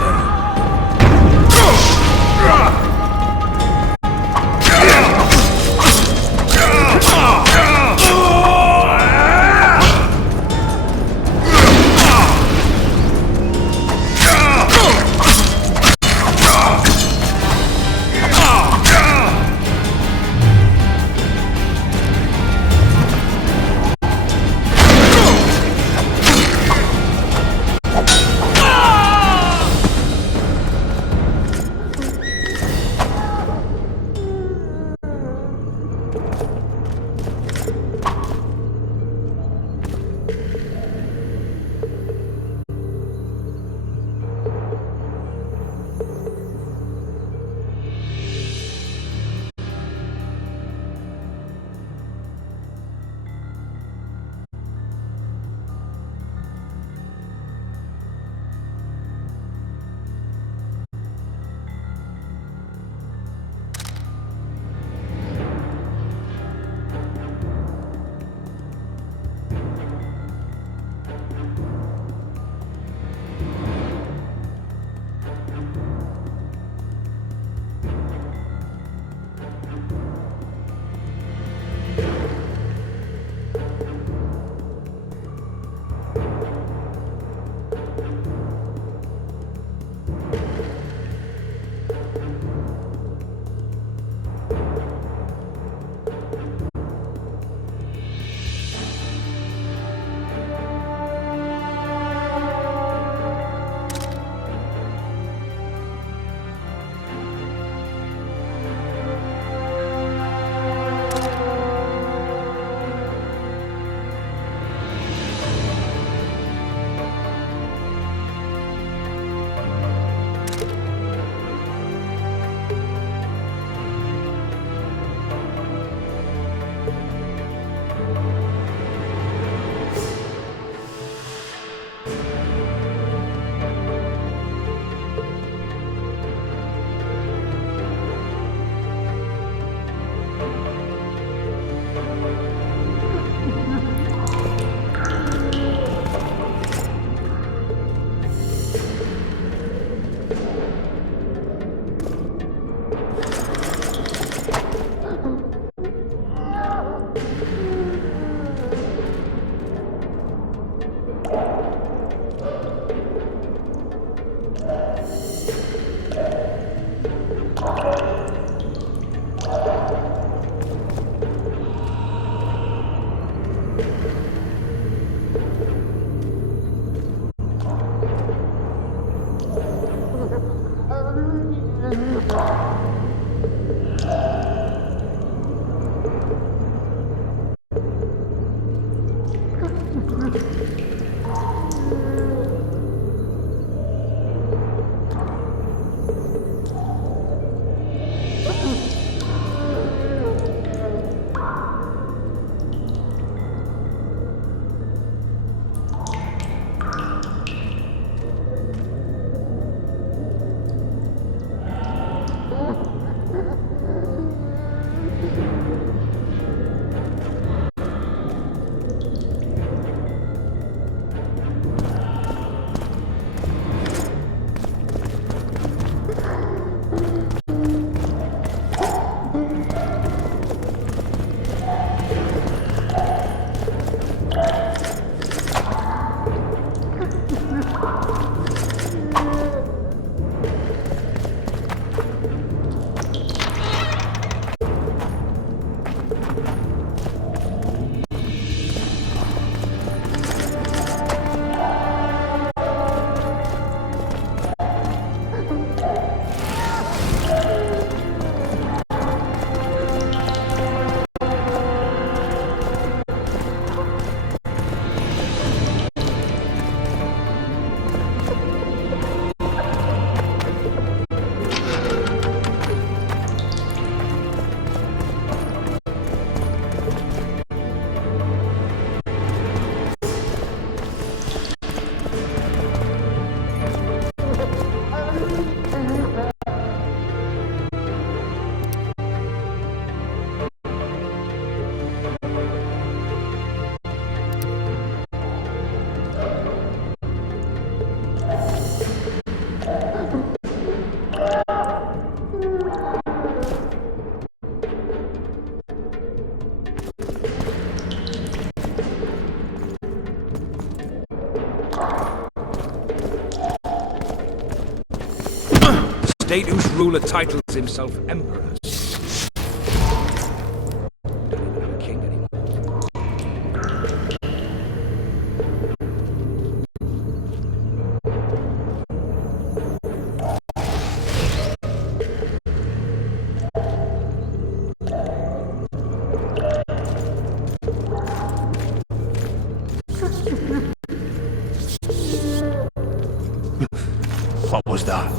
state whose ruler titles himself emperor. Don't even have a king anymore. What was that?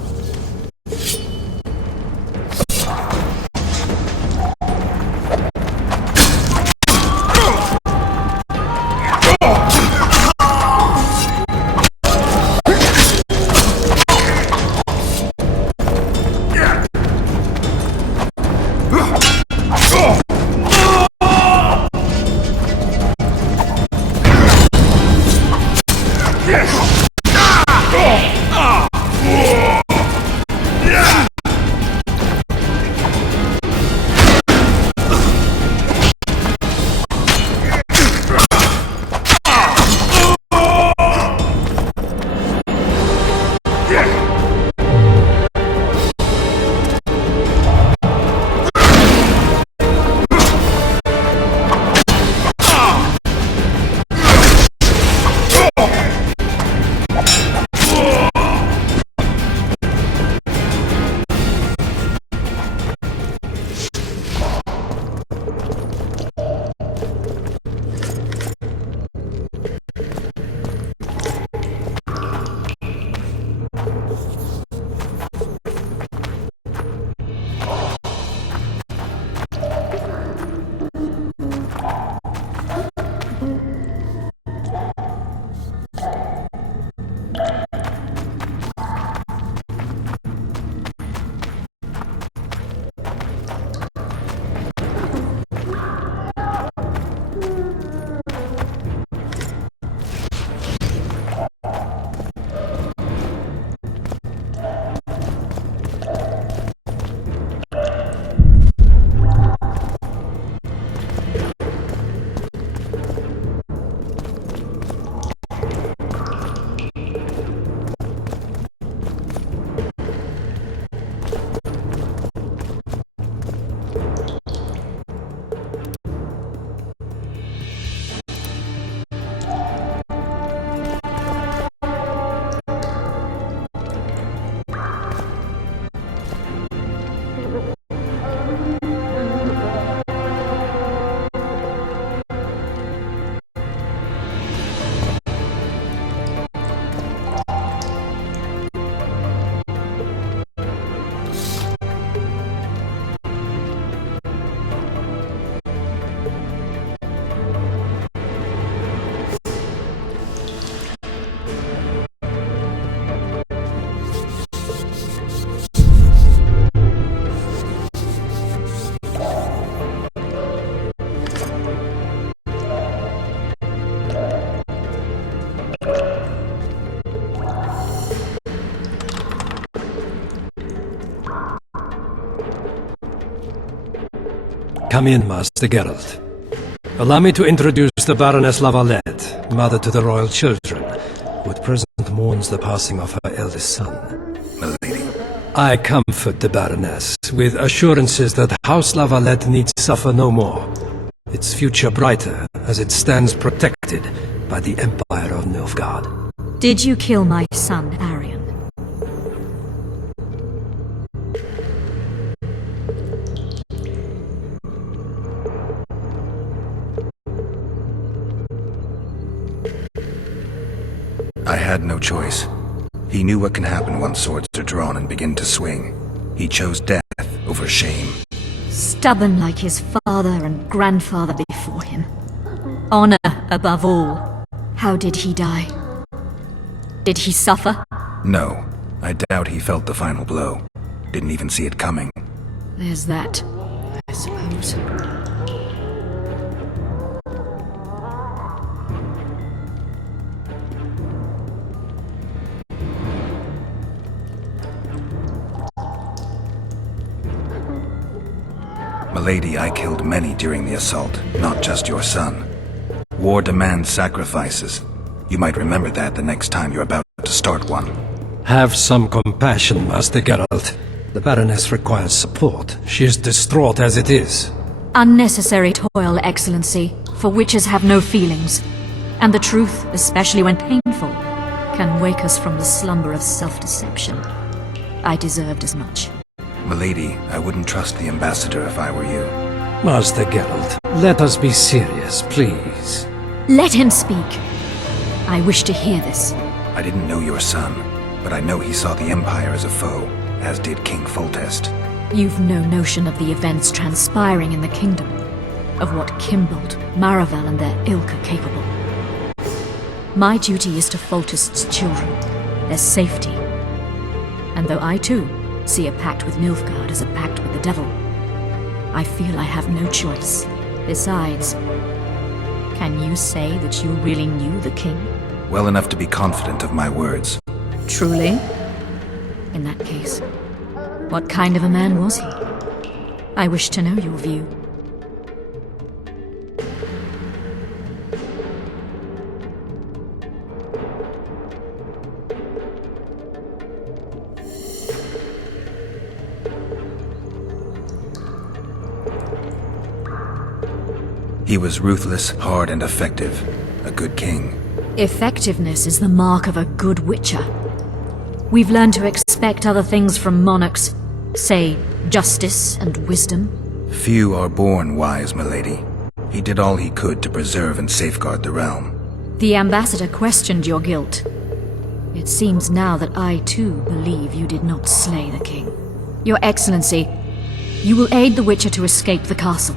Come in, Master Geralt. Allow me to introduce the Baroness Lavalette, mother to the royal children, who at present mourns the passing of her eldest son. Milady. I comfort the Baroness with assurances that House Lavalette need suffer no more, its future brighter as it stands protected by the Empire of Nilfgaard. Did you kill my son, Arion? I had no choice. He knew what can happen once swords are drawn and begin to swing. He chose death over shame. Stubborn like his father and grandfather before him. Honor above all. How did he die? Did he suffer? No. I doubt he felt the final blow. Didn't even see it coming. There's that, I suppose. Milady, I killed many during the assault, not just your son. War demands sacrifices. You might remember that the next time you're about to start one. Have some compassion, Master Geralt. The Baroness requires support. She is distraught as it is. Unnecessary toil, Excellency, for witches have no feelings. And the truth, especially when painful, can wake us from the slumber of self-deception. I deserved as much. Milady, I wouldn't trust the ambassador if I were you. Master Geralt, let us be serious, please. Let him speak. I wish to hear this. I didn't know your son, but I know he saw the Empire as a foe, as did King Foltest. You've no notion of the events transpiring in the kingdom, of what Kimbold, Maravel and their ilk are capable. My duty is to Foltest's children, their safety. And though I too see a pact with Nilfgaard as a pact with the devil, I feel I have no choice. Besides, can you say that you really knew the king? Well enough to be confident of my words. Truly? In that case, what kind of a man was he? I wish to know your view. He was ruthless, hard, and effective. A good king. Effectiveness is the mark of a good witcher. We've learned to expect other things from monarchs, say, justice and wisdom. Few are born wise, milady. He did all he could to preserve and safeguard the realm. The ambassador questioned your guilt. It seems now that I too believe you did not slay the king. Your Excellency, you will aid the witcher to escape the castle.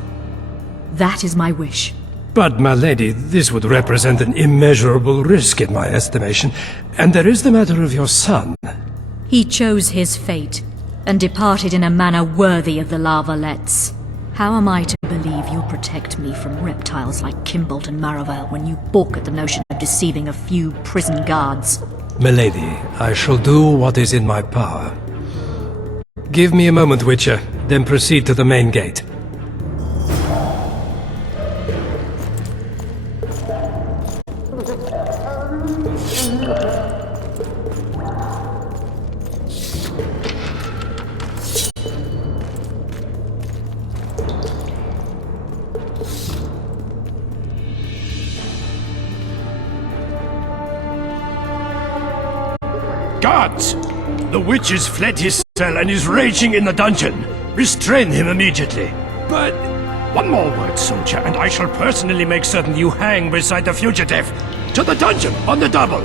That is my wish. But, my lady, this would represent an immeasurable risk in my estimation. And there is the matter of your son. He chose his fate, and departed in a manner worthy of the La Valettes. How am I to believe you'll protect me from reptiles like Kimbold and Maravel when you balk at the notion of deceiving a few prison guards? Milady, I shall do what is in my power. Give me a moment, Witcher, then proceed to the main gate. Guards! The witch has fled his cell and is raging in the dungeon. Restrain him immediately. But one more word, soldier, and I shall personally make certain you hang beside the fugitive. To the dungeon, on the double!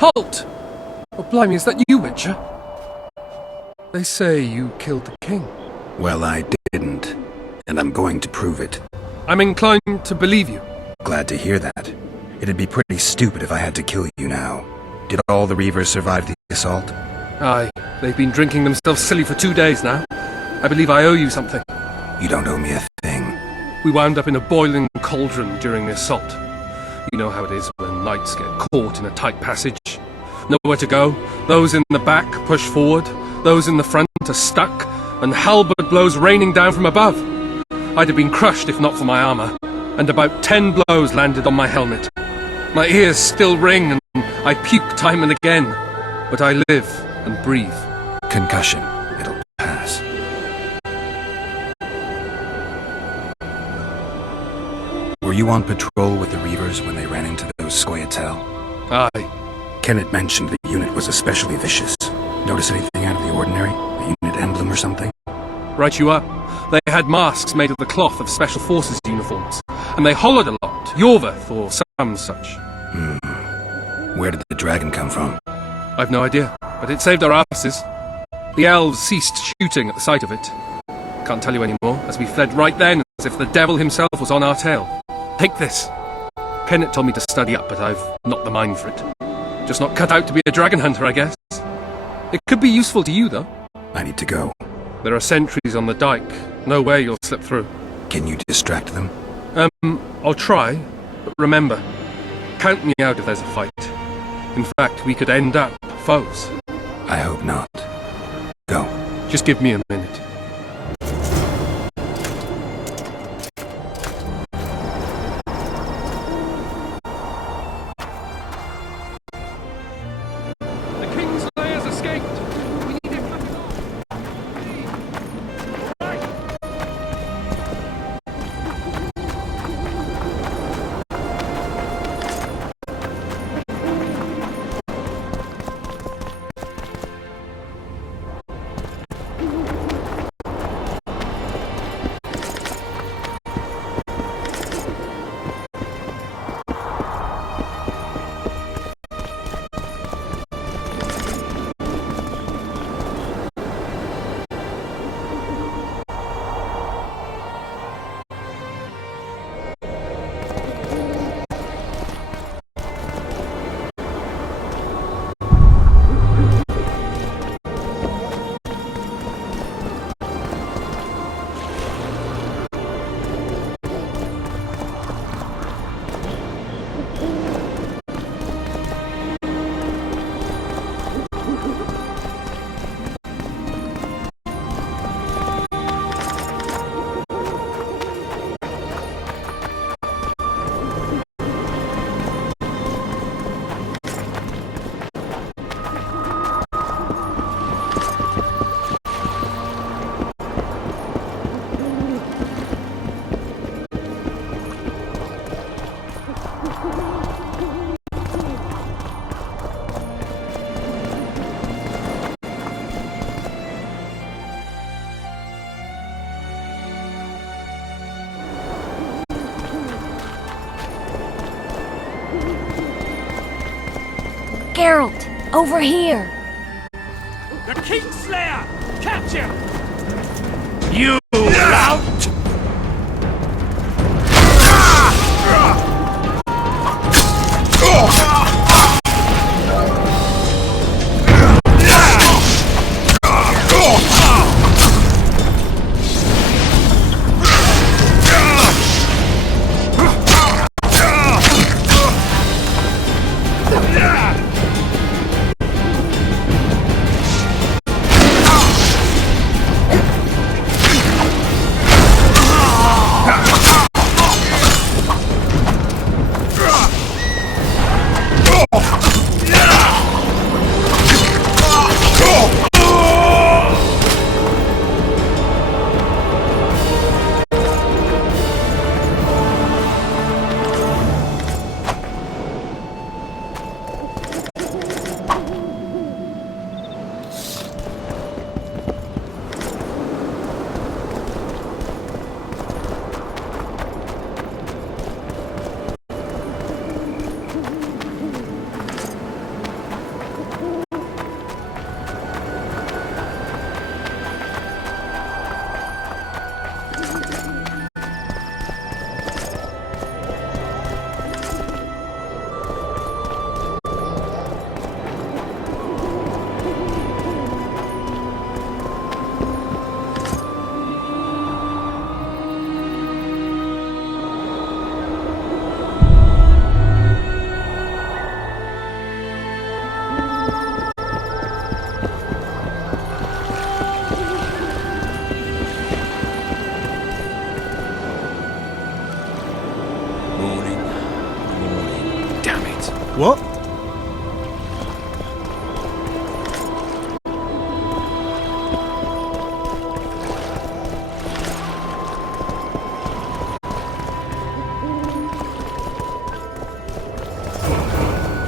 Halt! Oh, blimey, is that you, Witcher? They say you killed the king. Well, I didn't, and I'm going to prove it. I'm inclined to believe you. Glad to hear that. It'd be pretty stupid if I had to kill you now. Did all the Reavers survive the assault? Aye, they've been drinking themselves silly for 2 days now. I believe I owe you something. You don't owe me a thing. We wound up in a boiling cauldron during the assault. You know how it is when knights get caught in a tight passage. Nowhere to go. Those in the back push forward. Those in the front are stuck, and halberd blows raining down from above. I'd have been crushed if not for my armor, and about 10 blows landed on my helmet. My ears still ring, and I puke time and again, but I live and breathe. Concussion. It'll pass. Were you on patrol with the Reavers when they ran into those Scoia'tael? Aye. Kenneth mentioned the unit was especially vicious. Notice anything out of the ordinary? A unit emblem or something? Right you are. They had masks made of the cloth of Special Forces uniforms, and they hollered a lot. Yorveth or some such. Where did the dragon come from? I've no idea, but it saved our asses. The elves ceased shooting at the sight of it. Can't tell you anymore, as we fled right then, as if the devil himself was on our tail. Take this. Kenneth told me to study up, but I've not the mind for it. Just not cut out to be a dragon hunter, I guess. It could be useful to you, though. I need to go. There are sentries on the dike. No way you'll slip through. Can you distract them? I'll try, but remember, count me out if there's a fight. In fact, we could end up foes. I hope not. Go. Just give me a minute. Geralt, over here! The Kingslayer! Catch him! You lout!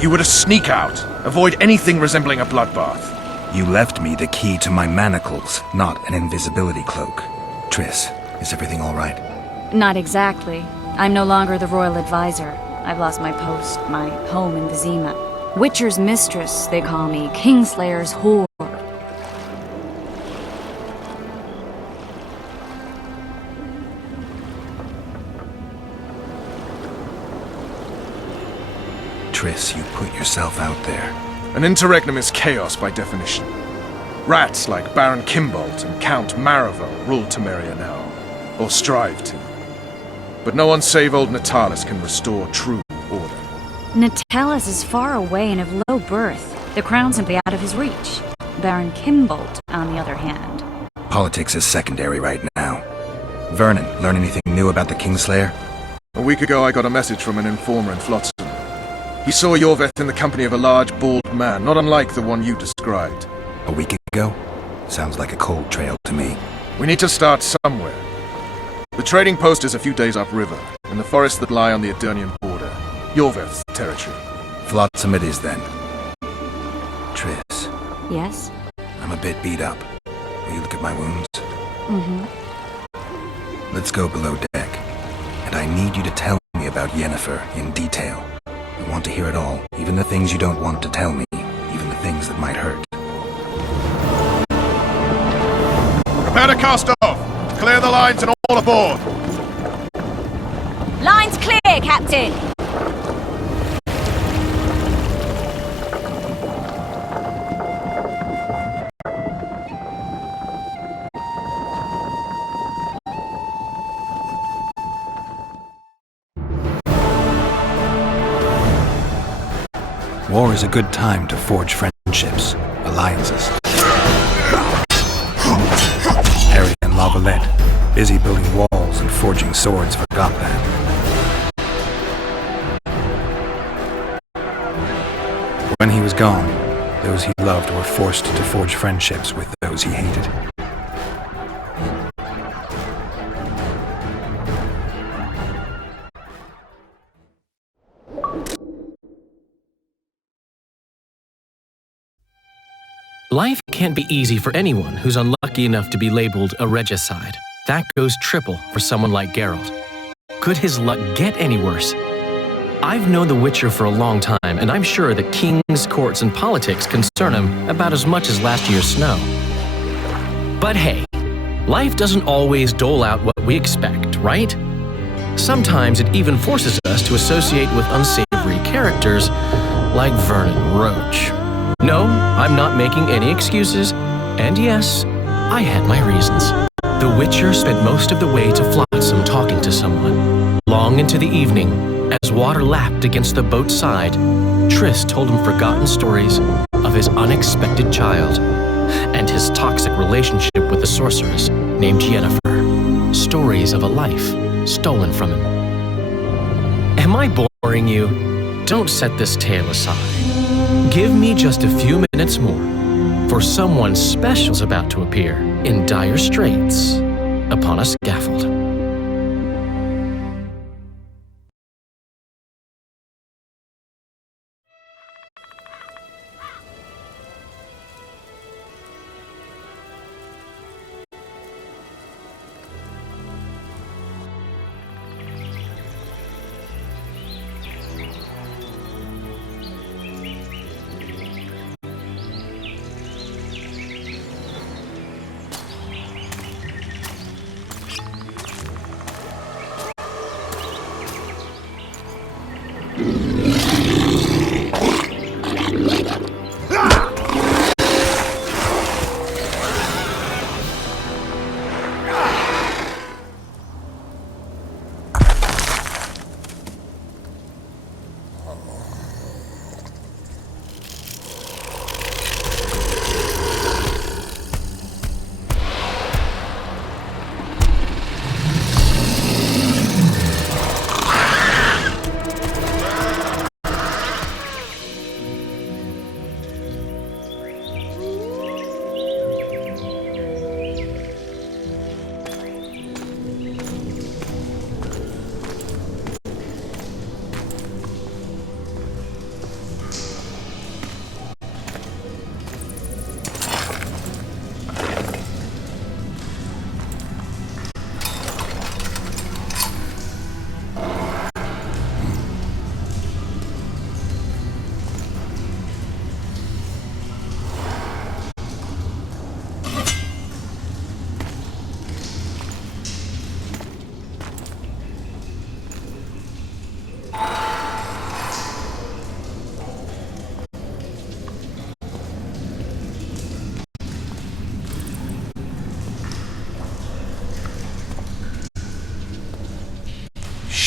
You were to sneak out. Avoid anything resembling a bloodbath. You left me the key to my manacles, not an invisibility cloak. Triss, is everything all right? Not exactly. I'm no longer the royal advisor. I've lost my post, my home in Vizima. Witcher's mistress, they call me. Kingslayer's whore. Triss, you put yourself out there. An interregnum is chaos by definition. Rats like Baron Kimbolt and Count Maravel rule Temeria now, or strive to. But no one save old Natalis can restore true order. Natalis is far away and of low birth. The crown's simply out of his reach. Baron Kimbolt, on the other hand. Politics is secondary right now. Vernon, learn anything new about the Kingslayer? A week ago I got a message from an informer in Flotsam. He saw Yorveth in the company of a large, bald man, not unlike the one you described. A week ago? Sounds like a cold trail to me. We need to start somewhere. The trading post is a few days upriver, in the forests that lie on the Edirnian border. Yorveth's territory. Flotsam it is then. Triss. Yes? I'm a bit beat up. Will you look at my wounds? Mm-hmm. Let's go below deck. And I need you to tell me about Yennefer in detail. I want to hear it all, even the things you don't want to tell me, even the things that might hurt. Prepare to cast off! Clear the lines and all aboard! Lines clear, Captain! War is a good time to forge friendships, alliances. Harry and Lavalette, busy building walls and forging swords for Gotland. When he was gone, those he loved were forced to forge friendships with those he hated. Life can't be easy for anyone who's unlucky enough to be labeled a regicide. That goes triple for someone like Geralt. Could his luck get any worse? I've known the Witcher for a long time, and I'm sure that kings, courts, and politics concern him about as much as last year's snow. But hey, life doesn't always dole out what we expect, right? Sometimes it even forces us to associate with unsavory characters like Vernon Roach. No, I'm not making any excuses, and yes, I had my reasons. The Witcher spent most of the way to Flotsam talking to someone. Long into the evening, as water lapped against the boat's side, Triss told him forgotten stories of his unexpected child and his toxic relationship with the sorceress named Yennefer. Stories of a life stolen from him. Am I boring you? Don't set this tale aside. Give me just a few minutes more, for someone special's about to appear in dire straits upon a scaffold.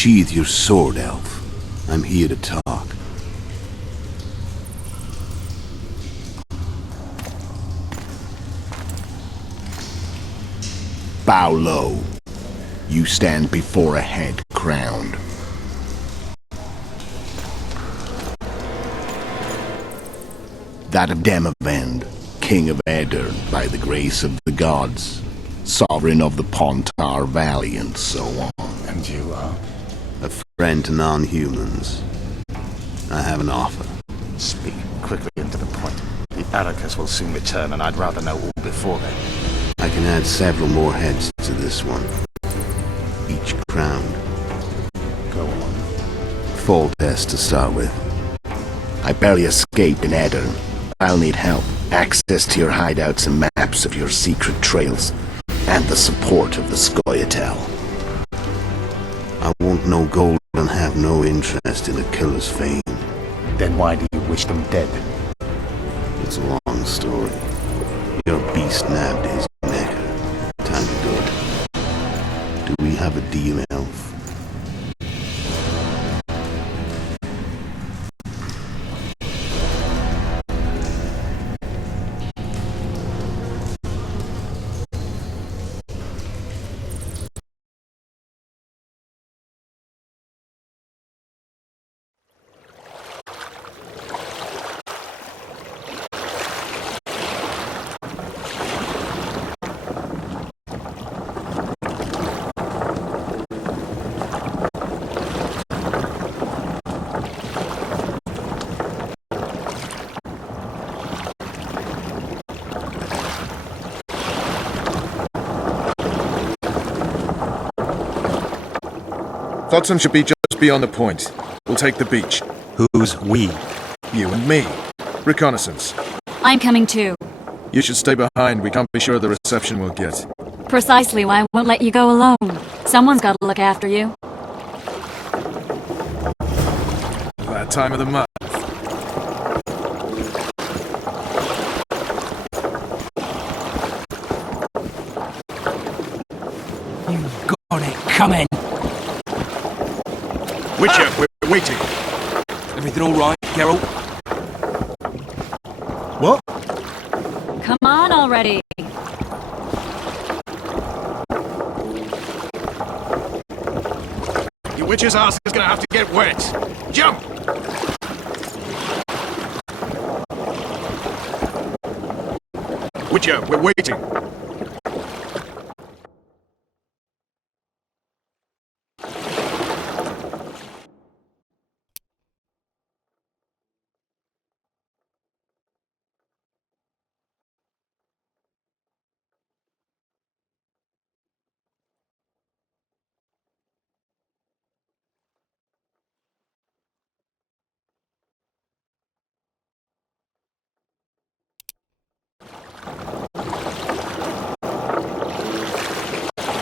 Unsheathe your sword, elf. I'm here to talk. Bow low. You stand before a head crowned. That of Demavend, King of Aedirn, by the grace of the gods, sovereign of the Pontar Valley, and so on. And you are? A friend to non-humans. I have an offer. Speak quickly and to the point. The Arrakis will soon return, and I'd rather know all before then. I can add several more heads to this one. Each crowned. Go on. Full test to start with. I barely escaped in Aedirn. I'll need help. Access to your hideouts and maps of your secret trails. And the support of the Scoia'tael. I won't know gold and have no interest in a killer's fame. Then why do you wish them dead? It's a long story. Your beast nabbed his neck. Time to go. Do we have a deal, elf? Flotsam should be just beyond the point. We'll take the beach. Who's we? You and me. Reconnaissance. I'm coming too. You should stay behind. We can't be sure of the reception we'll get. Precisely why I won't let you go alone. Someone's got to look after you. That time of the month. You've got it coming. Witcher, we're waiting. Everything all right, Geralt? What? Come on already. Your witch's ass is gonna have to get wet. Jump! Witcher, we're waiting.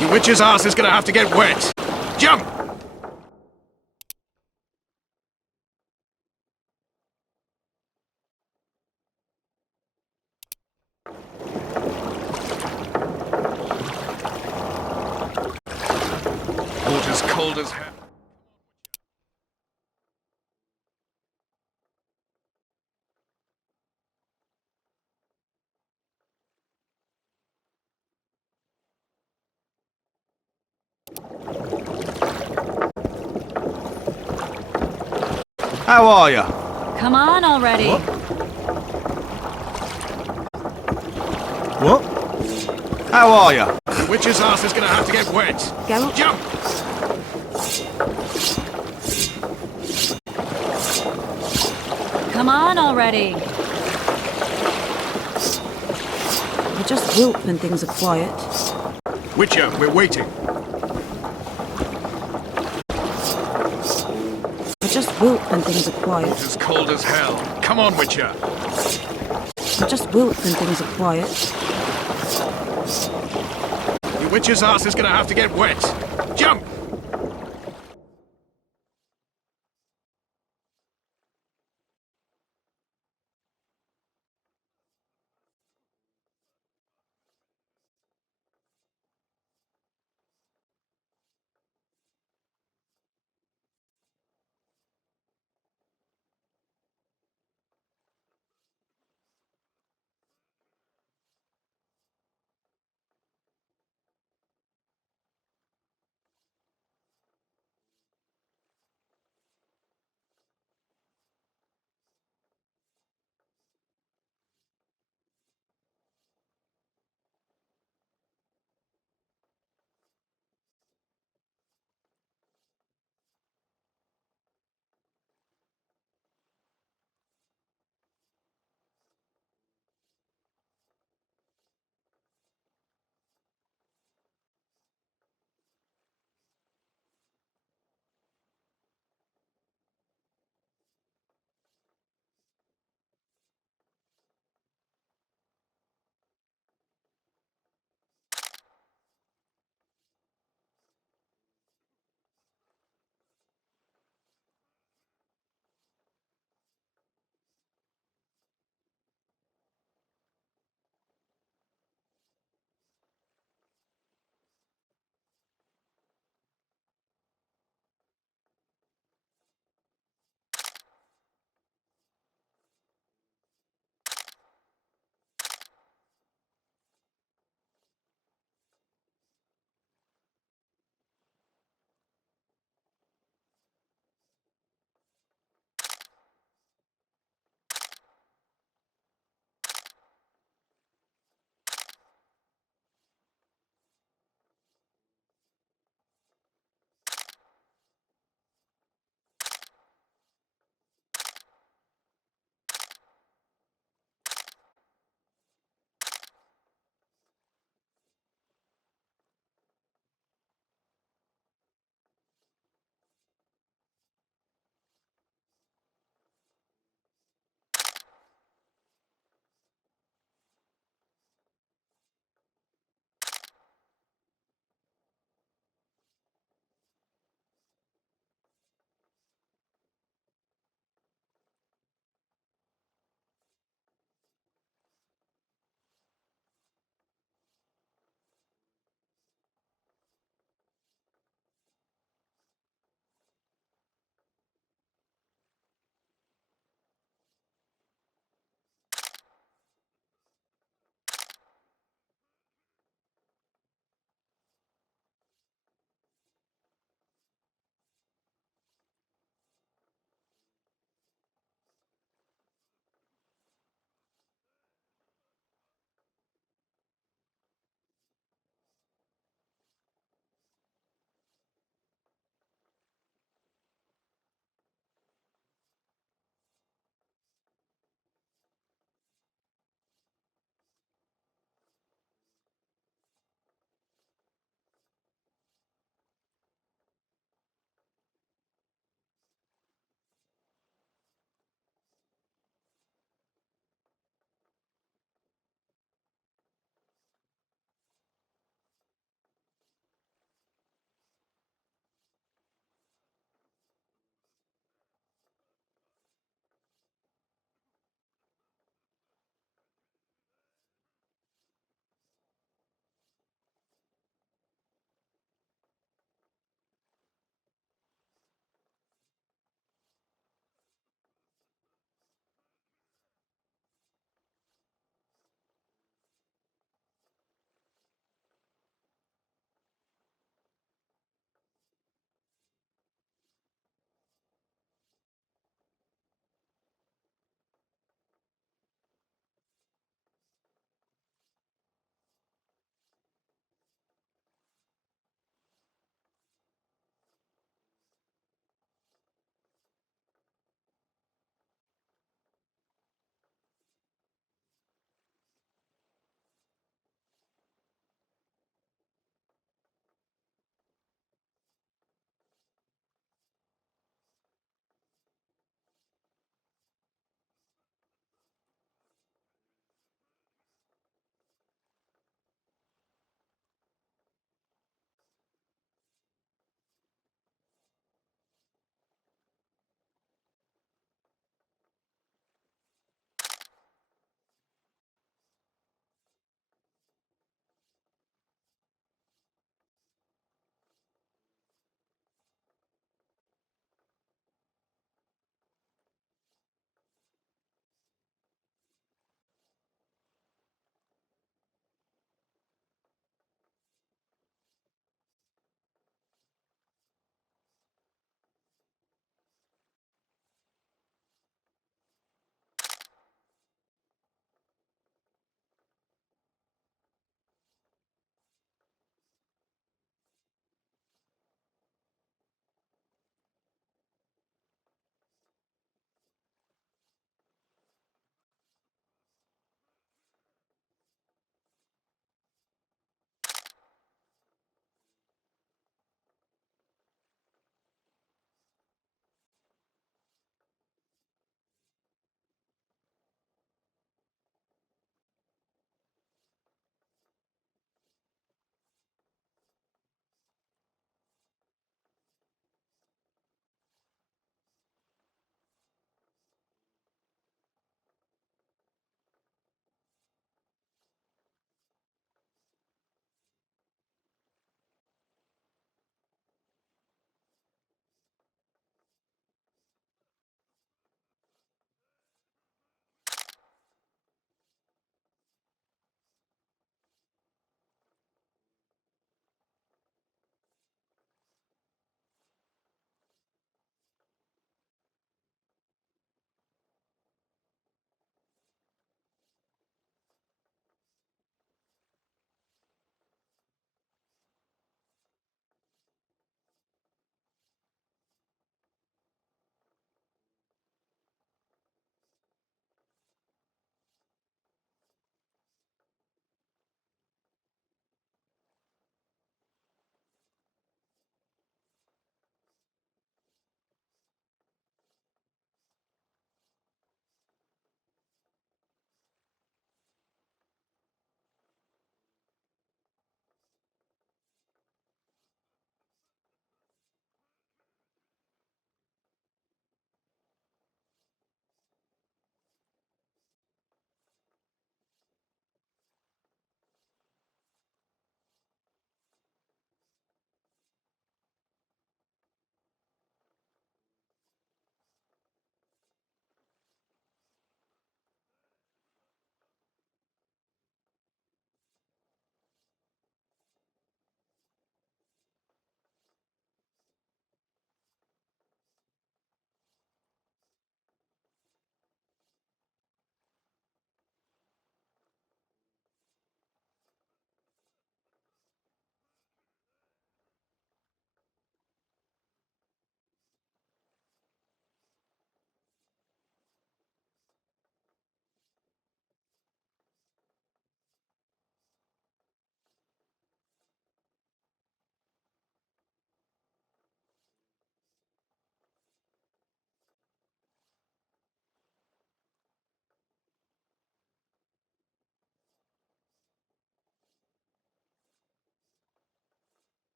Your witch's ass is gonna have to get wet. Jump! Water's cold as hell. How are you? Come on already. What? How are you? The witch's ass is gonna have to get wet. Go. Jump! Come on already. I just wilt when things are quiet. Witcher, we're waiting. I just wilt when things are quiet. Water's cold as hell. Come on, Witcher. I just wilt when things are quiet. Your witch's ass is gonna have to get wet. Jump!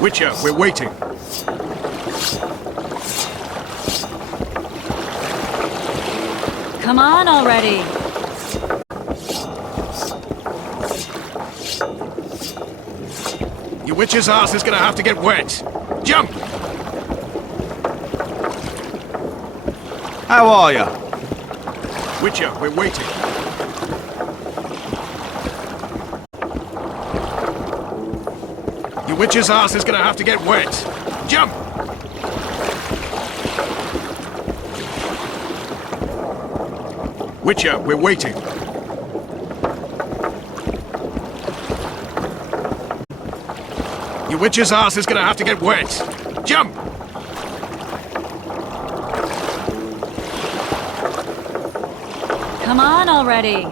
Witcher, we're waiting. Come on already! Your witch's ass is gonna have to get wet. Jump! How are you? Witcher, we're waiting. Your witch's ass is gonna have to get wet. Jump! Witcher, we're waiting. Your witch's ass is gonna have to get wet. Jump! Come on already!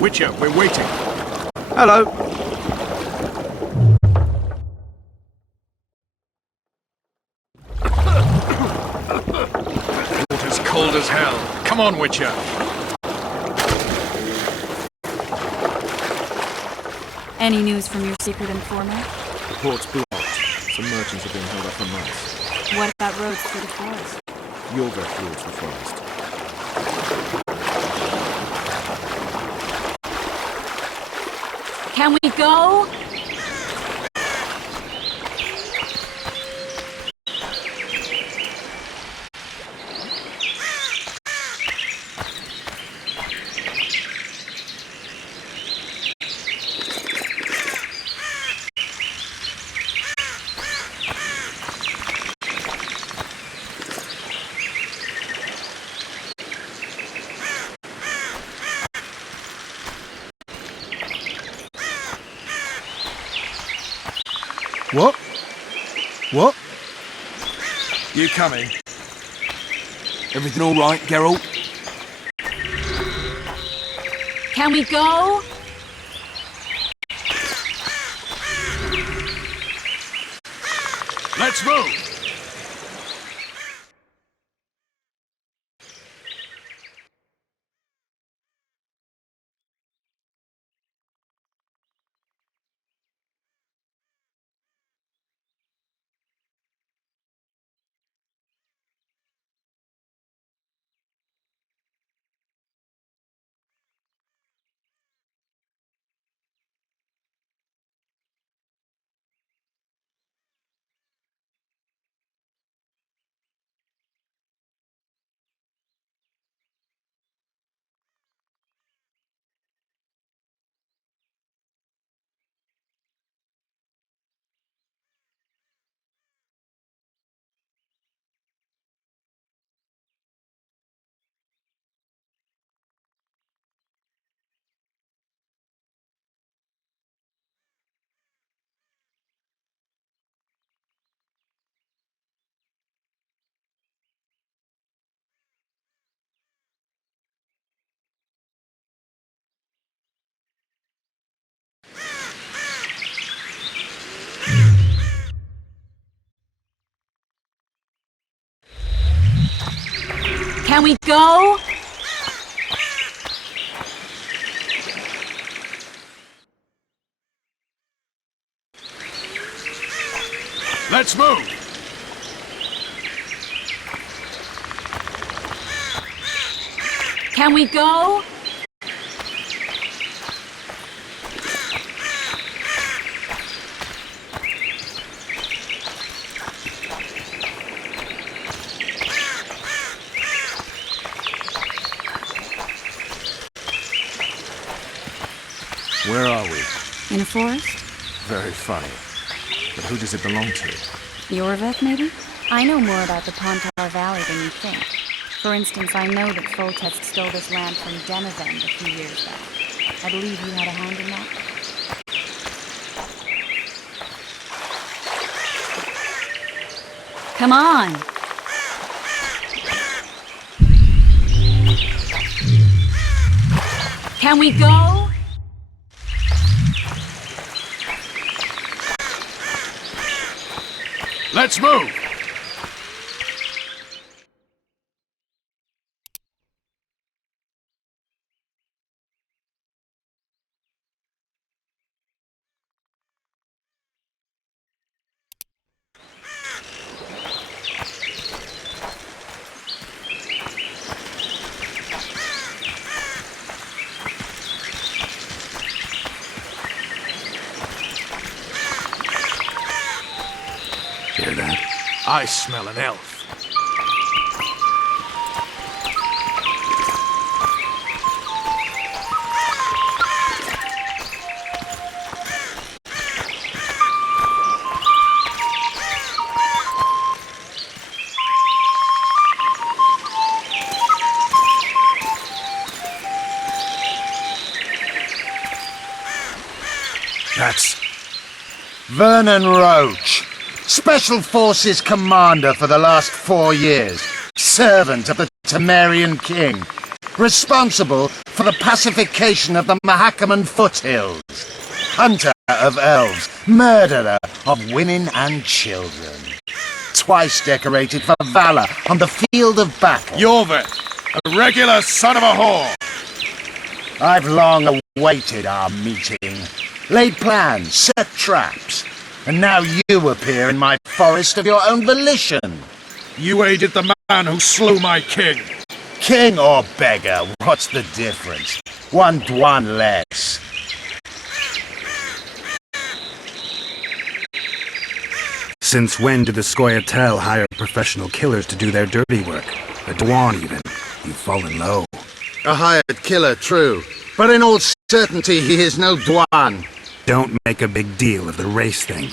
Witcher, we're waiting. Hello. Water's cold as hell. Come on, Witcher. Any news from your secret informant? The port's blocked. Some merchants have been held up for months. What about roads through the forest? You'll go towards the forest. Can we go? What? What? You coming? Everything all right, Geralt? Can we go? Let's move! Can we go? Let's move! Can we go? Where are we? In a forest? Very funny. But who does it belong to? Yorveth, maybe? I know more about the Pontar Valley than you think. For instance, I know that Foltest stole this land from Denevend a few years back. I believe you had a hand in that. Come on! Can we go? Let's move! Hear that? I smell an elf. That's Vernon Roach, Special Forces Commander for the last 4 years, servant of the Temerian King. responsible for the pacification of the Mahakaman foothills. Hunter of elves, murderer of women and children. Twice decorated for valor on the field of battle. Yorvik, a regular son of a whore. I've long awaited our meeting. Laid plans, set traps. And now you appear in my forest of your own volition. You aided the man who slew my king. King or beggar, what's the difference? One Dwan less. Since when did the Scoia'tael hire professional killers to do their dirty work? A Dwan even. You've fallen low. A hired killer, true. But in all certainty, he is no Dwan. Don't make a big deal of the race thing.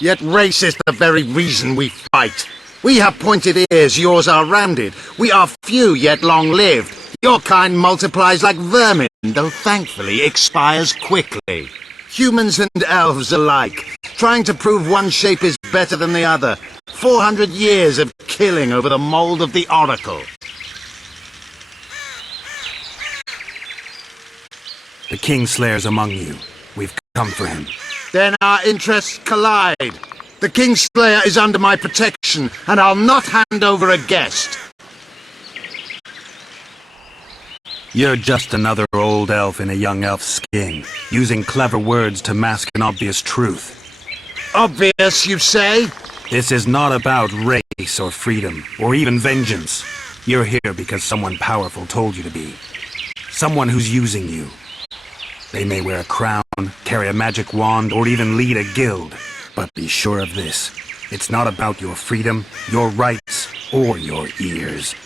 Yet race is the very reason we fight. We have pointed ears, yours are rounded. We are few, yet long-lived. Your kind multiplies like vermin, though thankfully expires quickly. Humans and elves alike, trying to prove one shape is better than the other. 400 years of killing over the mold of the Oracle. The Kingslayer's among you. We've come for him. Then our interests collide. The Kingslayer is under my protection, and I'll not hand over a guest. You're just another old elf in a young elf's skin, using clever words to mask an obvious truth. Obvious, you say? This is not about race or freedom, or even vengeance. You're here because someone powerful told you to be. Someone who's using you. They may wear a crown, carry a magic wand, or even lead a guild. But be sure of this. It's not about your freedom, your rights, or your ears.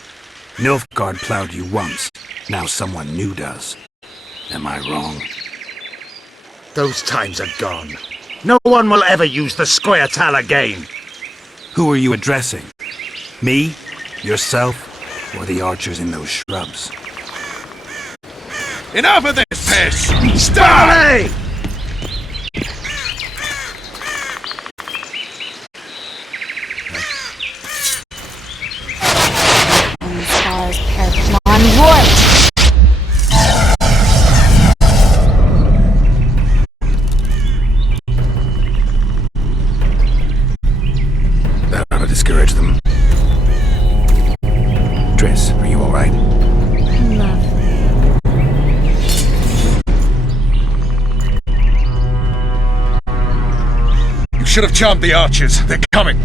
Nilfgaard plowed you once. Now someone new does. Am I wrong? Those times are gone. No one will ever use the Scoia'tael again. Who are you addressing? Me? Yourself? Or the archers in those shrubs? Enough of this piss! Stop! That ought to discourage them. Triss, are you alright? You should have charmed the archers. They're coming.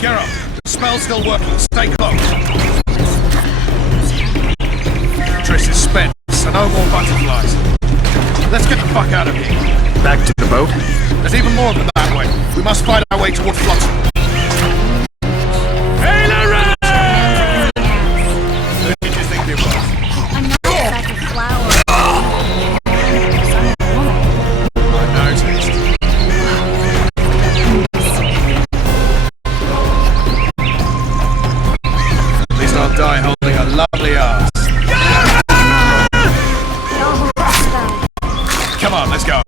Geralt, the spell's still working. Stay close. Triss is spent, so no more butterflies. Let's get the fuck out of here. Back to the boat? There's even more of them that way. We must find our way toward Flotsam. Hey, Larry! Who did you think it was? I'm not like a flower. I noticed. At least I'll die holding a lovely ass. Come on, let's go.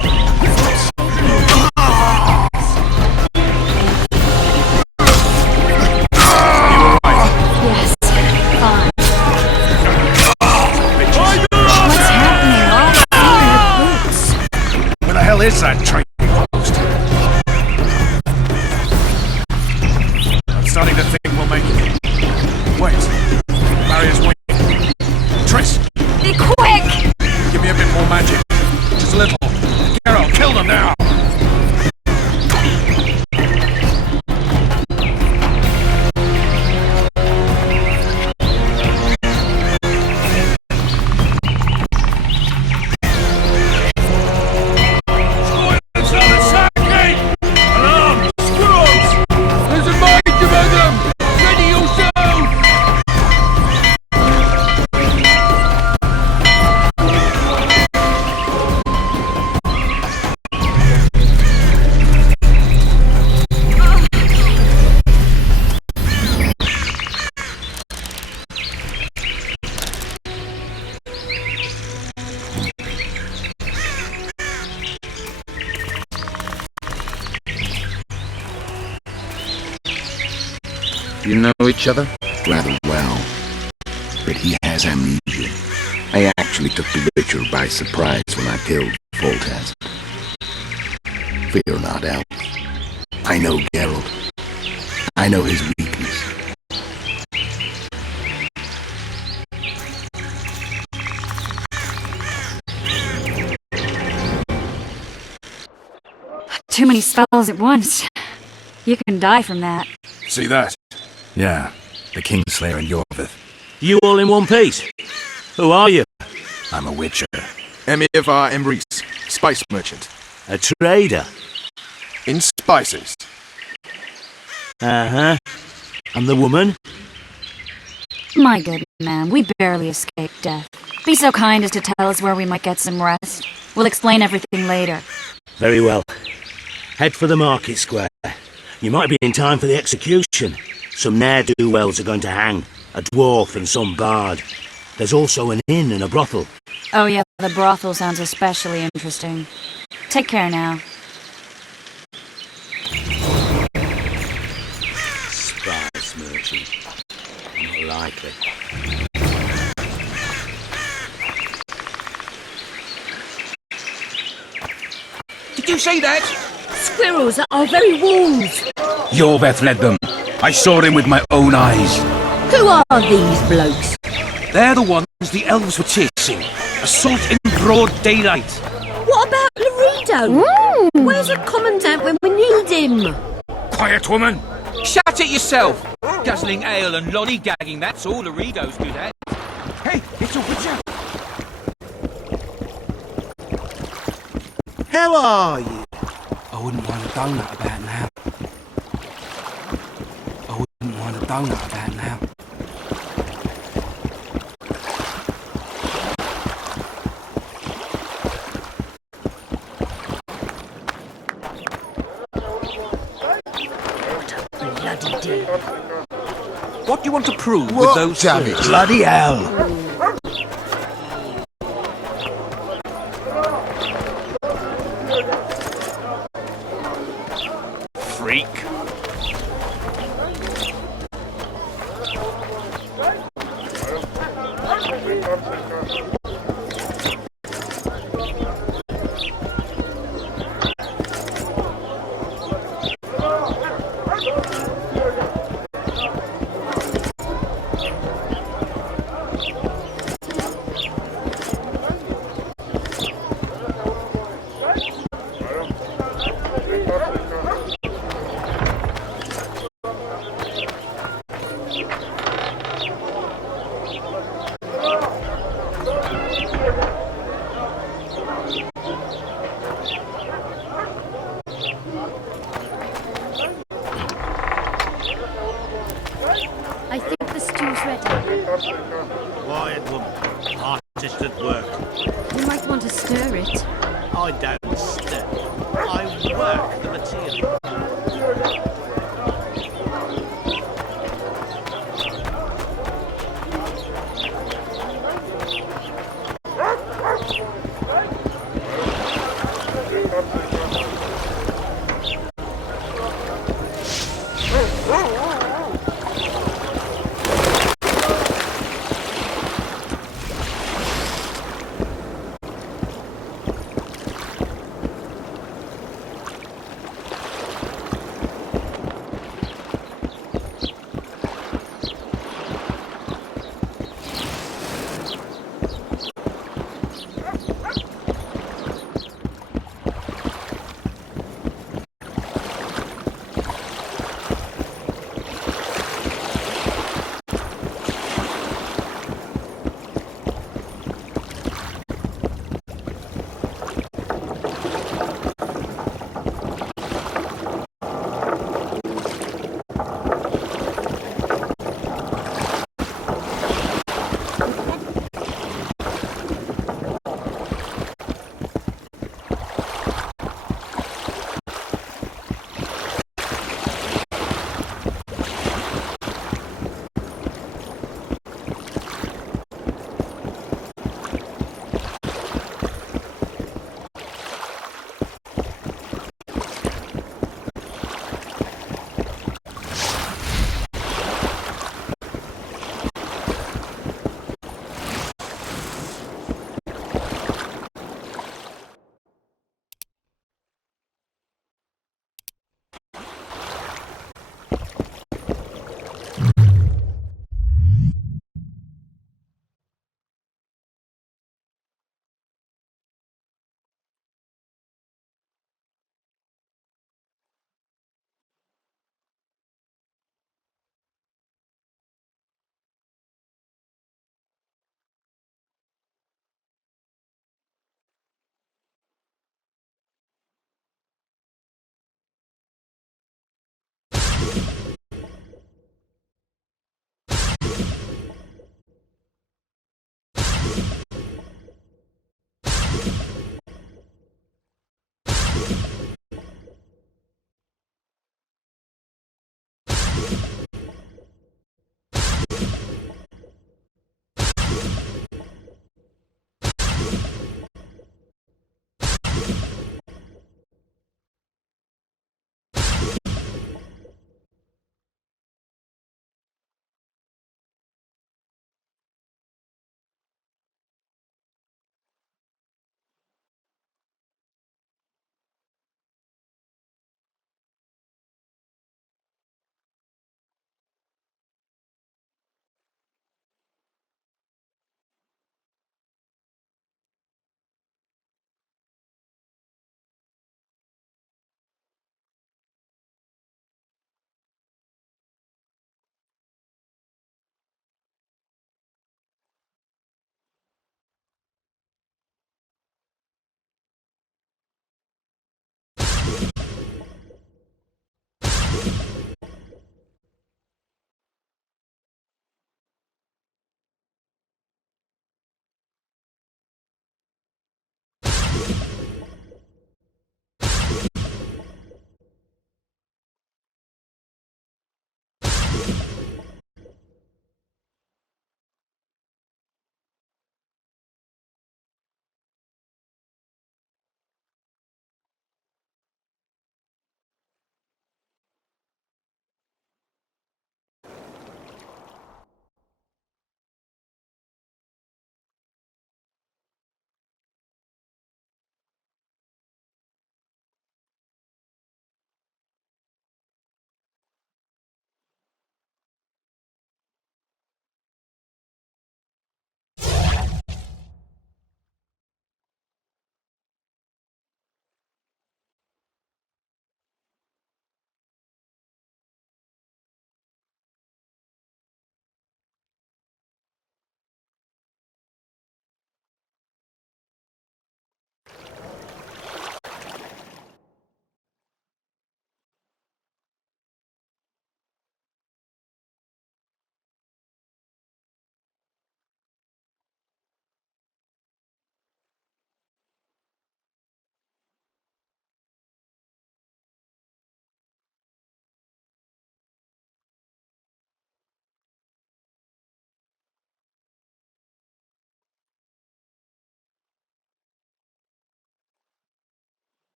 Is that training post? I'm starting to think we'll make it. Wait. Barrier's waiting. Triss! Be quick! Give me a bit more magic. Just a little. Geralt, kill them now! You know each other? Rather well. But he has amnesia. I actually took the Witcher by surprise when I killed Foltest. Fear not, Elf. I know Geralt. I know his weakness. Too many spells at once. You can die from that. See that? Yeah, the Kingslayer and Yorvith. You all in one piece? Who are you? I'm a Witcher. Emir Emrys, spice merchant. A trader? In spices. Uh-huh. And the woman? My good man, we barely escaped death. Be so kind as to tell us where we might get some rest. We'll explain everything later. Very well. Head for the market square. You might be in time for the execution. Some ne'er-do-wells are going to hang. A dwarf and some bard. There's also an inn and a brothel. Oh yeah, the brothel sounds especially interesting. Take care now. Spice merchant. Not likely. Did you say that? Squirrels at our very walls. Yorveth led them. I saw him with my own eyes. Who are these blokes? They're the ones the elves were chasing. Assault in broad daylight. What about Laredo? Where's the commandant when we need him? Quiet, woman! Shut it yourself! Guzzling ale and lollygagging, that's all Laredo's good at. Hey, it's a Witcher! How are you? I wouldn't want a donut about now. I wouldn't want a donut about now. Bloody deal. What do you want to prove What, with those damn it? words? Bloody hell! Freak.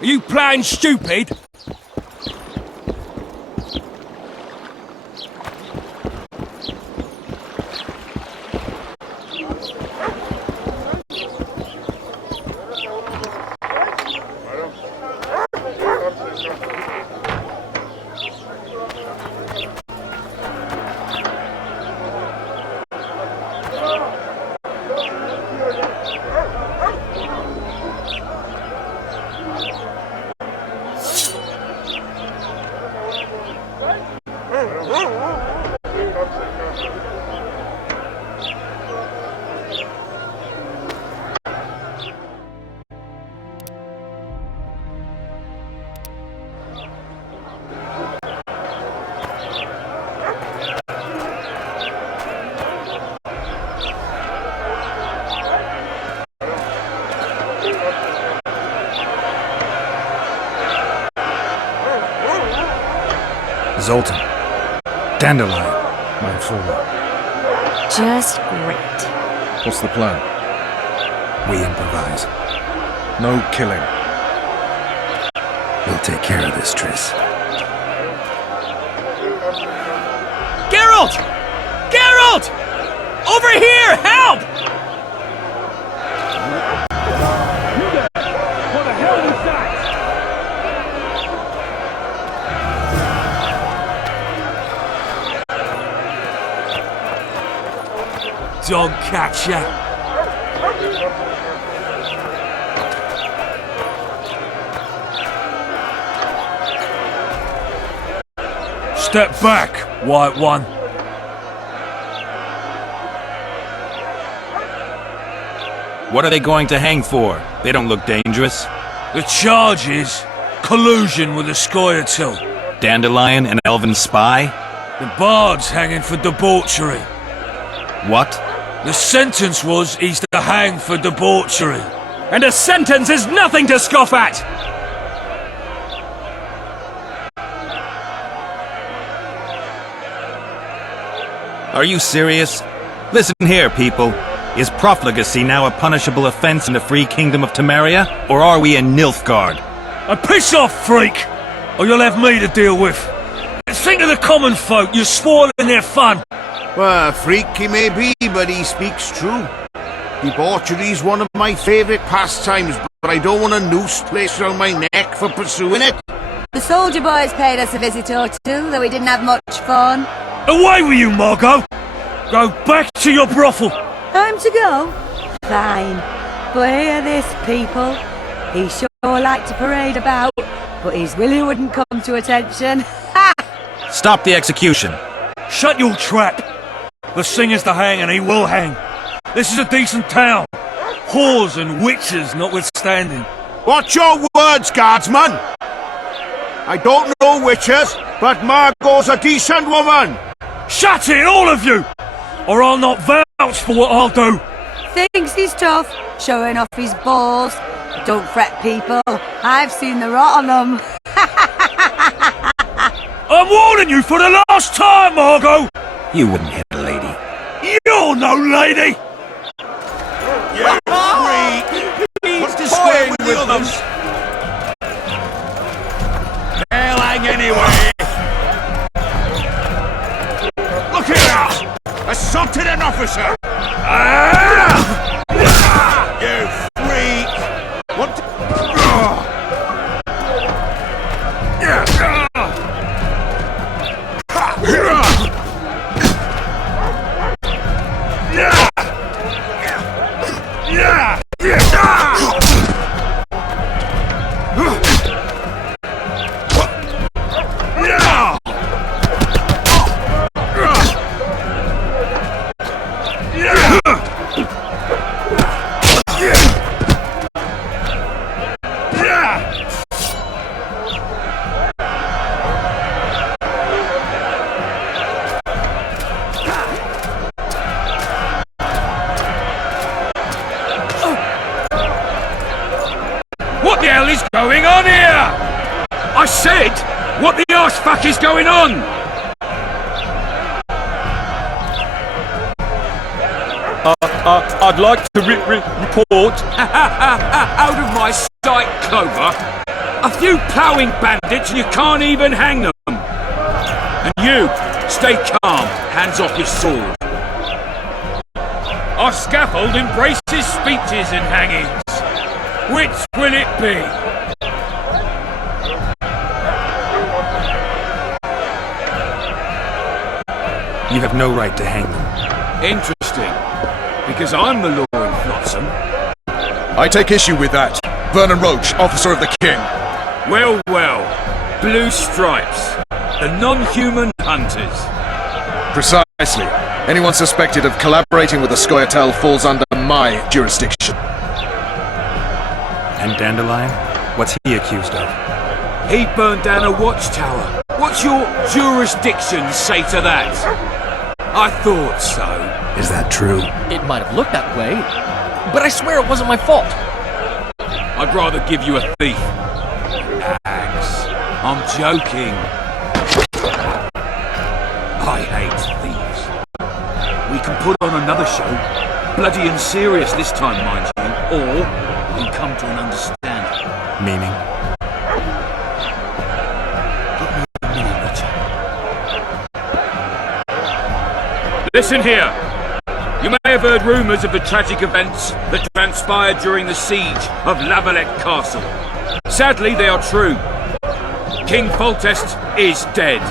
Are you playing stupid? Zoltan. Dandelion, my fool. Just great. What's the plan? We improvise. No killing. We'll take care of this, Triss. Geralt! Geralt! Over here! Help! What the hell was that? Dog catcher. Step back, White One. What are they going to hang for? They don't look dangerous. The charge is collusion with the Scoia'tael. Dandelion, an elven spy? The bard's hanging for debauchery. What? The sentence was he's to hang for debauchery. And a sentence is nothing to scoff at! Are you serious? Listen here, people. Is profligacy now a punishable offense in the free kingdom of Temeria? Or are we in Nilfgaard? And piss off, freak! Or you'll have me to deal with. Think of the common folk, you're spoiling their fun. Well, a freak he may be, but he speaks true. Debauchery's one of my favourite pastimes, but I don't want a noose placed around my neck for pursuing it. The soldier boys paid us a visit or two, though we didn't have much fun. Away with you, Margot! Go back to your brothel! Time to go? Fine. But hear this, people. He sure liked to parade about, but his willy wouldn't come to attention. Ha! Stop the execution. Shut your trap! The singer's to hang and he will hang. This is a decent town. Whores and witches notwithstanding. Watch your words, guardsman! I don't know witches, but Margot's a decent woman! Shut it, all of you! Or I'll not vouch for what I'll do! Thinks he's tough, showing off his balls. Don't fret, people. I've seen the rot on them. I'm warning you for the last time, Margot! You wouldn't hit a lady. You're no lady! You freak! What's this square with the others? They'll hang anyway! Look here! Assaulted an officer! You freak! What? What the hell is going on here? I said, what the arse fuck is going on? I'd like to report. Out of my sight, Clover. A few ploughing bandits and you can't even hang them. And you, stay calm, hands off your sword. Our scaffold embraces speeches and hangings. Which will it be? You have no right to hang them. Interesting. Because I'm the law in Flotsam. I take issue with that. Vernon Roach, officer of the king. Well, well. Blue stripes. The non-human hunters. Precisely. Anyone suspected of collaborating with the Scoia'tael falls under my jurisdiction. And Dandelion? What's he accused of? He burned down a watchtower. What's your jurisdiction say to that? I thought so. Is that true? It might have looked that way, but I swear it wasn't my fault. I'd rather give you a thief. Axe. I'm joking. I hate thieves. We can put on another show. Bloody and serious this time, mind you. Or we can come to an understanding. Meaning? Give me a minute, Richard. Listen here. You may have heard rumours of the tragic events that transpired during the siege of La Valette Castle. Sadly, they are true. King Foltest is dead.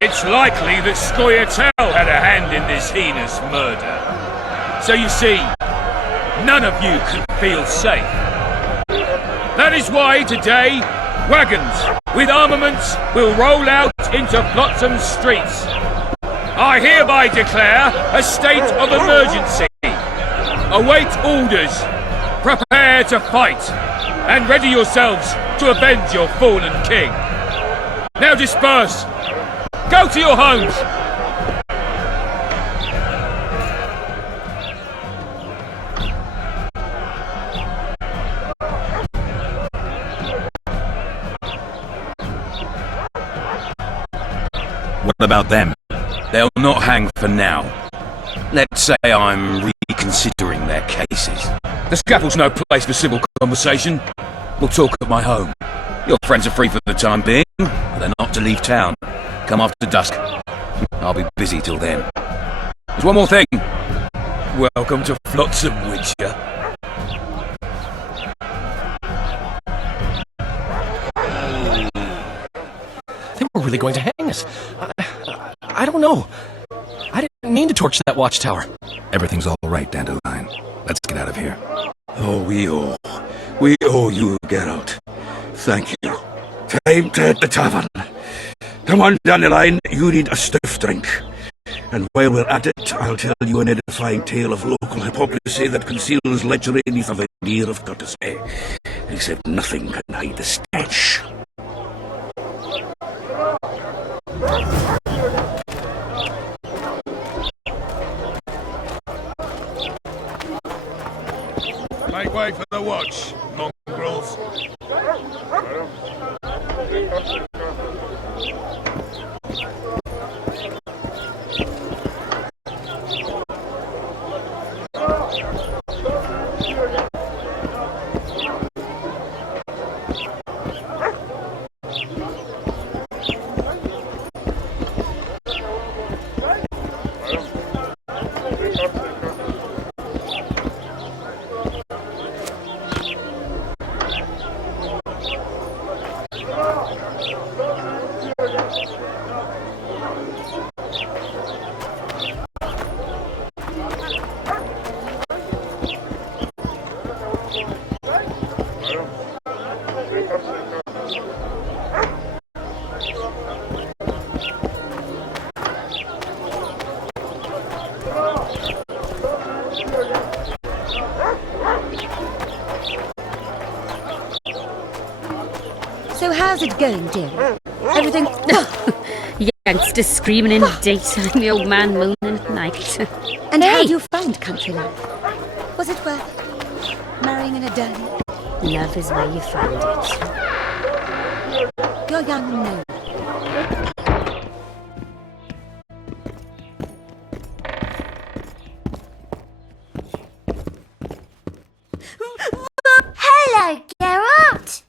It's likely that Scoia'tael had a hand in this heinous murder. So you see, none of you can feel safe. That is why today, wagons with armaments will roll out into Flotsam's streets. I hereby declare a state of emergency. Await orders. Prepare to fight. And ready yourselves to avenge your fallen king. Now disperse. Go to your homes. What about them? They'll not hang for now. Let's say I'm reconsidering their cases. The scaffold's no place for civil conversation. We'll talk at my home. Your friends are free for the time being, but they're not to leave town. Come after dusk. I'll be busy till then. There's one more thing. Welcome to Flotsam, Witcher. They were really going to hang us. I don't know. I didn't mean to torch that watchtower. Everything's all right, Dandelion. Let's get out of here. Oh, we owe you, Geralt. Thank you. Time to hit the tavern. Come on, Dandelion, you need a stiff drink. And while we're at it, I'll tell you an edifying tale of local hypocrisy that conceals lechery beneath a veneer of courtesy. Except nothing can hide the stench. Make way for the watch, mongrels. So how's it going, dear? Everything... Youngsters screaming in the daytime, the old man moaning at night. And how do you find country life? Was it worth it? Marrying in a den? Love is where you find it. You're young and new. Hello, Geralt!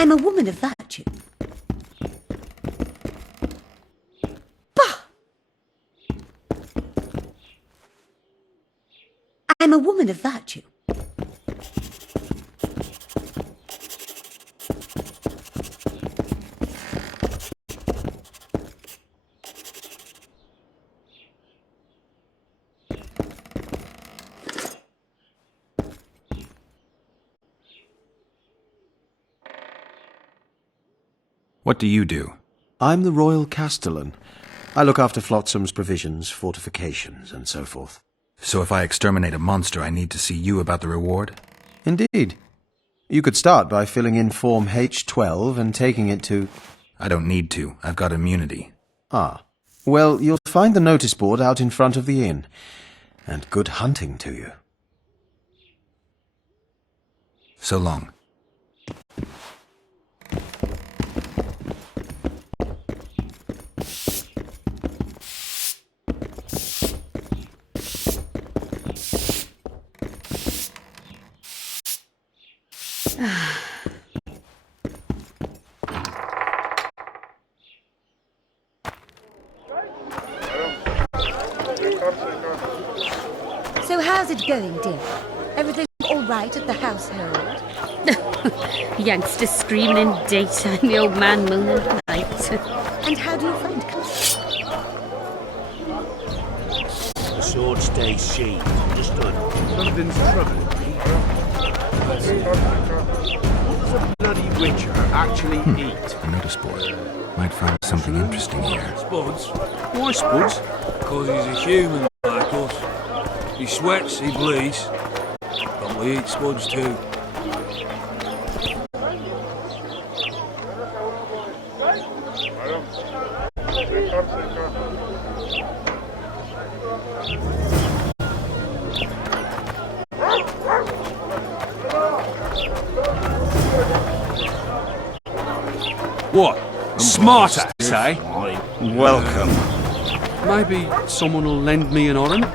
I'm a woman of virtue. Bah! I'm a woman of virtue. What do you do? I'm the Royal Castellan. I look after Flotsam's provisions, fortifications, and so forth. So if I exterminate a monster, I need to see you about the reward? Indeed. You could start by filling in Form H12 and taking it to... I don't need to. I've got immunity. Ah. Well, you'll find the notice board out in front of the inn. And good hunting to you. So long. So how's it going, dear? Everything all right at the household? Youngsters screaming in daytime, the old man moaning at night. And how do you find The sword stays sheathed. Understood? Something's troubling me. What does a bloody witcher actually eat? A notice board. Might find something interesting here. Spuds? Why Spuds? Because he's a human like us. He sweats, he bleeds. But we eat Spuds too. What? Smarter, say? Welcome. Maybe someone will lend me an orange?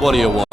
What do you want?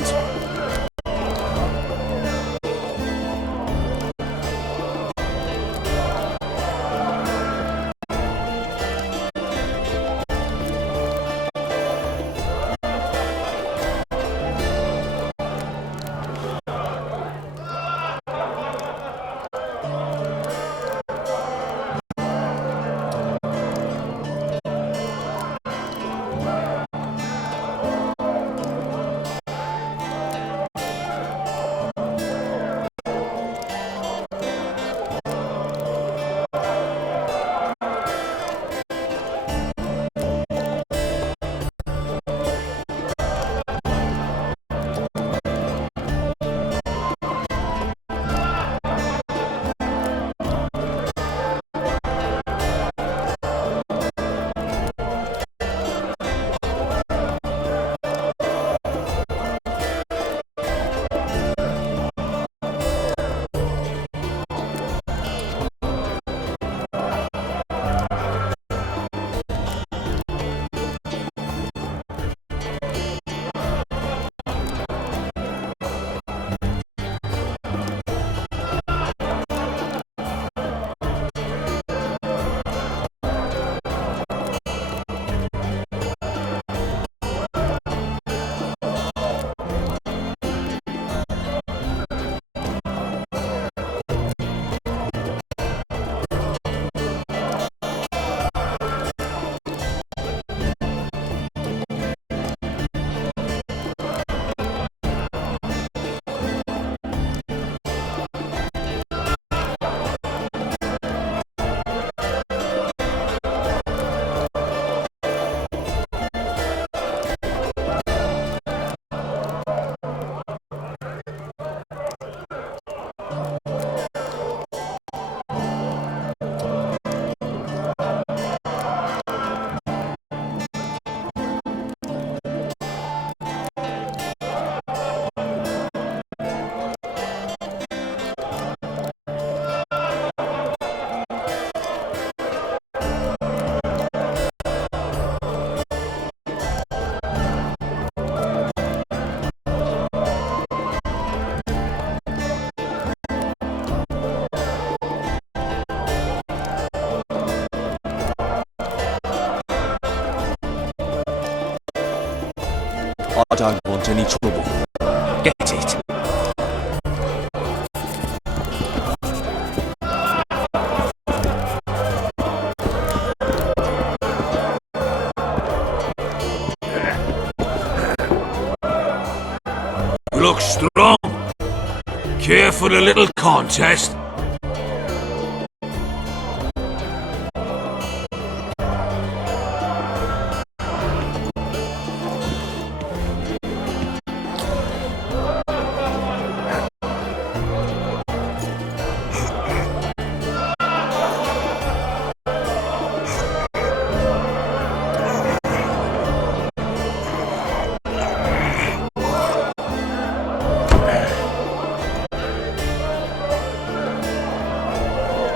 want. I don't want any trouble. Get it? You look strong. Care for a little contest?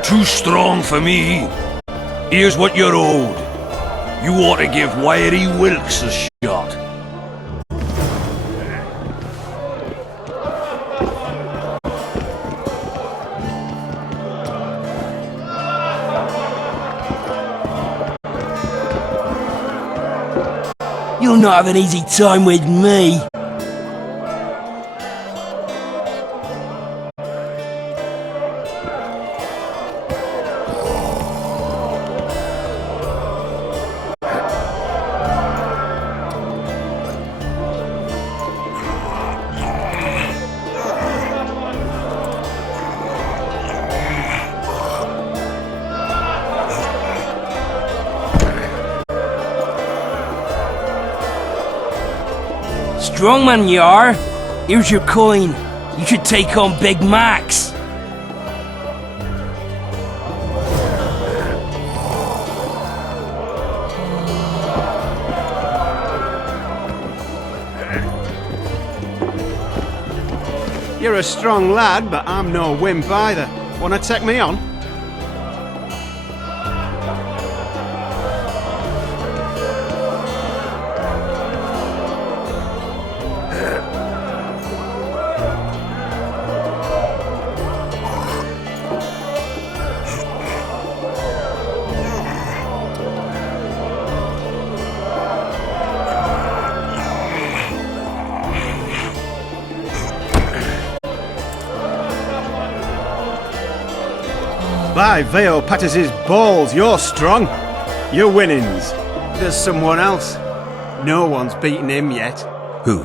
Too strong for me. Here's what you're owed. You ought to give Wiry Wilkes a shot. You'll not have an easy time with me. Strong man you are. Here's your coin. You should take on Big Max. You're a strong lad, but I'm no wimp either. Wanna take me on? By Veo Patis's balls, you're strong. Your winnings. There's someone else. No one's beaten him yet. Who?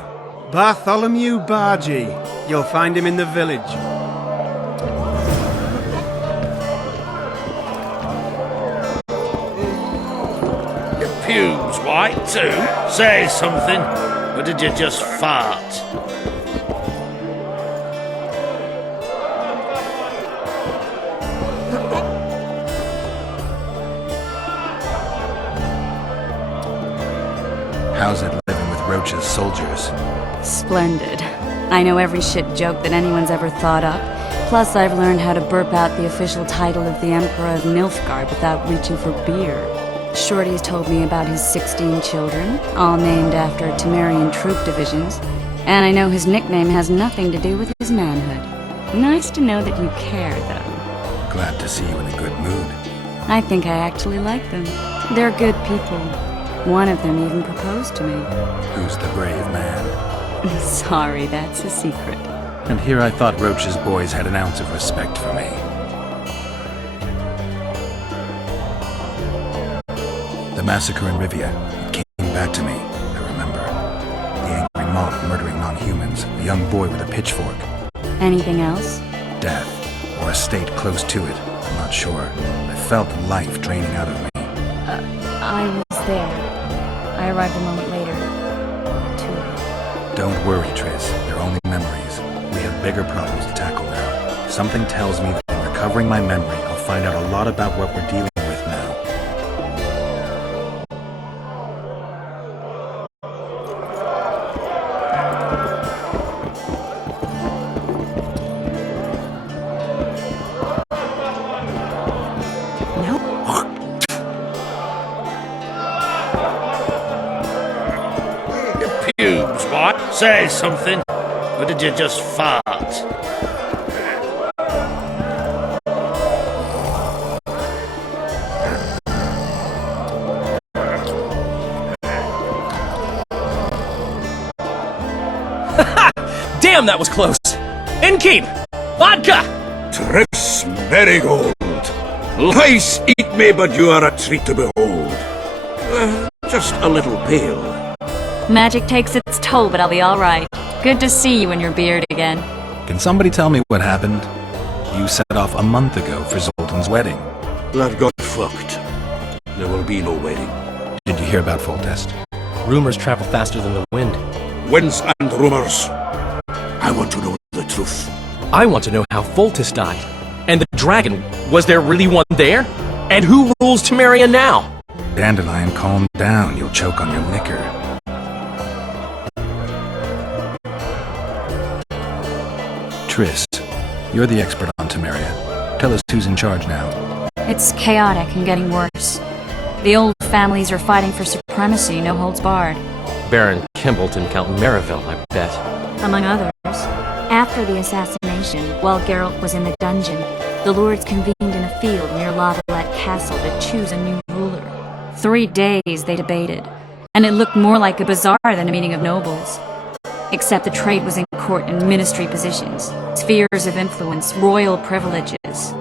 Bartholomew Bargy. You'll find him in the village. Your pubes white too? Say something. Or did you just fart? How's it living with Roach's soldiers? Splendid. I know every shit joke that anyone's ever thought up. Plus, I've learned how to burp out the official title of the Emperor of Nilfgaard without reaching for beer. Shorty's told me about his 16 children, all named after Temerian troop divisions. And I know his nickname has nothing to do with his manhood. Nice to know that you care, though. Glad to see you in a good mood. I think I actually like them. They're good people. One of them even proposed to me. Who's the brave man? Sorry, that's a secret. And here I thought Roach's boys had an ounce of respect for me. The massacre in Rivia, it came back to me, I remember. The angry mob murdering non-humans, a young boy with a pitchfork. Anything else? Death, or a state close to it, I'm not sure. I felt life draining out of me. I was there. I arrived a moment later. Too late. Don't worry, Triss. They're only memories. We have bigger problems to tackle now. Something tells me that in recovering my memory, I'll find out a lot about what we're dealing with now. Pubes, what? Say something. Or did you just fart? Damn, that was close! Innkeep! Vodka! Triss Marigold. Lice eat me, but you are a treat to behold. Just a little pale. Magic takes its toll, but I'll be alright. Good to see you in your beard again. Can somebody tell me what happened? You set off a month ago for Zoltan's wedding. That got fucked. There will be no wedding. Did you hear about Foltest? Rumors travel faster than the wind. Winds and rumors. I want to know the truth. I want to know how Foltest died. And the dragon, was there really one there? And who rules Temeria now? Dandelion, calm down. You'll choke on your liquor. Triss, you're the expert on Temeria. Tell us who's in charge now. It's chaotic and getting worse. The old families are fighting for supremacy, no holds barred. Baron Kimbolt and Count Marivelle, I bet. Among others. After the assassination, while Geralt was in the dungeon, the lords convened in a field near Lavalette Castle to choose a new ruler. 3 days they debated, and it looked more like a bazaar than a meeting of nobles. Except the trade was in court and ministry positions, spheres of influence, royal privileges.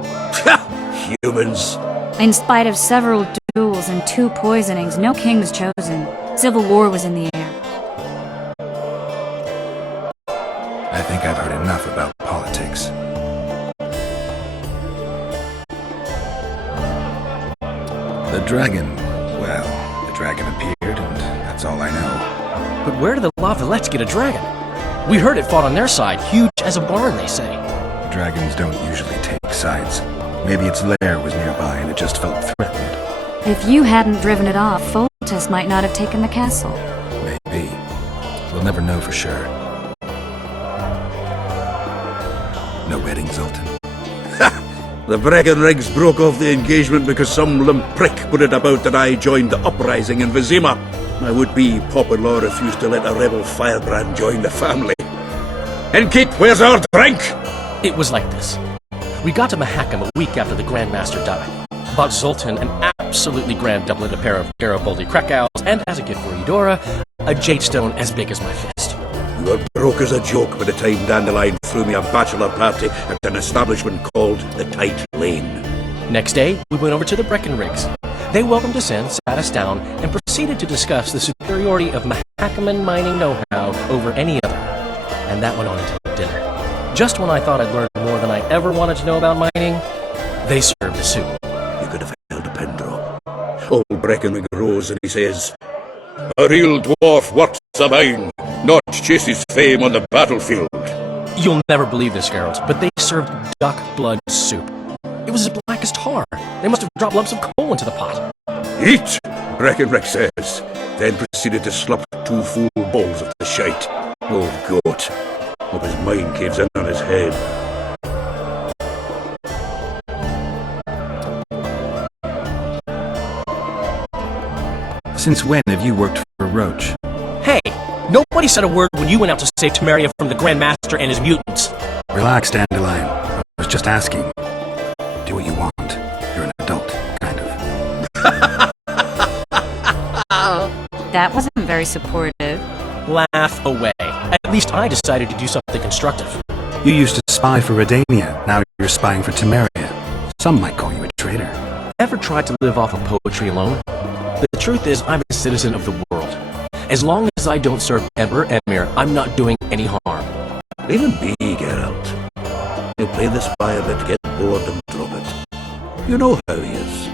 Humans. In spite of several duels and 2 poisonings, no king was chosen. Civil war was in the air. I think I've heard enough about politics. The dragon, well, the dragon appeared, and that's all I know. But where did the Lavalettes get a dragon? We heard it fought on their side, huge as a barn, they say. Dragons don't usually take sides. Maybe its lair was nearby and it just felt threatened. If you hadn't driven it off, Foltest might not have taken the castle. Maybe. We'll never know for sure. No wedding, Zoltan? The Breckenrigs broke off the engagement because some limp prick put it about that I joined the uprising in Vizima. My would-be Popper-in-law refused to let a rebel firebrand join the family. Innkeep, where's our drink? It was like this. We got to Mahakam a week after the Grandmaster died. Bought Zoltan an absolutely grand doublet, a pair of Garibaldi Krakau's, and as a gift for Eudora, a jade stone as big as my fist. You were broke as a joke by the time Dandelion threw me a bachelor party at an establishment called the Tight Lane. Next day, we went over to the Breckenriggs. They welcomed us in, sat us down, and proceeded to discuss the superiority of Mahakaman mining know-how over any other. And that went on until dinner. Just when I thought I'd learned more than I ever wanted to know about mining, they served the soup. You could have held a pen drop. Old Breckenridge rose and he says, "A real dwarf works a mine, not chases fame on the battlefield." You'll never believe this, Geralt, but they served duck blood soup. It was as black as tar. They must have dropped lumps of coal into the pot. "Eat," Breckenridge says, then proceeded to slop 2 full bowls of the shite. Old goat. Hope his mind caves in on his head. Since when have you worked for Roach? Hey, nobody said a word when you went out to save Temeria from the Grand Master and his mutants. Relax, Dandelion. I was just asking. Do what you want. You're an adult, kind of. That wasn't very supportive. Laugh away. At least I decided to do something constructive. You used to spy for Redania. Now you're spying for Temeria. Some might call you a traitor. Ever tried to live off of poetry alone? The truth is, I'm a citizen of the world. As long as I don't serve Emir, I'm not doing any harm. Leave him be, Geralt. He'll play the spy a bit, get bored and drop it. You know how he is.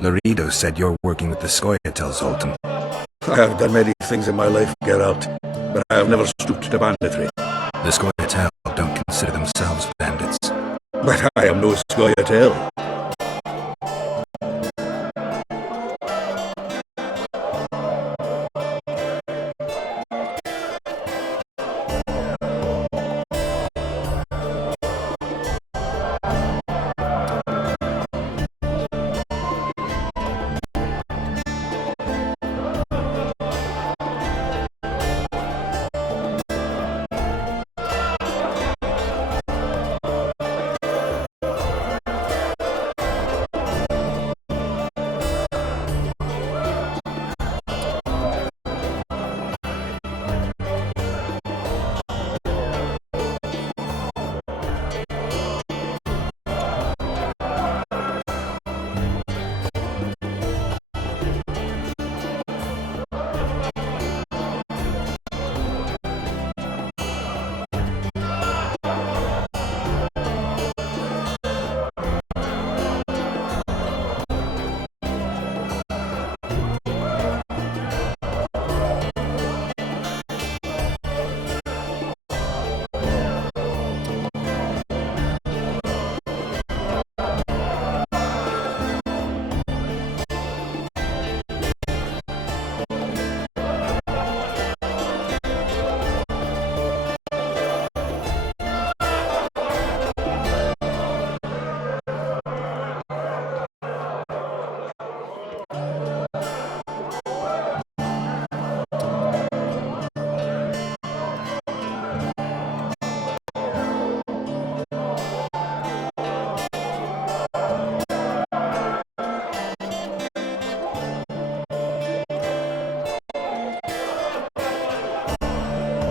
Laredo said you're working with the Scoia'tael, Zoltan. I have done many things in my life, Geralt, but I have never stooped to banditry. The Scoia'tael don't consider themselves bandits. But I am no Scoia'tael.